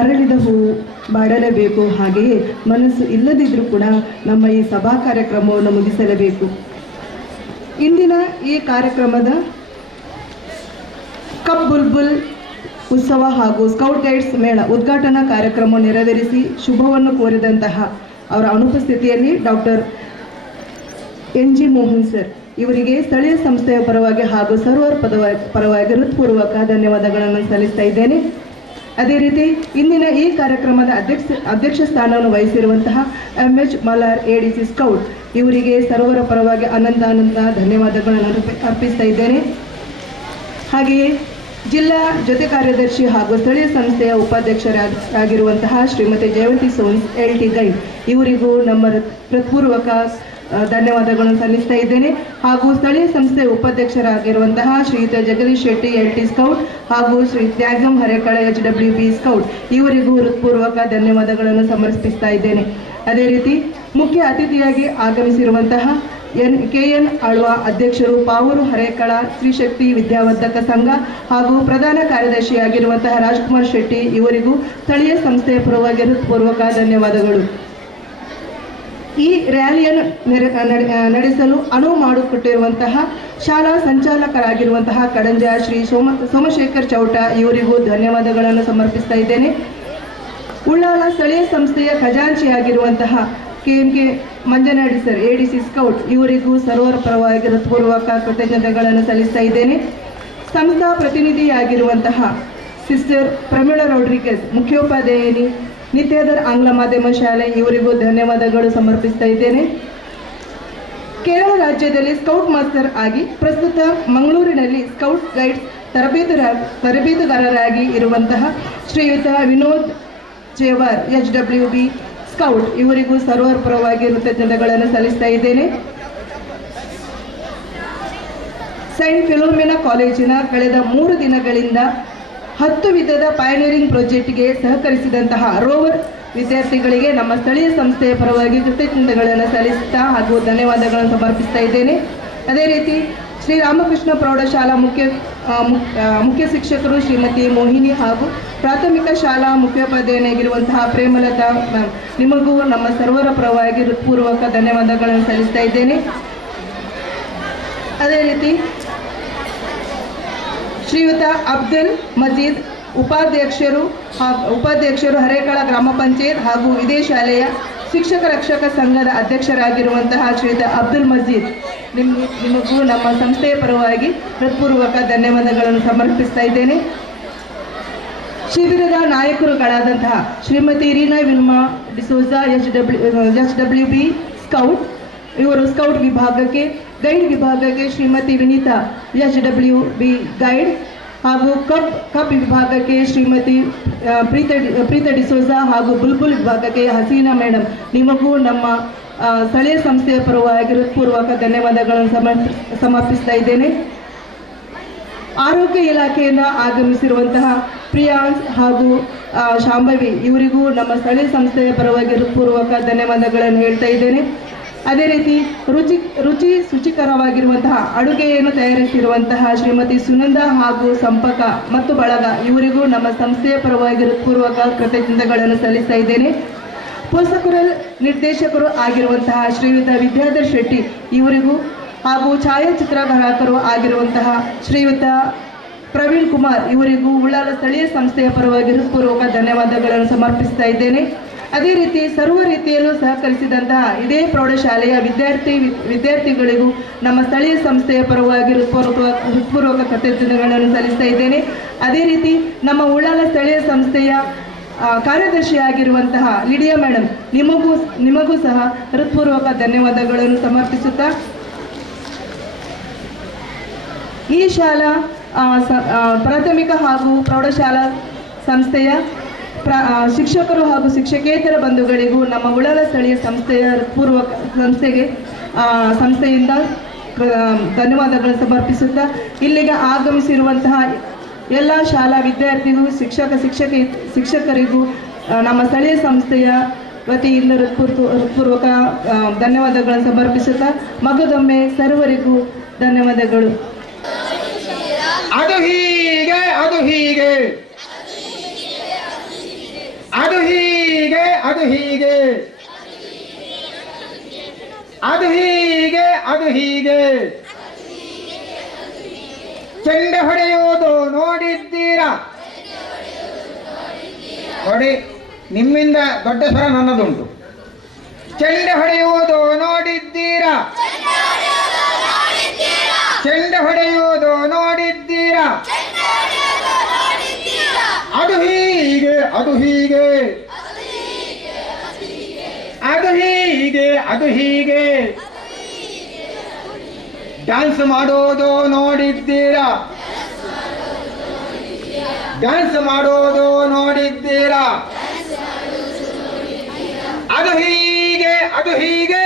ಅರಳಿದ ಹೂವು ಬಾಡಲೇಬೇಕು. ಹಾಗೆಯೇ ಮನಸ್ಸು ಇಲ್ಲದಿದ್ದರೂ ಕೂಡ ನಮ್ಮ ಈ ಸಭಾ ಕಾರ್ಯಕ್ರಮವನ್ನು ಮುಗಿಸಲೇಬೇಕು. ಇಂದಿನ ಈ ಕಾರ್ಯಕ್ರಮದ ಕಪ್ ಬುಲ್ಬುಲ್ ಉತ್ಸವ ಹಾಗೂ ಸ್ಕೌಟ್ ಗೈಡ್ಸ್ ಮೇಳ ಉದ್ಘಾಟನಾ ಕಾರ್ಯಕ್ರಮ ನೆರವೇರಿಸಿ ಶುಭವನ್ನು ಕೋರಿದಂತಹ ಅವರ ಅನುಪಸ್ಥಿತಿಯಲ್ಲಿ ಡಾಕ್ಟರ್ NG ಮೋಹನ್ ಸರ್ ಇವರಿಗೆ ಸ್ಥಳೀಯ ಸಂಸ್ಥೆಯ ಪರವಾಗಿ ಹಾಗೂ ಸರ್ವರ್ ಪರವಾಗಿ ಹೃತ್ಪೂರ್ವಕ ಧನ್ಯವಾದಗಳನ್ನು ಸಲ್ಲಿಸ್ತಾ ಇದ್ದೇನೆ. ಅದೇ ರೀತಿ ಇಂದಿನ ಈ ಕಾರ್ಯಕ್ರಮದ ಅಧ್ಯಕ್ಷ ಸ್ಥಾನವನ್ನು ವಹಿಸಿರುವಂತಹ MH ಮಲಾರ್ ADC ಸ್ಕೌಟ್ ಇವರಿಗೆ ಸರ್ವರ ಪರವಾಗಿ ಅನಂತ ಧನ್ಯವಾದಗಳನ್ನು ಅರ್ಪಿಸ್ತಾ ಇದ್ದೇನೆ. ಹಾಗೆಯೇ ಜಿಲ್ಲಾ ಜೊತೆ ಕಾರ್ಯದರ್ಶಿ ಹಾಗೂ ಸ್ಥಳೀಯ ಸಂಸ್ಥೆಯ ಉಪಾಧ್ಯಕ್ಷರಾಗಿರುವಂತಹ ಶ್ರೀಮತಿ ಜಯವಂತಿ ಸೋನ್ಸ್ LT ಗೈಡ್ ಇವರಿಗೂ ನಮ್ಮ ಹೃತ್ಪೂರ್ವಕ ಧನ್ಯವಾದಗಳನ್ನು ಸಲ್ಲಿಸ್ತಾ ಇದ್ದೇನೆ. ಹಾಗೂ ಸ್ಥಳೀಯ ಸಂಸ್ಥೆ ಉಪಾಧ್ಯಕ್ಷರಾಗಿರುವಂತಹ ಶ್ರೀಯುತ ಜಗದೀಶ್ ಶೆಟ್ಟಿ LT ಸ್ಕೌಟ್ ಹಾಗೂ ಶ್ರೀ ತ್ಯಾಗಂ ಹರೇಕಳ HWB ಸ್ಕೌಟ್ ಇವರಿಗೂ ಹೃತ್ಪೂರ್ವಕ ಧನ್ಯವಾದಗಳನ್ನು ಸಮರ್ಪಿಸ್ತಾ ಇದ್ದೇನೆ. ಅದೇ ರೀತಿ ಮುಖ್ಯ ಅತಿಥಿಯಾಗಿ ಆಗಮಿಸಿರುವಂತಹ KN ಆಳ್ವ ಅಧ್ಯಕ್ಷರು ಪಾವೂರು ಹರೇಕಳ ಸ್ತ್ರೀಶಕ್ತಿ ವಿದ್ಯಾವರ್ಧಕ ಸಂಘ ಹಾಗೂ ಪ್ರಧಾನ ಕಾರ್ಯದರ್ಶಿಯಾಗಿರುವಂತಹ ರಾಜ್ಕುಮಾರ್ ಶೆಟ್ಟಿ ಇವರಿಗೂ ಸ್ಥಳೀಯ ಸಂಸ್ಥೆಯ ಪರವಾಗಿ ಹೃತ್ಪೂರ್ವಕ ಧನ್ಯವಾದಗಳು. ಈ ರ್ಯಾಲಿಯನ್ನು ನಡೆಸಲು ಅನುವು ಮಾಡಿಕೊಟ್ಟಿರುವಂತಹ ಶಾಲಾ ಸಂಚಾಲಕರಾಗಿರುವಂತಹ ಕಡಂಜ ಶ್ರೀ ಸೋಮಶೇಖರ್ ಚೌಟ ಇವರಿಗೂ ಧನ್ಯವಾದಗಳನ್ನು ಸಮರ್ಪಿಸ್ತಾ ಇದ್ದೇನೆ. ಉಳ್ಳಾಲ ಸ್ಥಳೀಯ ಸಂಸ್ಥೆಯ ಖಜಾಂಚಿಯಾಗಿರುವಂತಹ KMK Manjanadi sir ADC scout ಇವರಿಗೂ ಸರ್ವರ ಪರವಾಗಿ ಹೃತ್ಪೂರ್ವಕ ಕೃತಜ್ಞತೆಗಳನ್ನು ಸಲ್ಲಿಸ್ತಾ ಇದ್ದೇನೆ. ಸಂಸ್ಥಾ ಪ್ರತಿನಿಧಿಯಾಗಿರುವಂತಹ ಸಿಸ್ಟರ್ ಪ್ರಮೀಳಾ ರೋಡ್ರಿಗಸ್ ಮುಖ್ಯೋಪಾಧ್ಯಾಯಿನಿ ನಿತ್ಯಾಧರ್ ಆಂಗ್ಲ ಮಾಧ್ಯಮ ಶಾಲೆ ಇವರಿಗೂ ಧನ್ಯವಾದಗಳು ಸಮರ್ಪಿಸ್ತಾ ಇದ್ದೇನೆ. ಕೇರಳ ರಾಜ್ಯದಲ್ಲಿ ಸ್ಕೌಟ್ ಮಾಸ್ಟರ್ ಆಗಿ ಪ್ರಸ್ತುತ ಮಂಗಳೂರಿನಲ್ಲಿ ಸ್ಕೌಟ್ ಗೈಡ್ಸ್ ತರಬೇತುಗಾರರಾಗಿ ಇರುವಂತಹ ಶ್ರೀಯುತ ವಿನೋದ್ ಜೇವಾರ್ HWB ಸ್ಕೌಟ್ ಇವರಿಗೂ ಸರ್ವರ್ ಪರವಾಗಿ ಕೃತಜ್ಞತೆಗಳನ್ನು ಸಲ್ಲಿಸ್ತಾ ಇದ್ದೇನೆ. ಸೈಂಟ್ ಫಿಲೋಮಿನಾ ಕಾಲೇಜಿನ ಕಳೆದ 3 ದಿನಗಳಿಂದ 10 ವಿಧದ ಪಯನಿಯರಿಂಗ್ ಪ್ರಾಜೆಕ್ಟ್ಗೆ ಸಹಕರಿಸಿದಂತಹ ರೋವರ್ ವಿದ್ಯಾರ್ಥಿಗಳಿಗೆ ನಮ್ಮ ಸ್ಥಳೀಯ ಸಂಸ್ಥೆಯ ಪರವಾಗಿ ಕೃತಜ್ಞತೆಗಳನ್ನು ಸಲ್ಲಿಸ್ತಾ ಹಾಗೂ ಧನ್ಯವಾದಗಳನ್ನು ಸಮರ್ಪಿಸ್ತಾ ಇದ್ದೇನೆ. ಅದೇ ರೀತಿ ಶ್ರೀರಾಮಕೃಷ್ಣ ಪ್ರೌಢಶಾಲಾ ಮುಖ್ಯ ಶಿಕ್ಷಕರು ಶ್ರೀಮತಿ ಮೋಹಿನಿ ಹಾಗೂ ಪ್ರಾಥಮಿಕ ಶಾಲಾ ಮುಖ್ಯೋಪಾಧ್ಯಾಯನಾಗಿರುವಂತಹ ಪ್ರೇಮಲತಾ ಮ್ಯಾಮ್ ನಿಮಗೂ ನಮ್ಮ ಸರ್ವರ ಪರವಾಗಿ ಹೃತ್ಪೂರ್ವಕ ಧನ್ಯವಾದಗಳನ್ನು ಸಲ್ಲಿಸ್ತಾ ಇದ್ದೇನೆ. ಅದೇ ರೀತಿ ಶ್ರೀಯುತ ಅಬ್ದುಲ್ ಮಜೀದ್ ಉಪಾಧ್ಯಕ್ಷರು ಹರೇಕಳ ಗ್ರಾಮ ಪಂಚಾಯತ್ ಹಾಗೂ ಇದೇ ಶಾಲೆಯ ಶಿಕ್ಷಕ ರಕ್ಷಕ ಸಂಘದ ಅಧ್ಯಕ್ಷರಾಗಿರುವಂತಹ ಶ್ರೀಯುತ ಅಬ್ದುಲ್ ಮಜೀದ್ ನಿಮಗೂ ನಮ್ಮ ಸಂಸ್ಥೆಯ ಪರವಾಗಿ ಹೃತ್ಪೂರ್ವಕ ಧನ್ಯವಾದಗಳನ್ನು ಸಮರ್ಪಿಸ್ತಾ ಇದ್ದೇನೆ. ಶಿಬಿರದ ನಾಯಕರುಗಳಾದಂತಹ ಶ್ರೀಮತಿ ರೀನಾ ವಿಲ್ಮಾ ಡಿಸೋಜಾ HWB ಸ್ಕೌಟ್ ಇವರು ಸ್ಕೌಟ್ ವಿಭಾಗಕ್ಕೆ, ಗೈಡ್ ವಿಭಾಗಕ್ಕೆ ಶ್ರೀಮತಿ ವಿನೀತಾ HWB ಗೈಡ್ ಹಾಗೂ ಕಪ್ ವಿಭಾಗಕ್ಕೆ ಶ್ರೀಮತಿ ಪ್ರೀತ ಡಿಸೋಜಾ ಹಾಗೂ ಬುಲ್ಬುಲ್ ವಿಭಾಗಕ್ಕೆ ಹಸೀನಾ ಮೇಡಮ್ ನಿಮಗೂ ನಮ್ಮ ಸ್ಥಳೀಯ ಸಂಸ್ಥೆಯ ಪರವಾಗಿ ಹೃತ್ಪೂರ್ವಕ ಧನ್ಯವಾದಗಳನ್ನು ಸಮರ್ಪಿಸ್ತಾ ಇದ್ದೇನೆ. ಆರೋಗ್ಯ ಇಲಾಖೆಯಿಂದ ಆಗಮಿಸಿರುವಂತಹ ಪ್ರಿಯಾಂಶ್ ಹಾಗೂ ಶಾಂಭವಿ ಇವರಿಗೂ ನಮ್ಮ ಸ್ಥಳೀಯ ಸಂಸ್ಥೆಯ ಪರವಾಗಿ ಹೃತ್ಪೂರ್ವಕ ಧನ್ಯವಾದಗಳನ್ನು ಹೇಳ್ತಾ ಇದ್ದೇನೆ. ಅದೇ ರೀತಿ ಶುಚಿಕರವಾಗಿರುವಂತಹ ಅಡುಗೆಯನ್ನು ತಯಾರಿಸಿರುವಂತಹ ಶ್ರೀಮತಿ ಸುನಂದ ಹಾಗೂ ಸಂಪಕ ಮತ್ತು ಬಳಗ ಇವರಿಗೂ ನಮ್ಮ ಸಂಸ್ಥೆಯ ಪರವಾಗಿ ಹೃತ್ಪೂರ್ವಕ ಕೃತಜ್ಞತೆಗಳನ್ನು ಸಲ್ಲಿಸ್ತಾ ಇದ್ದೇನೆ. ಪೋಷಕರ ನಿರ್ದೇಶಕರು ಆಗಿರುವಂತಹ ಶ್ರೀಯುತ ವಿದ್ಯಾಧರ್ ಶೆಟ್ಟಿ ಇವರಿಗೂ ಹಾಗೂ ಛಾಯಾಚಿತ್ರಗ್ರಾಹಕರು ಆಗಿರುವಂತಹ ಶ್ರೀಯುತ ಪ್ರವೀಣ್ ಕುಮಾರ್ ಇವರಿಗೂ ಉಳ್ಳಾಲ ಸ್ಥಳೀಯ ಸಂಸ್ಥೆಯ ಪರವಾಗಿ ಹೃತ್ಪೂರ್ವಕ ಧನ್ಯವಾದಗಳನ್ನು ಸಮರ್ಪಿಸ್ತಾ ಇದ್ದೇನೆ. ಅದೇ ರೀತಿ ಸರ್ವ ರೀತಿಯಲ್ಲೂ ಸಹಕರಿಸಿದಂತಹ ಇದೇ ಪ್ರೌಢಶಾಲೆಯ ವಿದ್ಯಾರ್ಥಿಗಳಿಗೂ ನಮ್ಮ ಸ್ಥಳೀಯ ಸಂಸ್ಥೆಯ ಪರವಾಗಿ ಹೃತ್ಪೂರ್ವಕ ಕೃತಜ್ಞತೆಗಳನ್ನು ಸಲ್ಲಿಸ್ತಾ ಇದ್ದೇನೆ. ಅದೇ ರೀತಿ ನಮ್ಮ ಉಳ್ಳಾಲ ಸ್ಥಳೀಯ ಸಂಸ್ಥೆಯ ಕಾರ್ಯದರ್ಶಿಯಾಗಿರುವಂತಹ ಲಿಡಿಯಾ ಮೇಡಮ್ ನಿಮಗೂ ಸಹ ಹೃತ್ಪೂರ್ವಕ ಧನ್ಯವಾದಗಳನ್ನು ಸಮರ್ಪಿಸುತ್ತಾ ಈ ಶಾಲಾ ಪ್ರಾಥಮಿಕ ಹಾಗೂ ಪ್ರೌಢಶಾಲಾ ಸಂಸ್ಥೆಯ ಶಿಕ್ಷಕರು ಹಾಗೂ ಶಿಕ್ಷಕೇತರ ಬಂಧುಗಳಿಗೂ ನಮ್ಮ ಉಳ್ಳಾಲ ಸ್ಥಳೀಯ ಸಂಸ್ಥೆಯಿಂದ ಧನ್ಯವಾದಗಳನ್ನು ಸಮರ್ಪಿಸುತ್ತಾ ಇಲ್ಲಿಗೆ ಆಗಮಿಸಿರುವಂತಹ ಎಲ್ಲ ಶಾಲಾ ವಿದ್ಯಾರ್ಥಿಗಳು ಶಿಕ್ಷಕರಿಗೂ ನಮ್ಮ ಸ್ಥಳೀಯ ಸಂಸ್ಥೆಯ ವತಿಯಿಂದ ಹೃತ್ಪೂರ್ವಕ ಧನ್ಯವಾದಗಳನ್ನು ಸಮರ್ಪಿಸುತ್ತಾ ಮಗದೊಮ್ಮೆ ಸರ್ವರಿಗೂ ಧನ್ಯವಾದಗಳು. ಅದು ಹೀಗೆ ಅದು ಹೀಗೆ ಅದು ಹೀಗೆ ಅದು ಹೀಗೆ ಅದು ಹೀಗೆ ಅದು ಹೀಗೆ ಚೆಂಡೆ ಹೊಡೆಯುವುದು ನೋಡಿದ್ದೀರಾ? ನೋಡಿ, ನಿಮ್ಮಿಂದ ದೊಡ್ಡ ಸ್ವರ ನನ್ನದುಂಟು. ಚೆಂಡೆ ಹೊಡೆಯುವುದು ನೋಡಿದ್ದೀರಾ? ಚೆಂಡೆ ಹೊಡೆಯುವುದು ನೋಡಿದ್ದೀರಾ? ಅದು ಹೀಗೆ ಅದು ಹೀಗೆ ಅದು ಹೀಗೆ ಅದು ಹೀಗೆ ಡ್ಯಾನ್ಸ್ ಮಾಡೋದು ನೋಡಿದ್ದೀರಾ? ಡ್ಯಾನ್ಸ್ ಮಾಡೋದು ನೋಡಿದ್ದೀರಾ? ಅದು ಹೀಗೆ ಅದು ಹೀಗೆ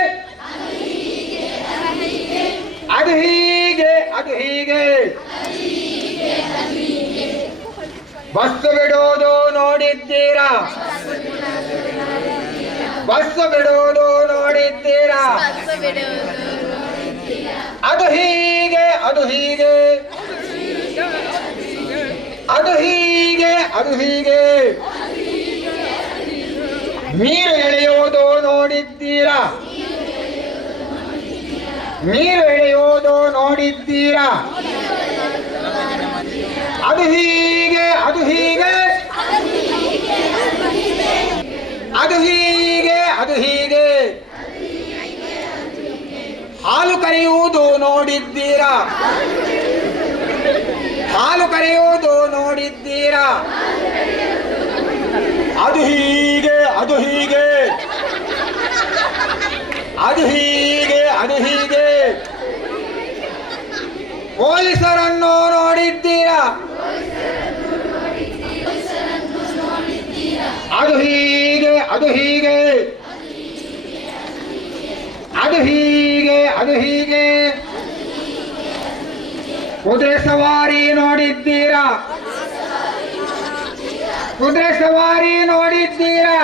ಅದು ಹೀಗೆ ಅದು ಹೀಗೆ ಬಸ್ ಬಿಡೋದು ನೋಡಿದ್ದೀರಾ? ಬಸ್ ಬಿಡೋದು ನೋಡಿದ್ದೀರಾ? ಅದು ಹೀಗೆ ಅದು ಹೀಗೆ ಅದು ಹೀಗೆ ಅದು ಹೀಗೆ ನೀರು ಎಳೆಯೋದು ನೋಡಿದ್ದೀರಾ? ನೀರು ಎಳೆಯೋದು ನೋಡಿದ್ದೀರಾ? ಅದು ಹೀಗೆ ಅದು ಹೀಗೆ ಅದು ಹೀಗೆ ಅದು ಹೀಗೆ ಹಾಲು ಕರೆಯುವುದು ನೋಡಿದ್ದೀರಾ? ಹಾಲು ಕರೆಯುವುದು ನೋಡಿದ್ದೀರಾ? ಅದು ಹೀಗೆ ಅದು ಹೀಗೆ ಅದು ಹೀಗೆ ಅದು ಹೀಗೆ ಪೊಲೀಸರನ್ನು ನೋಡಿದ್ದೀರಾ? ಅದು ಹೀಗೆ ಅದು ಹೀಗೆ ಅದು ಹೀಗೆ ಅದು ಹೀಗೆ ಕುದುರೆ ಸವಾರಿ ನೋಡಿದ್ದೀರಾ? ಕುದುರೆ ಸವಾರಿ ನೋಡಿದ್ದೀರಾ?